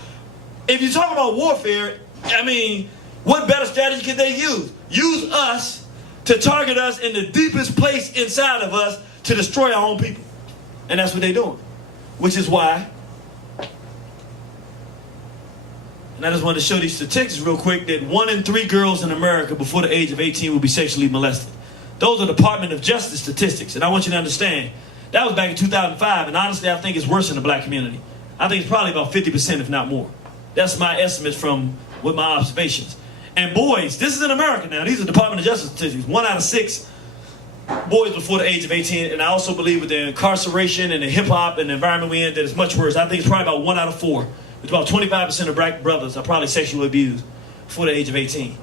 If you talk about warfare, I mean, what better strategy could they use? Use us to target us in the deepest place inside of us to destroy our own people. And that's what they're doing. Which is why, and I just wanted to show these statistics real quick, that 1 in 3 girls in America before the age of 18 will be sexually molested. Those are Department of Justice statistics. And I want you to understand, that was back in 2005, and honestly, I think it's worse in the black community. I think it's probably about 50%, if not more. That's my estimates from with my observations. And boys, this is in America now. These are Department of Justice statistics. 1 out of 6 boys before the age of 18. And I also believe with the incarceration and the hip-hop and the environment we're in, that it's much worse. I think it's probably about 1 out of 4. It's about 25% of black brothers are probably sexually abused before the age of 18.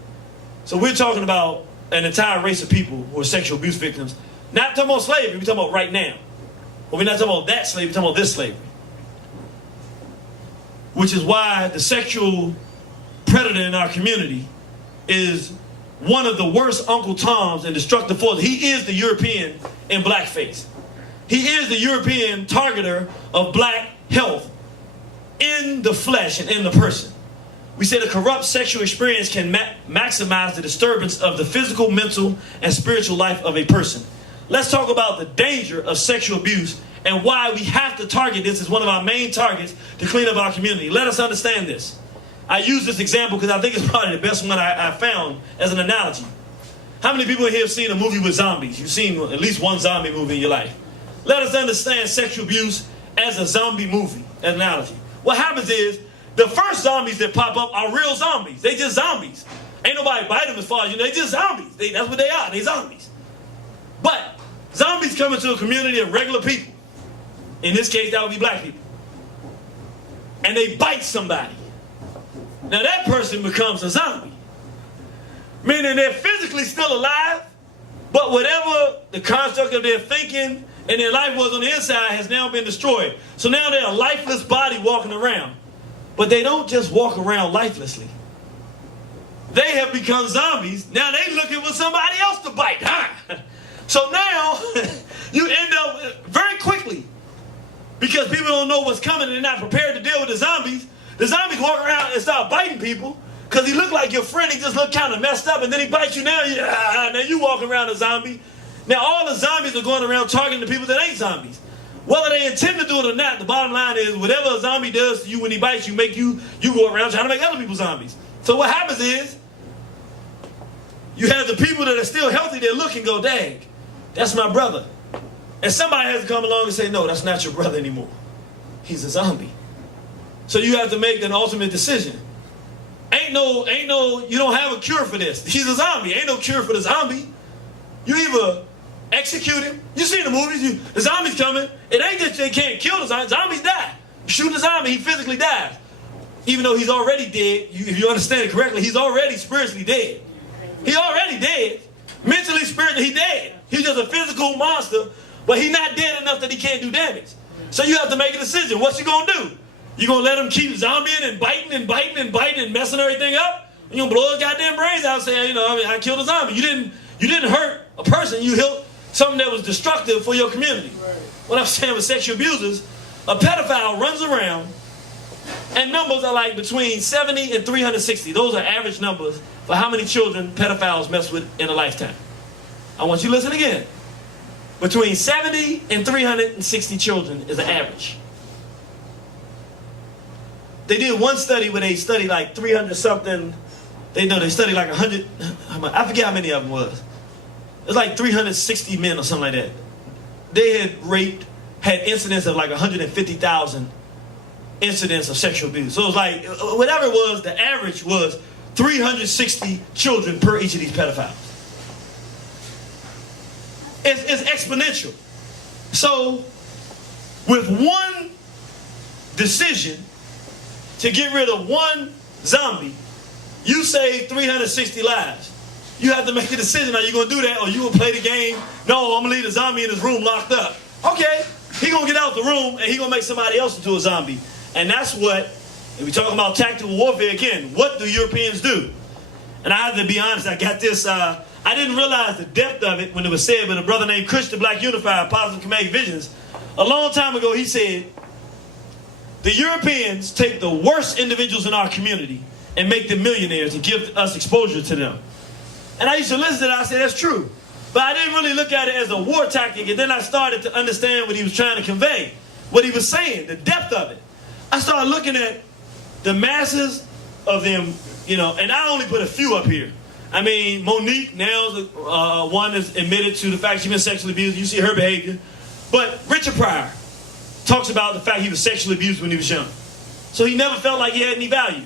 So we're talking about an entire race of people who are sexual abuse victims. Not talking about slavery, we're talking about right now. But we're not talking about that slavery, we're talking about this slavery. Which is why the sexual predator in our community is one of the worst Uncle Toms and destructive forces. He is the European in blackface. He is the European targeter of black health in the flesh and in the person. We say the corrupt sexual experience can maximize the disturbance of the physical, mental, and spiritual life of a person. Let's talk about the danger of sexual abuse and why we have to target this as one of our main targets to clean up our community. Let us understand this. I use this example because I think it's probably the best one I found as an analogy. How many people in here have seen a movie with zombies? You've seen at least one zombie movie in your life. Let us understand sexual abuse as a zombie movie, an analogy. What happens is, the first zombies that pop up are real zombies. They just zombies. Ain't nobody bite them as far as you know. They just zombies. That's what they are. They zombies. But zombies come into a community of regular people. In this case, that would be black people. And they bite somebody. Now that person becomes a zombie. Meaning they're physically still alive, but whatever the construct of their thinking and their life was on the inside has now been destroyed. So now they're a lifeless body walking around. But they don't just walk around lifelessly. They have become zombies. Now they looking for somebody else to bite. Huh? So now you end up very quickly, because people don't know what's coming and they're not prepared to deal with the zombies. The zombies walk around and start biting people because he looked like your friend. He just looked kind of messed up, and then he bites you. Now you walking around a zombie. Now all the zombies are going around targeting the people that ain't zombies. Whether they intend to do it or not, the bottom line is whatever a zombie does to you when he bites you, you go around trying to make other people zombies. So what happens is, you have the people that are still healthy, they look and go, dang, that's my brother. And somebody has to come along and say, no, that's not your brother anymore. He's a zombie. So you have to make an ultimate decision. You don't have a cure for this. He's a zombie. Ain't no cure for the zombie. You either execute him. You see the movies, the zombies coming. It ain't that they can't kill the zombies. Zombies die. You shoot the zombie, he physically dies. Even though he's already dead, if you understand it correctly, he's already spiritually dead. He already dead. Mentally, spiritually, he dead. He's just a physical monster, but he's not dead enough that he can't do damage. So you have to make a decision. What you gonna do? You gonna let him keep zombieing and biting and biting and biting and messing everything up? You gonna blow his goddamn brains out saying, I killed a zombie. You didn't hurt a person, you hurt something that was destructive for your community. Right. What I'm saying with sexual abusers, a pedophile runs around, and numbers are like between 70 and 360. Those are average numbers for how many children pedophiles mess with in a lifetime. I want you to listen again. Between 70 and 360 children is an average. They did one study where they studied like 300 something. They studied like 100. I forget how many of them was. It was like 360 men or something like that. They had incidents of like 150,000 incidents of sexual abuse. So it was like, whatever it was, the average was 360 children per each of these pedophiles. It's exponential. So with one decision to get rid of one zombie, you saved 360 lives. You have to make a decision. Are you going to do that or you going to play the game? No, I'm going to leave the zombie in his room locked up. Okay, he going to get out the room and he going to make somebody else into a zombie. And that's what, if we're talking about tactical warfare again, what do Europeans do? And I have to be honest, I got this, I didn't realize the depth of it when it was said, but a brother named Christian Black Unified, Positive Command Visions, a long time ago he said, the Europeans take the worst individuals in our community and make them millionaires and give us exposure to them. And I used to listen to that, I said, that's true. But I didn't really look at it as a war tactic, and then I started to understand what he was trying to convey, what he was saying, the depth of it. I started looking at the masses of them, you know, and I only put a few up here. I mean, Monique now one is admitted to the fact she's been sexually abused. You see her behavior. But Richard Pryor talks about the fact he was sexually abused when he was young. So he never felt like he had any value.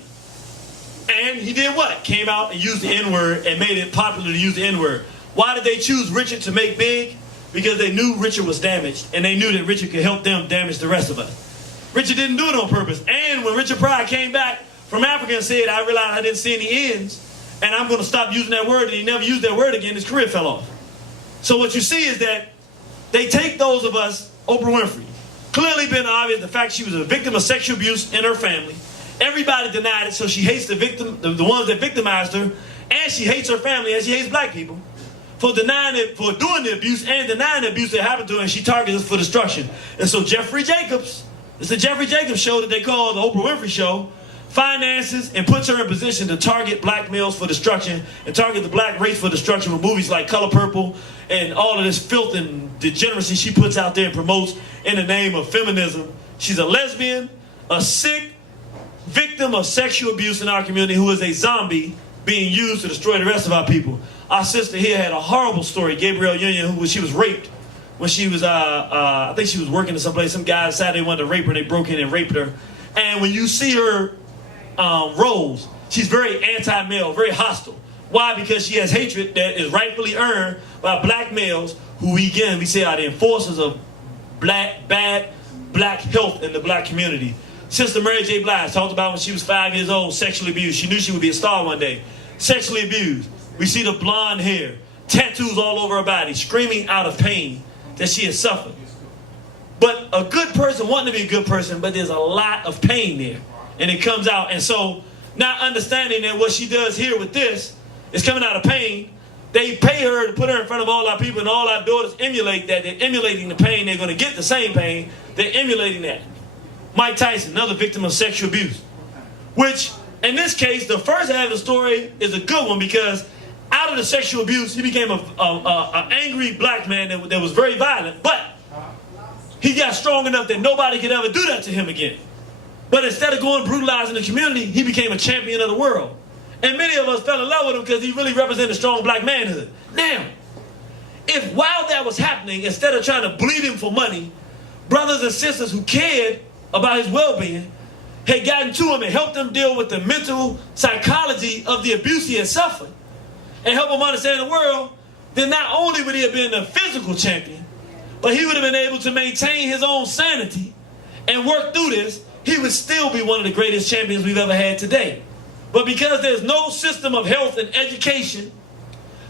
And he did what? Came out and used the N-word and made it popular to use the N-word. Why did they choose Richard to make big? Because they knew Richard was damaged, and they knew that Richard could help them damage the rest of us. Richard didn't do it on purpose. And when Richard Pryor came back from Africa and said, I realized I didn't see any ends, and I'm going to stop using that word, and he never used that word again, his career fell off. So what you see is that they take those of us, Oprah Winfrey, clearly been obvious the fact she was a victim of sexual abuse in her family. Everybody denied it, so she hates the victim, the ones that victimized her, and she hates her family, and she hates black people for denying it, for doing the abuse and denying the abuse that happened to her, and she targets us for destruction. And so Jeffrey Jacobs, it's the Jeffrey Jacobs show that they call the Oprah Winfrey Show, finances and puts her in position to target black males for destruction and target the black race for destruction with movies like Color Purple and all of this filth and degeneracy she puts out there and promotes in the name of feminism. She's a lesbian, a sick victim of sexual abuse in our community who is a zombie being used to destroy the rest of our people. Our sister here had a horrible story, Gabrielle Union, she was raped when she was, I think she was working in someplace. Some guy decided they wanted to rape her, they broke in and raped her. And when you see her roles, she's very anti-male, very hostile. Why? Because she has hatred that is rightfully earned by black males who, again, we say are the enforcers of bad black health in the black community. Sister Mary J. Blige talked about when she was 5 years old, sexually abused. She knew she would be a star one day. Sexually abused. We see the blonde hair, tattoos all over her body, screaming out of pain that she has suffered. But a good person wanting to be a good person, but there's a lot of pain there. And it comes out. And so, not understanding that what she does here with this is coming out of pain, they pay her to put her in front of all our people, and all our daughters emulate that. They're emulating the pain. They're going to get the same pain. They're emulating that. Mike Tyson, another victim of sexual abuse. Which, in this case, the first half of the story is a good one because out of the sexual abuse, he became an angry black man that was very violent. But he got strong enough that nobody could ever do that to him again. But instead of going brutalizing the community, he became a champion of the world. And many of us fell in love with him because he really represented strong black manhood. Now, if while that was happening, instead of trying to bleed him for money, brothers and sisters who cared about his well-being had gotten to him and helped him deal with the mental psychology of the abuse he had suffered and help him understand the world, then not only would he have been a physical champion, but he would have been able to maintain his own sanity and work through this. He would still be one of the greatest champions we've ever had today. But because there's no system of health and education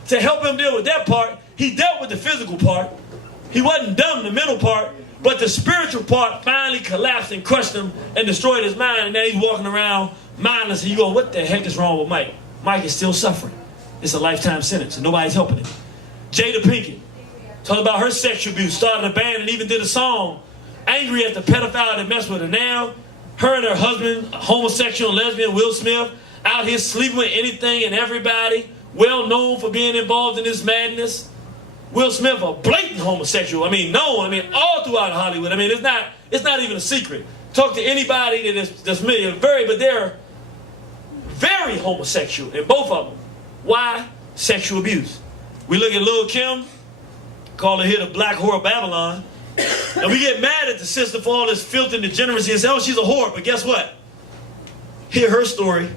to help him deal with that part, he dealt with the physical part. He wasn't done the mental part, but the spiritual part finally collapsed and crushed him and destroyed his mind. And now he's walking around mindless. And you go, what the heck is wrong with Mike? Mike is still suffering. It's a lifetime sentence and nobody's helping him. Jada Pinkett talked about her sexual abuse, started a band and even did a song angry at the pedophile that messed with her. Now, her and her husband, homosexual lesbian Will Smith, out here sleeping with anything and everybody, well known for being involved in this madness. Will Smith, a blatant homosexual. I mean, all throughout Hollywood. I mean, it's not even a secret. Talk to anybody that's familiar. But they're very homosexual in both of them. Why? Sexual abuse. We look at Lil' Kim, call her here the black whore of Babylon, and we get mad at the sister for all this filth and degeneracy and say, oh, she's a whore. But guess what? Hear her story,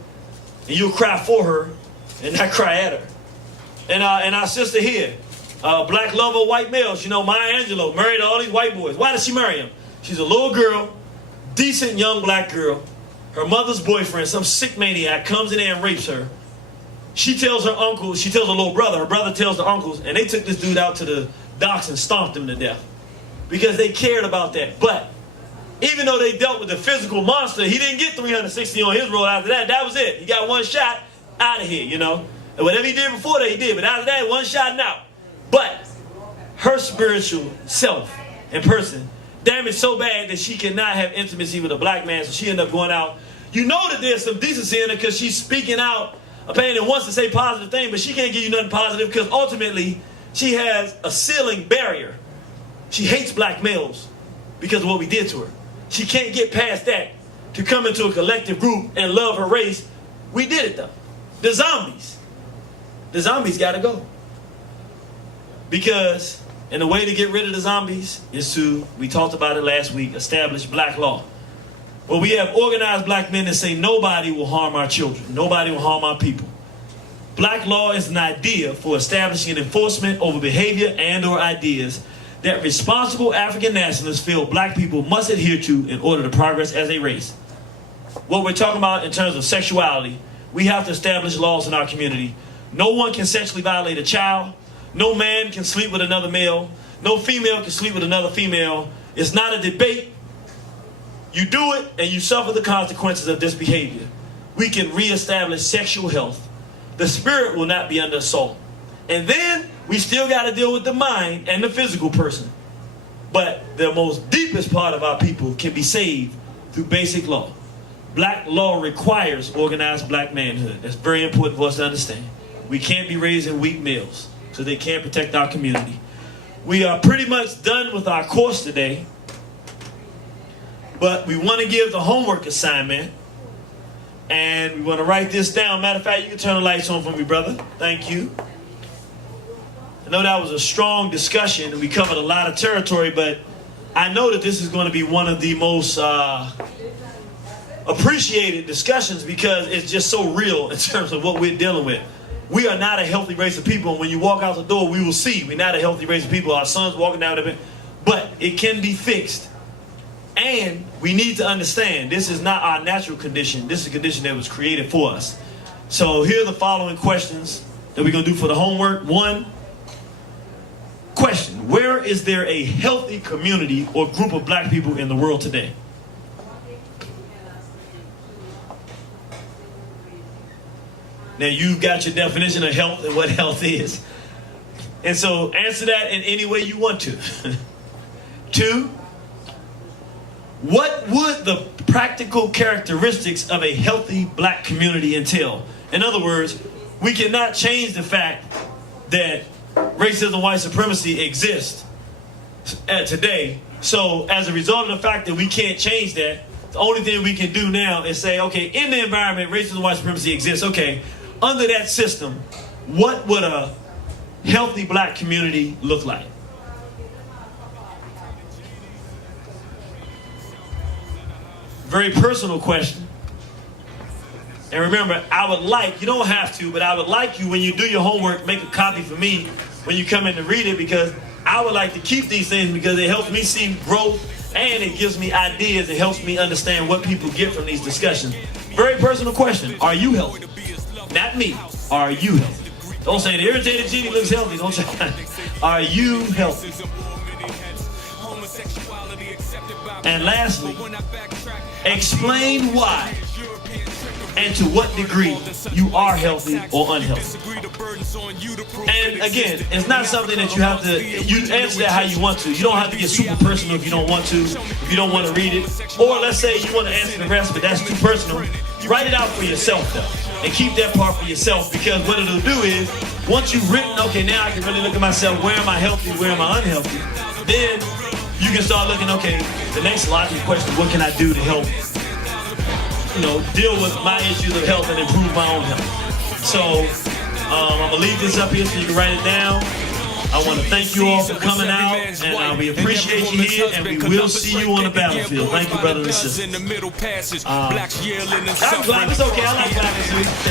and you'll cry for her, and not cry at her. And our sister here, black lover, white males, Maya Angelou married all these white boys. Why did she marry him? She's a little girl, decent young black girl, Her mother's boyfriend, some sick maniac, comes in there and rapes her. She tells her uncle, she tells her little brother, her brother tells the uncles, and they took this dude out to the docks and stomped him to death because they cared about that. But even though they dealt with the physical monster, he didn't get 360 on his road after that. That was it. He got one shot, out of here, you know. And whatever he did before that, he did. But after that, one shot and out. But her spiritual self and person damaged so bad that she cannot have intimacy with a black man, so she ended up going out. You know that there's some decency in her because she's speaking out, apparently wants to say positive things, but she can't give you nothing positive because ultimately she has a ceiling barrier. She hates black males because of what we did to her. She can't get past that to come into a collective group and love her race. We did it though. The zombies got to go. Because, and the way to get rid of the zombies is to, we talked about it last week, establish black law. Well, we have organized black men that say nobody will harm our children. Nobody will harm our people. Black law is an idea for establishing enforcement over behavior and or ideas that responsible African nationalists feel black people must adhere to in order to progress as a race. What we're talking about in terms of sexuality, we have to establish laws in our community. No one can sexually violate a child. No man can sleep with another male. No female can sleep with another female. It's not a debate. You do it and you suffer the consequences of this behavior. We can reestablish sexual health. The spirit will not be under assault. And then we still got to deal with the mind and the physical person. But the most deepest part of our people can be saved through basic law. Black law requires organized black manhood. That's very important for us to understand. We can't be raising weak males, so they can't protect our community. We are pretty much done with our course today, but we want to give the homework assignment, and we want to write this down. Matter of fact, you can turn the lights on for me, brother. Thank you. I know that was a strong discussion, and we covered a lot of territory, but I know that this is going to be one of the most appreciated discussions because it's just so real in terms of what we're dealing with. We are not a healthy race of people, and when you walk out the door, we will see we're not a healthy race of people. Our sons walking down the but it can be fixed. And we need to understand this is not our natural condition. This is a condition that was created for us. So here are the following questions that we're going to do for the homework. One question: where is there a healthy community or group of black people in the world today? Now you've got your definition of health and what health is. And so answer that in any way you want to. Two, what would the practical characteristics of a healthy black community entail? In other words, we cannot change the fact that racism, white supremacy exists today. So as a result of the fact that we can't change that, the only thing we can do now is say, okay, in the environment, racism, white supremacy exists. Okay, under that system, what would a healthy black community look like? Very personal question. And remember, I would like, you don't have to, but I would like you, when you do your homework, make a copy for me when you come in to read it, because I would like to keep these things because it helps me see growth and it gives me ideas. It helps me understand what people get from these discussions. Very personal question. Are you healthy? Not me. Are you healthy? Don't say the irritated genie looks healthy. Don't say that. Are you healthy? And lastly, explain why and to what degree you are healthy or unhealthy. And again, it's not something that you have to, you answer that how you want to. You don't have to get super personal if you don't want to, if you don't want to read it. Or let's say you want to answer the rest, but that's too personal. Write it out for yourself though. And keep that part for yourself, because what it'll do is, once you've written, okay, now I can really look at myself, where am I healthy, where am I unhealthy? Then you can start looking, okay, the next logical question, what can I do to help, deal with my issues of health and improve my own health? So I'm gonna leave this up here so you can write it down. I want to thank you all for coming out, and we appreciate you here, and we will see you on the battlefield. Thank you, brothers and sisters. I'm glad it's okay. I like Black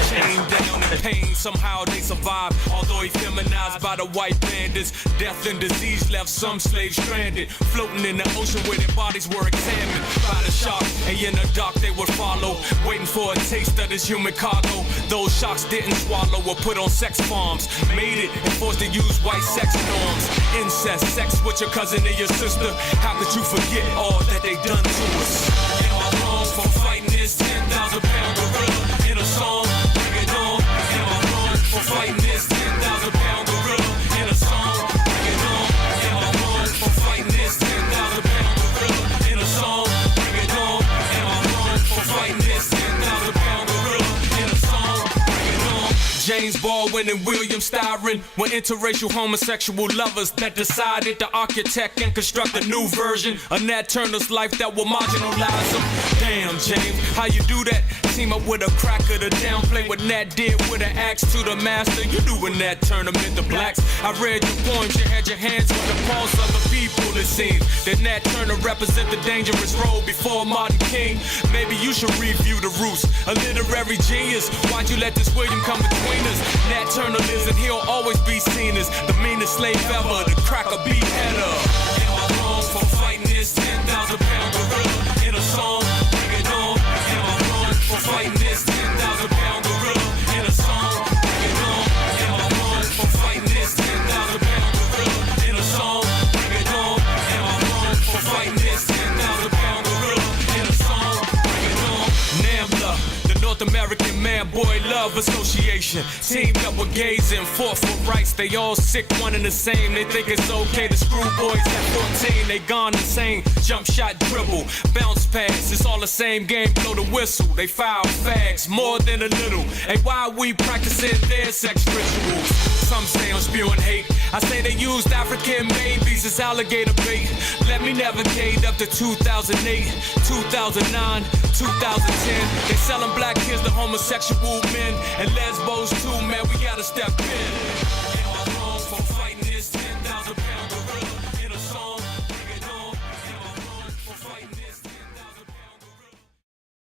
Chained down in pain, somehow they survive. Although he feminized by the white bandits, death and disease left some slaves stranded, floating in the ocean where their bodies were examined by the shark. And in the dark they would follow, waiting for a taste of this human cargo. Those sharks didn't swallow or put on sex farms, made it and forced to use white sex norms. Incest, sex with your cousin or your sister. How could you forget all that they done to us? Am I wrong for fighting this 10,000-pound gorilla in a song? Bring it on. Am I wrong for fighting this 10,000-pound gorilla in a song? Bring it on. Am I wrong for fighting this 10,000-pound gorilla in a song? Bring it on. Am I wrong for fighting this 10,000-pound gorilla in a song? Bring it on. James Baldwin and William Styron were interracial homosexual lovers that decided to architect and construct a new version of Nat Turner's life that will marginalize them. Damn, James, how you do that? Team up with a cracker to downplay what Nat did with an axe to the master. You knew when Nat Turner meant the blacks. I read your poems, you had your hands on the pulse of the people. It seems that Nat Turner represent the dangerous road before Martin King. Maybe you should review the roots. A literary genius, why'd you let this William come between us? Nat Turner lives and he'll always be seen as the meanest slave ever, the cracker beheader. Am I wrong for fighting this 10,000-pound gorilla in a song? Bring it on. Am I wrong for fighting this 10,000-pound gorilla in a song? Bring it on. Am I wrong for fighting this 10,000-pound gorilla in a song? Bring it on. Am I wrong for fighting this 10,000-pound gorilla in a song? Bring it on. NAMBLA, the North American Man-Boy Love Association, teamed up with gays and fought for rights. They all sick, one and the same. They think it's okay to screw boys at 14. They gone insane. Jump shot, dribble, bounce pass. It's all the same game. Blow the whistle. They foul fags more than a little. Hey, why are we practicing their sex rituals? Some say I'm spewing hate. I say they used African babies as alligator bait. Let me navigate up to 2008, 2009, 2010. They selling black kids to homosexual men and lesbos too, man. We gotta step in.